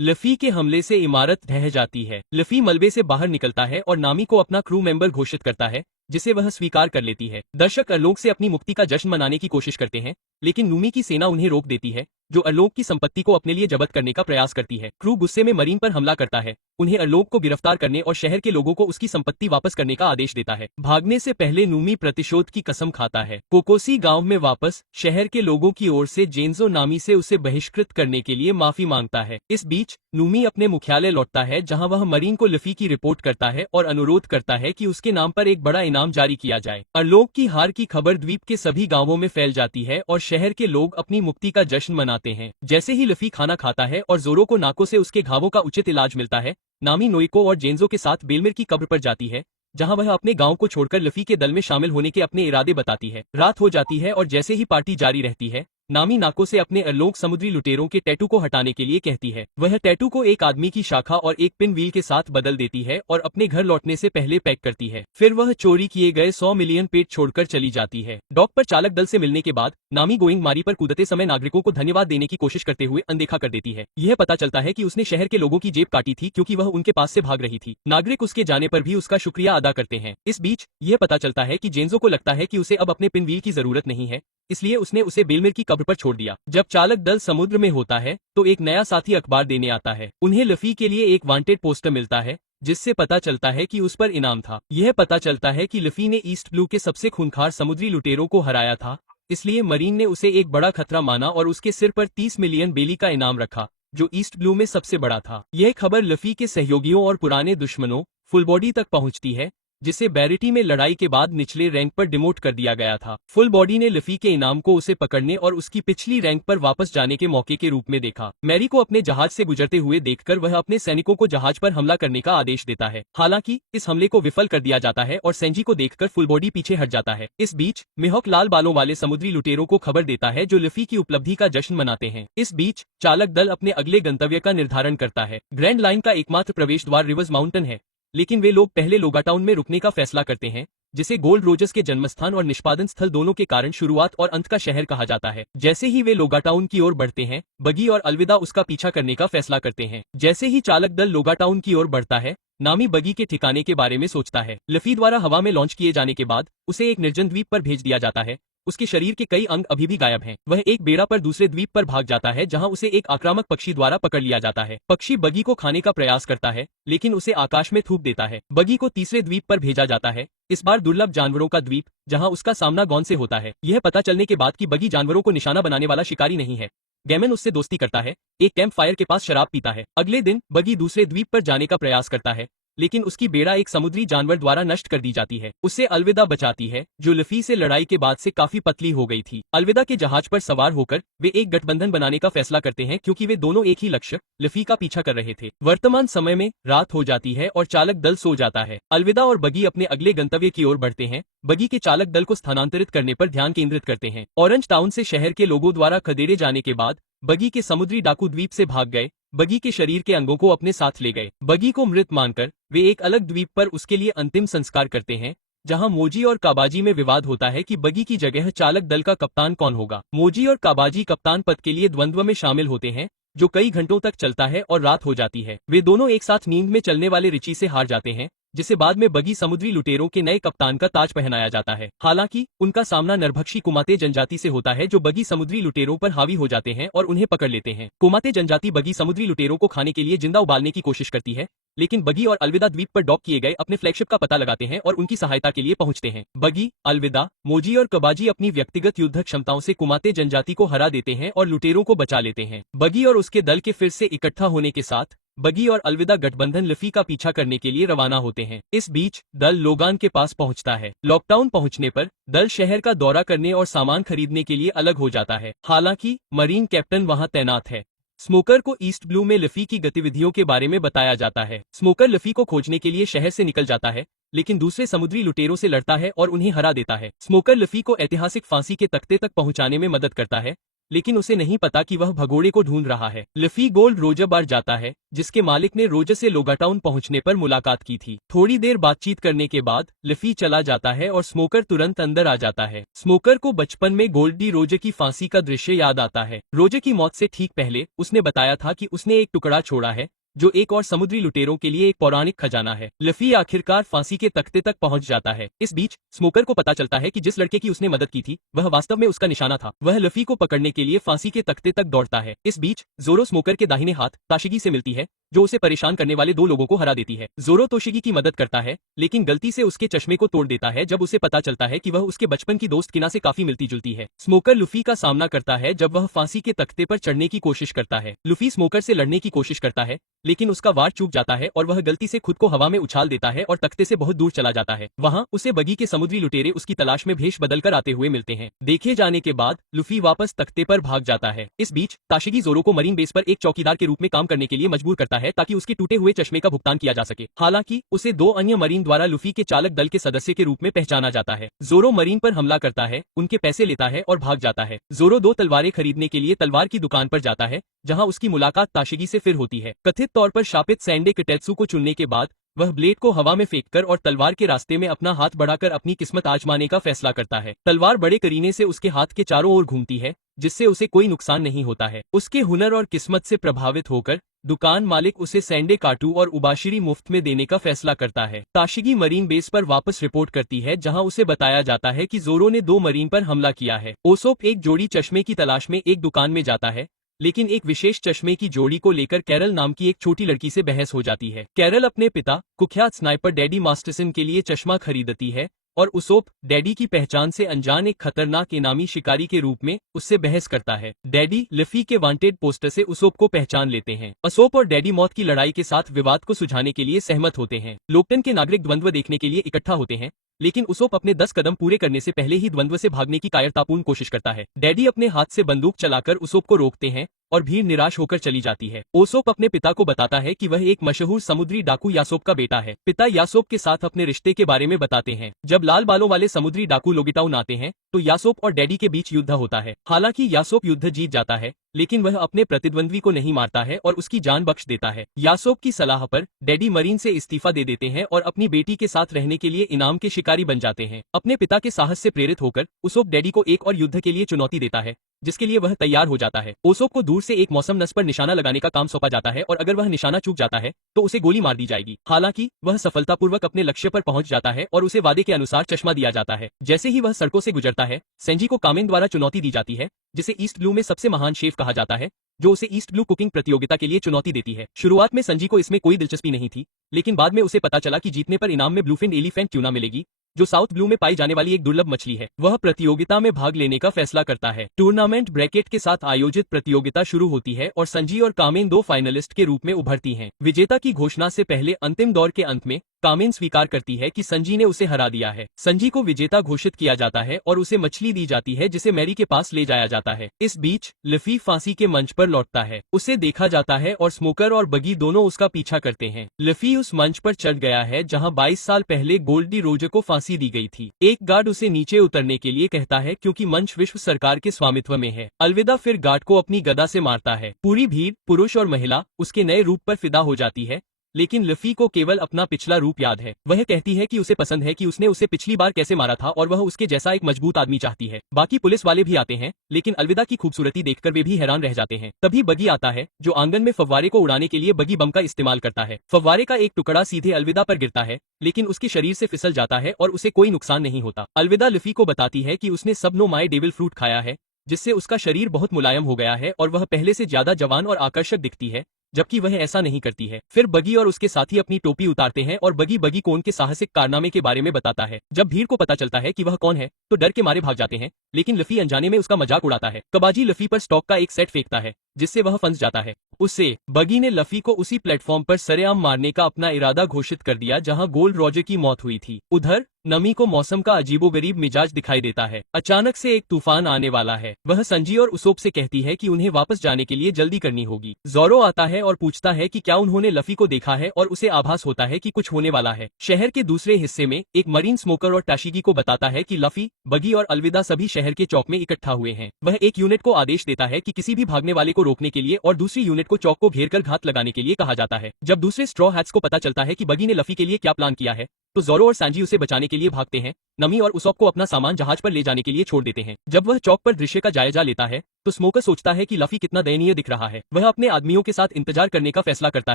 लफी के हमले से इमारत ढह जाती है। लफी मलबे से बाहर निकलता है और नामी को अपना क्रू मेंबर घोषित करता है, जिसे वह स्वीकार कर लेती है। दर्शक अरलोंग से अपनी मुक्ति का जश्न मनाने की कोशिश करते हैं, लेकिन नूमी की सेना उन्हें रोक देती है, जो अरलोंग की संपत्ति को अपने लिए जब्त करने का प्रयास करती है। क्रू गुस्से में मरीन पर हमला करता है, उन्हें अरलोंग को गिरफ्तार करने और शहर के लोगों को उसकी संपत्ति वापस करने का आदेश देता है। भागने से पहले नूमी प्रतिशोध की कसम खाता है। कोकोसी गांव में वापस शहर के लोगों की ओर से जेंजो नामी से उसे बहिष्कृत करने के लिए माफी मांगता है। इस बीच नूमी अपने मुख्यालय लौटता है, जहां वह मरीन को लफी की रिपोर्ट करता है और अनुरोध करता है कि उसके नाम पर एक बड़ा इनाम जारी किया जाए। अरलोंग की हार की खबर द्वीप के सभी गांवों में फैल जाती है और शहर के लोग अपनी मुक्ति का जश्न मनाते बनाते हैं। जैसे ही लफी खाना खाता है और जोरो को नाको से उसके घावों का उचित इलाज मिलता है, नामी नोइको और जेंजो के साथ बेलमिर की कब्र पर जाती है, जहां वह अपने गांव को छोड़कर लफी के दल में शामिल होने के अपने इरादे बताती है। रात हो जाती है और जैसे ही पार्टी जारी रहती है, नामी नाको से अपने अलोक समुद्री लुटेरों के टैटू को हटाने के लिए कहती है। वह टैटू को एक आदमी की शाखा और एक पिन व्हील के साथ बदल देती है और अपने घर लौटने से पहले पैक करती है। फिर वह चोरी किए गए 100 मिलियन पेट छोड़कर चली जाती है। डॉक पर चालक दल से मिलने के बाद नामी गोइंग मारी पर कूदते समय नागरिकों को धन्यवाद देने की कोशिश करते हुए अनदेखा कर देती है। यह पता चलता है कि उसने शहर के लोगों की जेब काटी थी क्योंकि वह उनके पास से भाग रही थी। नागरिक उसके जाने पर भी उसका शुक्रिया अदा करते हैं। इस बीच यह पता चलता है कि जेंजो को लगता है कि उसे अब अपने पिन व्हील की जरूरत नहीं है, इसलिए उसने उसे बेलमिर की कब्र पर छोड़ दिया। जब चालक दल समुद्र में होता है तो एक नया साथी अखबार देने आता है। उन्हें लफी के लिए एक वांटेड पोस्टर मिलता है, जिससे पता चलता है कि उस पर इनाम था। यह पता चलता है कि लफी ने ईस्ट ब्लू के सबसे खूंखार समुद्री लुटेरों को हराया था, इसलिए मरीन ने उसे एक बड़ा खतरा माना और उसके सिर पर 30 मिलियन बेली का इनाम रखा, जो ईस्ट ब्लू में सबसे बड़ा था। यह खबर लफी के सहयोगियों और पुराने दुश्मनों फुल बॉडी तक पहुंचती है, जिसे बैरिटी में लड़ाई के बाद निचले रैंक पर डिमोट कर दिया गया था। फुल बॉडी ने लफी के इनाम को उसे पकड़ने और उसकी पिछली रैंक पर वापस जाने के मौके के रूप में देखा। मैरी को अपने जहाज से गुजरते हुए देखकर वह अपने सैनिकों को जहाज पर हमला करने का आदेश देता है। हालांकि इस हमले को विफल कर दिया जाता है और सेंजी को देखकर फुल बॉडी पीछे हट जाता है। इस बीच मिहोक लाल बालों वाले समुद्री लुटेरों को खबर देता है, जो लफी की उपलब्धि का जश्न मनाते हैं। इस बीच चालक दल अपने अगले गंतव्य का निर्धारण करता है। ग्रैंड लाइन का एकमात्र प्रवेश द्वार रिवर्स माउंटेन है, लेकिन वे लोग पहले लोगाटाउन में रुकने का फैसला करते हैं, जिसे गोल्ड रोजर्स के जन्मस्थान और निष्पादन स्थल दोनों के कारण शुरुआत और अंत का शहर कहा जाता है। जैसे ही वे लोगाटाउन की ओर बढ़ते हैं, बगी और अलविदा उसका पीछा करने का फैसला करते हैं। जैसे ही चालक दल लोगाटाउन की ओर बढ़ता है, नामी बगी के ठिकाने के बारे में सोचता है। लफी द्वारा हवा में लॉन्च किए जाने के बाद उसे एक निर्जन द्वीप पर भेज दिया जाता है। उसके शरीर के कई अंग अभी भी गायब हैं। वह एक बेड़ा पर दूसरे द्वीप पर भाग जाता है, जहां उसे एक आक्रामक पक्षी द्वारा पकड़ लिया जाता है। पक्षी बगी को खाने का प्रयास करता है, लेकिन उसे आकाश में थूक देता है। बगी को तीसरे द्वीप पर भेजा जाता है, इस बार दुर्लभ जानवरों का द्वीप, जहां उसका सामना गॉन से होता है। यह पता चलने के बाद कि बगी जानवरों को निशाना बनाने वाला शिकारी नहीं है, गैमन उससे दोस्ती करता है, एक कैंप फायर के पास शराब पीता है। अगले दिन बगी दूसरे द्वीप पर जाने का प्रयास करता है, लेकिन उसकी बेड़ा एक समुद्री जानवर द्वारा नष्ट कर दी जाती है। उससे अलविदा बचाती है, जो लफी से लड़ाई के बाद से काफी पतली हो गई थी। अलविदा के जहाज पर सवार होकर वे एक गठबंधन बनाने का फैसला करते हैं, क्योंकि वे दोनों एक ही लक्ष्य लफी का पीछा कर रहे थे। वर्तमान समय में रात हो जाती है और चालक दल सो जाता है। अलविदा और बगी अपने अगले गंतव्य की ओर बढ़ते हैं। बगी के चालक दल को स्थानांतरित करने पर ध्यान केंद्रित करते हैं। ऑरेंज टाउन से शहर के लोगों द्वारा खदेड़े जाने के बाद बगी के समुद्री डाकू द्वीप से भाग गए। बगी के शरीर के अंगों को अपने साथ ले गए। बगी को मृत मानकर वे एक अलग द्वीप पर उसके लिए अंतिम संस्कार करते हैं, जहां मोजी और काबाजी में विवाद होता है कि बगी की जगह चालक दल का कप्तान कौन होगा। मोजी और काबाजी कप्तान पद के लिए द्वंद्व में शामिल होते हैं, जो कई घंटों तक चलता है और रात हो जाती है। वे दोनों एक साथ नींद में चलने वाले रिची से हार जाते हैं, जिसे बाद में बगी समुद्री लुटेरों के नए कप्तान का ताज पहनाया जाता है। हालांकि उनका सामना नरभक्षी कुमाते जनजाति से होता है, जो बगी समुद्री लुटेरों पर हावी हो जाते हैं और उन्हें पकड़ लेते हैं। कुमाते जनजाति बगी समुद्री लुटेरों को खाने के लिए जिंदा उबालने की कोशिश करती है, लेकिन बगी और अलविदा द्वीप पर डॉक किए गए अपने फ्लैगशिप का पता लगाते हैं और उनकी सहायता के लिए पहुंचते हैं। बगी, अलविदा, मोजी और कबाजी अपनी व्यक्तिगत युद्ध क्षमताओं से कुमाते जनजाति को हरा देते हैं और लुटेरों को बचा लेते हैं। बगी और उसके दल के फिर से इकट्ठा होने के साथ बगी और अलविदा गठबंधन लफी का पीछा करने के लिए रवाना होते हैं। इस बीच दल लोगान के पास पहुंचता है। लॉकडाउन पहुंचने पर दल शहर का दौरा करने और सामान खरीदने के लिए अलग हो जाता है। हालांकि मरीन कैप्टन वहां तैनात है। स्मोकर को ईस्ट ब्लू में लफी की गतिविधियों के बारे में बताया जाता है। स्मोकर लफी को खोजने के लिए शहर से निकल जाता है, लेकिन दूसरे समुद्री लुटेरों से लड़ता है और उन्हें हरा देता है। स्मोकर लफी को ऐतिहासिक फांसी के तख्ते तक पहुंचाने में मदद करता है, लेकिन उसे नहीं पता कि वह भगोड़े को ढूंढ रहा है। लफी गोल्ड रोजर बार जाता है, जिसके मालिक ने रोजर से लोगाटाउन पहुंचने पर मुलाकात की थी। थोड़ी देर बातचीत करने के बाद लफी चला जाता है और स्मोकर तुरंत अंदर आ जाता है। स्मोकर को बचपन में गोल्डी रोजर की फांसी का दृश्य याद आता है। रोजर की मौत से ठीक पहले उसने बताया था कि उसने एक टुकड़ा छोड़ा है, जो एक और समुद्री लुटेरों के लिए एक पौराणिक खजाना है। लफी आखिरकार फांसी के तख्ते तक पहुंच जाता है। इस बीच स्मोकर को पता चलता है कि जिस लड़के की उसने मदद की थी, वह वास्तव में उसका निशाना था। वह लफी को पकड़ने के लिए फांसी के तख्ते तक दौड़ता है। इस बीच जोरो स्मोकर के दाहिने हाथ ताशिगी से मिलती है, जो उसे परेशान करने वाले दो लोगों को हरा देती है। जोरो तोशिगी की मदद करता है, लेकिन गलती से उसके चश्मे को तोड़ देता है जब उसे पता चलता है कि वह उसके बचपन की दोस्त किना से काफी मिलती जुलती है। स्मोकर लुफी का सामना करता है जब वह फांसी के तख्ते पर चढ़ने की कोशिश करता है। लुफी स्मोकर से लड़ने की कोशिश करता है, लेकिन उसका वार चूक जाता है और वह गलती से खुद को हवा में उछाल देता है और तख्ते से बहुत दूर चला जाता है। वहाँ उसे बगी के समुद्री लुटेरे उसकी तलाश में भेष बदलकर आते हुए मिलते हैं। देखे जाने के बाद लुफी वापस तख्ते पर भाग जाता है। इस बीच ताशिगी जोरो को मरीन बेस पर एक चौकीदार के रूप में काम करने के लिए मजबूर करता है ताकि उसके टूटे हुए चश्मे का भुगतान किया जा सके। हालांकि उसे दो अन्य मरीन द्वारा लुफी के चालक दल के सदस्य के रूप में पहचाना जाता है। जोरो मरीन पर हमला करता है, उनके पैसे लेता है और भाग जाता है। जोरो दो तलवारें खरीदने के लिए तलवार की दुकान पर जाता है, जहां उसकी मुलाकात ताशिगी से फिर होती है। कथित तौर पर शापित सैंडे किटेत्सु को चुनने के बाद वह ब्लेड को हवा में फेंककर और तलवार के रास्ते में अपना हाथ बढ़ाकर अपनी किस्मत आजमाने का फैसला करता है। तलवार बड़े करीने से उसके हाथ के चारों ओर घूमती है, जिससे उसे कोई नुकसान नहीं होता है। उसके हुनर और किस्मत से प्रभावित होकर दुकान मालिक उसे सैंडे काटू और उबाशिरी मुफ्त में देने का फैसला करता है। ताशिगी मरीन बेस पर वापस रिपोर्ट करती है, जहां उसे बताया जाता है कि जोरो ने दो मरीन पर हमला किया है। ओसोप एक जोड़ी चश्मे की तलाश में एक दुकान में जाता है, लेकिन एक विशेष चश्मे की जोड़ी को लेकर कैरल नाम की एक छोटी लड़की से बहस हो जाती है। कैरल अपने पिता कुख्यात स्नाइपर डैडी मास्टरसन के लिए चश्मा खरीदती है और उसोप डैडी की पहचान से अनजान एक खतरनाक इनामी शिकारी के रूप में उससे बहस करता है। डैडी लफी के वांटेड पोस्टर से उसोप को पहचान लेते हैं। असोप और डैडी मौत की लड़ाई के साथ विवाद को सुलझाने के लिए सहमत होते हैं। लोकटन के नागरिक द्वंद्व देखने के लिए इकट्ठा होते हैं, लेकिन उसोप अपने 10 कदम पूरे करने से पहले ही द्वंद्व से भागने की कायरतापूर्ण कोशिश करता है। डैडी अपने हाथ से बंदूक चलाकर उसोप को रोकते हैं और भीड़ निराश होकर चली जाती है। ओसोप अपने पिता को बताता है कि वह एक मशहूर समुद्री डाकू यासोप का बेटा है। पिता यासोप के साथ अपने रिश्ते के बारे में बताते हैं। जब लाल बालों वाले समुद्री डाकू लोगिटाउन आते हैं तो यासोप और डैडी के बीच युद्ध होता है। हालांकि यासोप युद्ध जीत जाता है, लेकिन वह अपने प्रतिद्वंद्वी को नहीं मारता है और उसकी जान बख्श देता है। यासोप की सलाह पर डैडी मरीन से इस्तीफा दे देते हैं और अपनी बेटी के साथ रहने के लिए इनाम के शिकारी बन जाते हैं। अपने पिता के साहस से प्रेरित होकर उसोप डैडी को एक और युद्ध के लिए चुनौती देता है, जिसके लिए वह तैयार हो जाता है। ओसोप को दूर से एक मौसम नस पर निशाना लगाने का काम सौंपा जाता है और अगर वह निशाना चूक जाता है तो उसे गोली मार दी जाएगी। हालांकि वह सफलतापूर्वक अपने लक्ष्य पर पहुंच जाता है और उसे वादे के अनुसार चश्मा दिया जाता है। जैसे ही वह सड़कों से गुजरता है, सेंजी को कामेन द्वारा चुनौती दी जाती है, जिसे ईस्ट ब्लू में सबसे महान शेफ कहा जाता है, जो उसे ईस्ट ब्लू कुकिंग प्रतियोगिता के लिए चुनौती देती है। शुरुआत में संजी को इसमें कोई दिलचस्पी नहीं थी, लेकिन बाद में उसे पता चला कि जीतने पर इनाम में ब्लूफिन एलिफेंट ट्यूना मिलेगी, जो साउथ ब्लू में पाई जाने वाली एक दुर्लभ मछली है। वह प्रतियोगिता में भाग लेने का फैसला करता है। टूर्नामेंट ब्रैकेट के साथ आयोजित प्रतियोगिता शुरू होती है और संजी और कामेन दो फाइनलिस्ट के रूप में उभरती हैं। विजेता की घोषणा से पहले अंतिम दौर के अंत में कामेन स्वीकार करती है कि संजी ने उसे हरा दिया है। संजी को विजेता घोषित किया जाता है और उसे मछली दी जाती है, जिसे मैरी के पास ले जाया जाता है। इस बीच लफी फांसी के मंच पर लौटता है। उसे देखा जाता है और स्मोकर और बगी दोनों उसका पीछा करते हैं। लफी उस मंच पर चढ़ गया है जहां 22 साल पहले गोल्डी रोजर को फांसी दी गई थी। एक गार्ड उसे नीचे उतरने के लिए कहता है क्योंकि मंच विश्व सरकार के स्वामित्व में है। अलविदा फिर गार्ड को अपनी गदा से मारता है। पूरी भीड़, पुरुष और महिला, उसके नए रूप पर फिदा हो जाती है, लेकिन लफी को केवल अपना पिछला रूप याद है। वह कहती है कि उसे पसंद है कि उसने उसे पिछली बार कैसे मारा था और वह उसके जैसा एक मजबूत आदमी चाहती है। बाकी पुलिस वाले भी आते हैं, लेकिन अलविदा की खूबसूरती देखकर वे भी हैरान रह जाते हैं। तभी बगी आता है, जो आंगन में फव्वारे को उड़ाने के लिए बगी बम का इस्तेमाल करता है। फव्वारे का एक टुकड़ा सीधे अलविदा पर गिरता है, लेकिन उसके शरीर से फिसल जाता है और उसे कोई नुकसान नहीं होता। अलविदा लफी को बताती है कि उसने सबनो माए डेविल फ्रूट खाया है, जिससे उसका शरीर बहुत मुलायम हो गया है और वह पहले से ज्यादा जवान और आकर्षक दिखती है, जबकि वह ऐसा नहीं करती है। फिर बगी और उसके साथी अपनी टोपी उतारते हैं और बगी कोन के साहसिक कारनामे के बारे में बताता है। जब भीड़ को पता चलता है कि वह कौन है तो डर के मारे भाग जाते हैं, लेकिन लफी अनजाने में उसका मजाक उड़ाता है। कबाजी लफी पर स्टॉक का एक सेट फेंकता है, जिससे वह फंस जाता है। उससे बगी ने लफी को उसी प्लेटफॉर्म पर सरेआम मारने का अपना इरादा घोषित कर दिया जहां गोल्ड रॉजर की मौत हुई थी। उधर नमी को मौसम का अजीबोगरीब मिजाज दिखाई देता है। अचानक से एक तूफान आने वाला है। वह संजी और उसोप से कहती है कि उन्हें वापस जाने के लिए जल्दी करनी होगी। जोरो आता है और पूछता है कि क्या उन्होंने लफी को देखा है और उसे आभास होता है कि कुछ होने वाला है। शहर के दूसरे हिस्से में एक मरीन स्मोकर और टाशिगी को बताता है कि लफी, बगी और अलविदा सभी शहर के चौक में इकट्ठा हुए हैं। वह एक यूनिट को आदेश देता है कि किसी भी भागने वाले को रोकने के लिए और दूसरी यूनिट को चौक को घेरकर घात लगाने के लिए कहा जाता है। जब दूसरे स्ट्रॉ हैट्स को पता चलता है कि बगी ने लफी के लिए क्या प्लान किया है तो जोरो और सांजी उसे बचाने के लिए भागते हैं। नमी और उसोप को अपना सामान जहाज पर ले जाने के लिए छोड़ देते हैं। जब वह चौक पर दृश्य का जायजा लेता है तो स्मोकर सोचता है कि लफी कितना दयनीय दिख रहा है। वह अपने आदमियों के साथ इंतजार करने का फैसला करता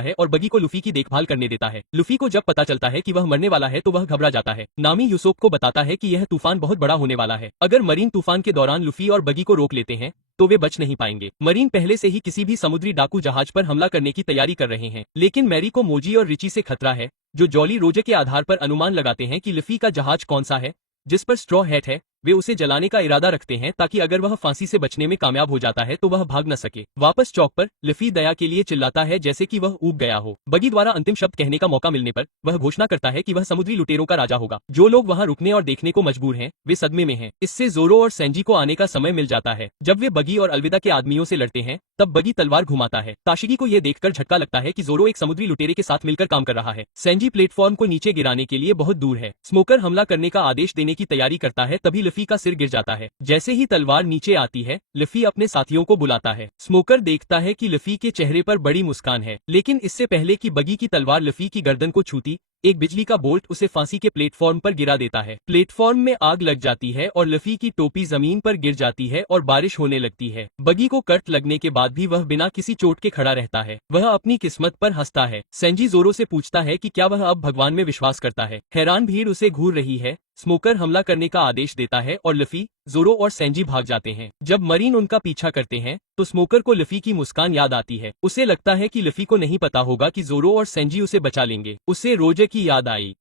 है और बगी को लुफी की देखभाल करने देता है। लुफी को जब पता चलता है कि वह मरने वाला है तो वह घबरा जाता है। नामी यूसोप को बताता है कि यह तूफान बहुत बड़ा होने वाला है। अगर मरीन तूफान के दौरान लुफी और बगी को रोक लेते हैं तो वे बच नहीं पाएंगे। मरीन पहले से ही किसी भी समुद्री डाकू जहाज पर हमला करने की तैयारी कर रहे हैं, लेकिन मैरी को मोजी और रिची से खतरा है, जो जॉली रोजर के आधार पर अनुमान लगाते हैं कि लफी का जहाज कौन सा है जिस पर स्ट्रॉ हैट है। वे उसे जलाने का इरादा रखते हैं ताकि अगर वह फांसी से बचने में कामयाब हो जाता है तो वह भाग न सके। वापस चौक पर लफी दया के लिए चिल्लाता है जैसे कि वह ऊब गया हो। बगी द्वारा अंतिम शब्द कहने का मौका मिलने पर वह घोषणा करता है कि वह समुद्री लुटेरों का राजा होगा। जो लोग वहां रुकने और देखने को मजबूर हैं, वे सदमे में हैं। इससे जोरो और सेंजी को आने का समय मिल जाता है। जब वे बगी और अलविदा के आदमियों से लड़ते हैं तब बगी तलवार घुमाता है। ताशिगी को यह देखकर झटका लगता है कि जोरो एक समुद्री लुटेरे के साथ मिलकर काम कर रहा है। सेंजी प्लेटफॉर्म को नीचे गिराने के लिए बहुत दूर है। स्मोकर हमला करने का आदेश देने की तैयारी करता है, तभी लफी का सिर गिर जाता है। जैसे ही तलवार नीचे आती है, लफी अपने साथियों को बुलाता है। स्मोकर देखता है कि लफी के चेहरे पर बड़ी मुस्कान है, लेकिन इससे पहले कि बगी की तलवार लफी की गर्दन को छूती, एक बिजली का बोल्ट उसे फांसी के प्लेटफॉर्म पर गिरा देता है। प्लेटफॉर्म में आग लग जाती है और लफी की टोपी जमीन पर गिर जाती है और बारिश होने लगती है। बगी को कट लगने के बाद भी वह बिना किसी चोट के खड़ा रहता है। वह अपनी किस्मत पर हंसता है। सेंजी जोरो से पूछता है कि क्या वह अब भगवान में विश्वास करता है। हैरान भीड़ उसे घूर रही है। स्मोकर हमला करने का आदेश देता है और लफी, जोरो और सेंजी भाग जाते हैं। जब मरीन उनका पीछा करते हैं तो स्मोकर को लफी की मुस्कान याद आती है। उसे लगता है कि लफी को नहीं पता होगा कि जोरो और सेंजी उसे बचा लेंगे। उसे रोजे की याद आई।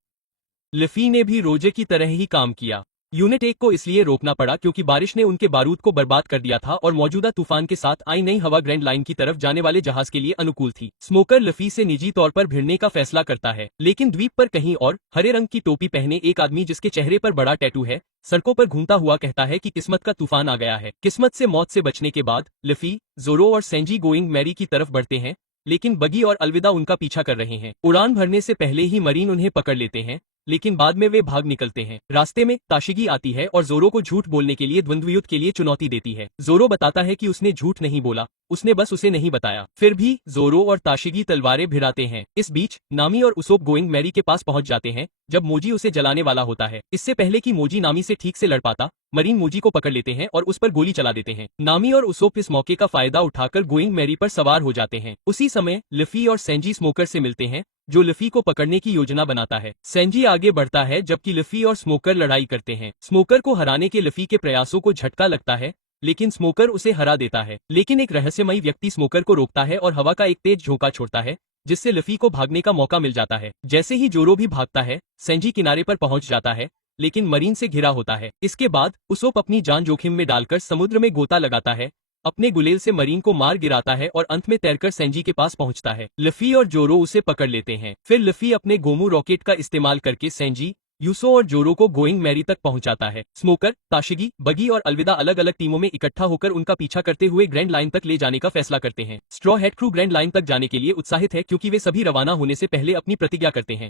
लफी ने भी रोजे की तरह ही काम किया। यूनिट 1 को इसलिए रोकना पड़ा क्योंकि बारिश ने उनके बारूद को बर्बाद कर दिया था और मौजूदा तूफान के साथ आई नई हवा ग्रैंड लाइन की तरफ जाने वाले जहाज के लिए अनुकूल थी। स्मोकर लफी से निजी तौर पर भिड़ने का फैसला करता है, लेकिन द्वीप पर कहीं और हरे रंग की टोपी पहने एक आदमी जिसके चेहरे पर बड़ा टैटू है, सड़कों पर घूमता हुआ कहता है कि किस्मत का तूफान आ गया है। किस्मत से मौत से बचने के बाद लफी, जोरो और सेंजी गोइंग मैरी की तरफ बढ़ते हैं, लेकिन बगी और अलविदा उनका पीछा कर रहे हैं। उड़ान भरने से पहले ही मरीन उन्हें पकड़ लेते हैं, लेकिन बाद में वे भाग निकलते हैं। रास्ते में ताशिगी आती है और जोरो को झूठ बोलने के लिए द्वंद्वयुद्ध के लिए चुनौती देती है। जोरो बताता है कि उसने झूठ नहीं बोला, उसने बस उसे नहीं बताया। फिर भी जोरो और ताशिगी तलवारें भिड़ाते हैं। इस बीच नामी और उसोप गोइंग मैरी के पास पहुंच जाते हैं जब मोजी उसे जलाने वाला होता है। इससे पहले कि मोजी नामी से ठीक से लड़ पाता, मरीन मोजी को पकड़ लेते हैं और उस पर गोली चला देते हैं। नामी और उसोप इस मौके का फायदा उठाकर गोइंग मैरी पर सवार हो जाते हैं। उसी समय लफी और सेंजी स्मोकर से मिलते हैं, जो लफी को पकड़ने की योजना बनाता है। सेंजी आगे बढ़ता है जबकि लफी और स्मोकर लड़ाई करते हैं। स्मोकर को हराने के लफी के प्रयासों को झटका लगता है, लेकिन स्मोकर उसे हरा देता है। लेकिन एक रहस्यमयी व्यक्ति स्मोकर को रोकता है और हवा का एक तेज झोंका छोड़ता है, जिससे लफी को भागने का मौका मिल जाता है। जैसे ही जोरो भी भागता है, सेंजी किनारे पर पहुंच जाता है, लेकिन मरीन से घिरा होता है। इसके बाद उसोप अपनी जान जोखिम में डालकर समुद्र में गोता लगाता है, अपने गुलेल से मरीन को मार गिराता है और अंत में तैरकर सेंजी के पास पहुंचता है। लफी और जोरो उसे पकड़ लेते हैं। फिर लफी अपने गोमू रॉकेट का इस्तेमाल करके सेंजी, यूसो और जोरो को गोइंग मैरी तक पहुंचाता है। स्मोकर, ताशिगी, बगी और अलविदा अलग अलग टीमों में इकट्ठा होकर उनका पीछा करते हुए ग्रैंड लाइन तक ले जाने का फैसला करते हैं। Straw hat crew grand line तक जाने के लिए उत्साहित है क्योंकि वे सभी रवाना होने से पहले अपनी प्रतिज्ञा करते हैं।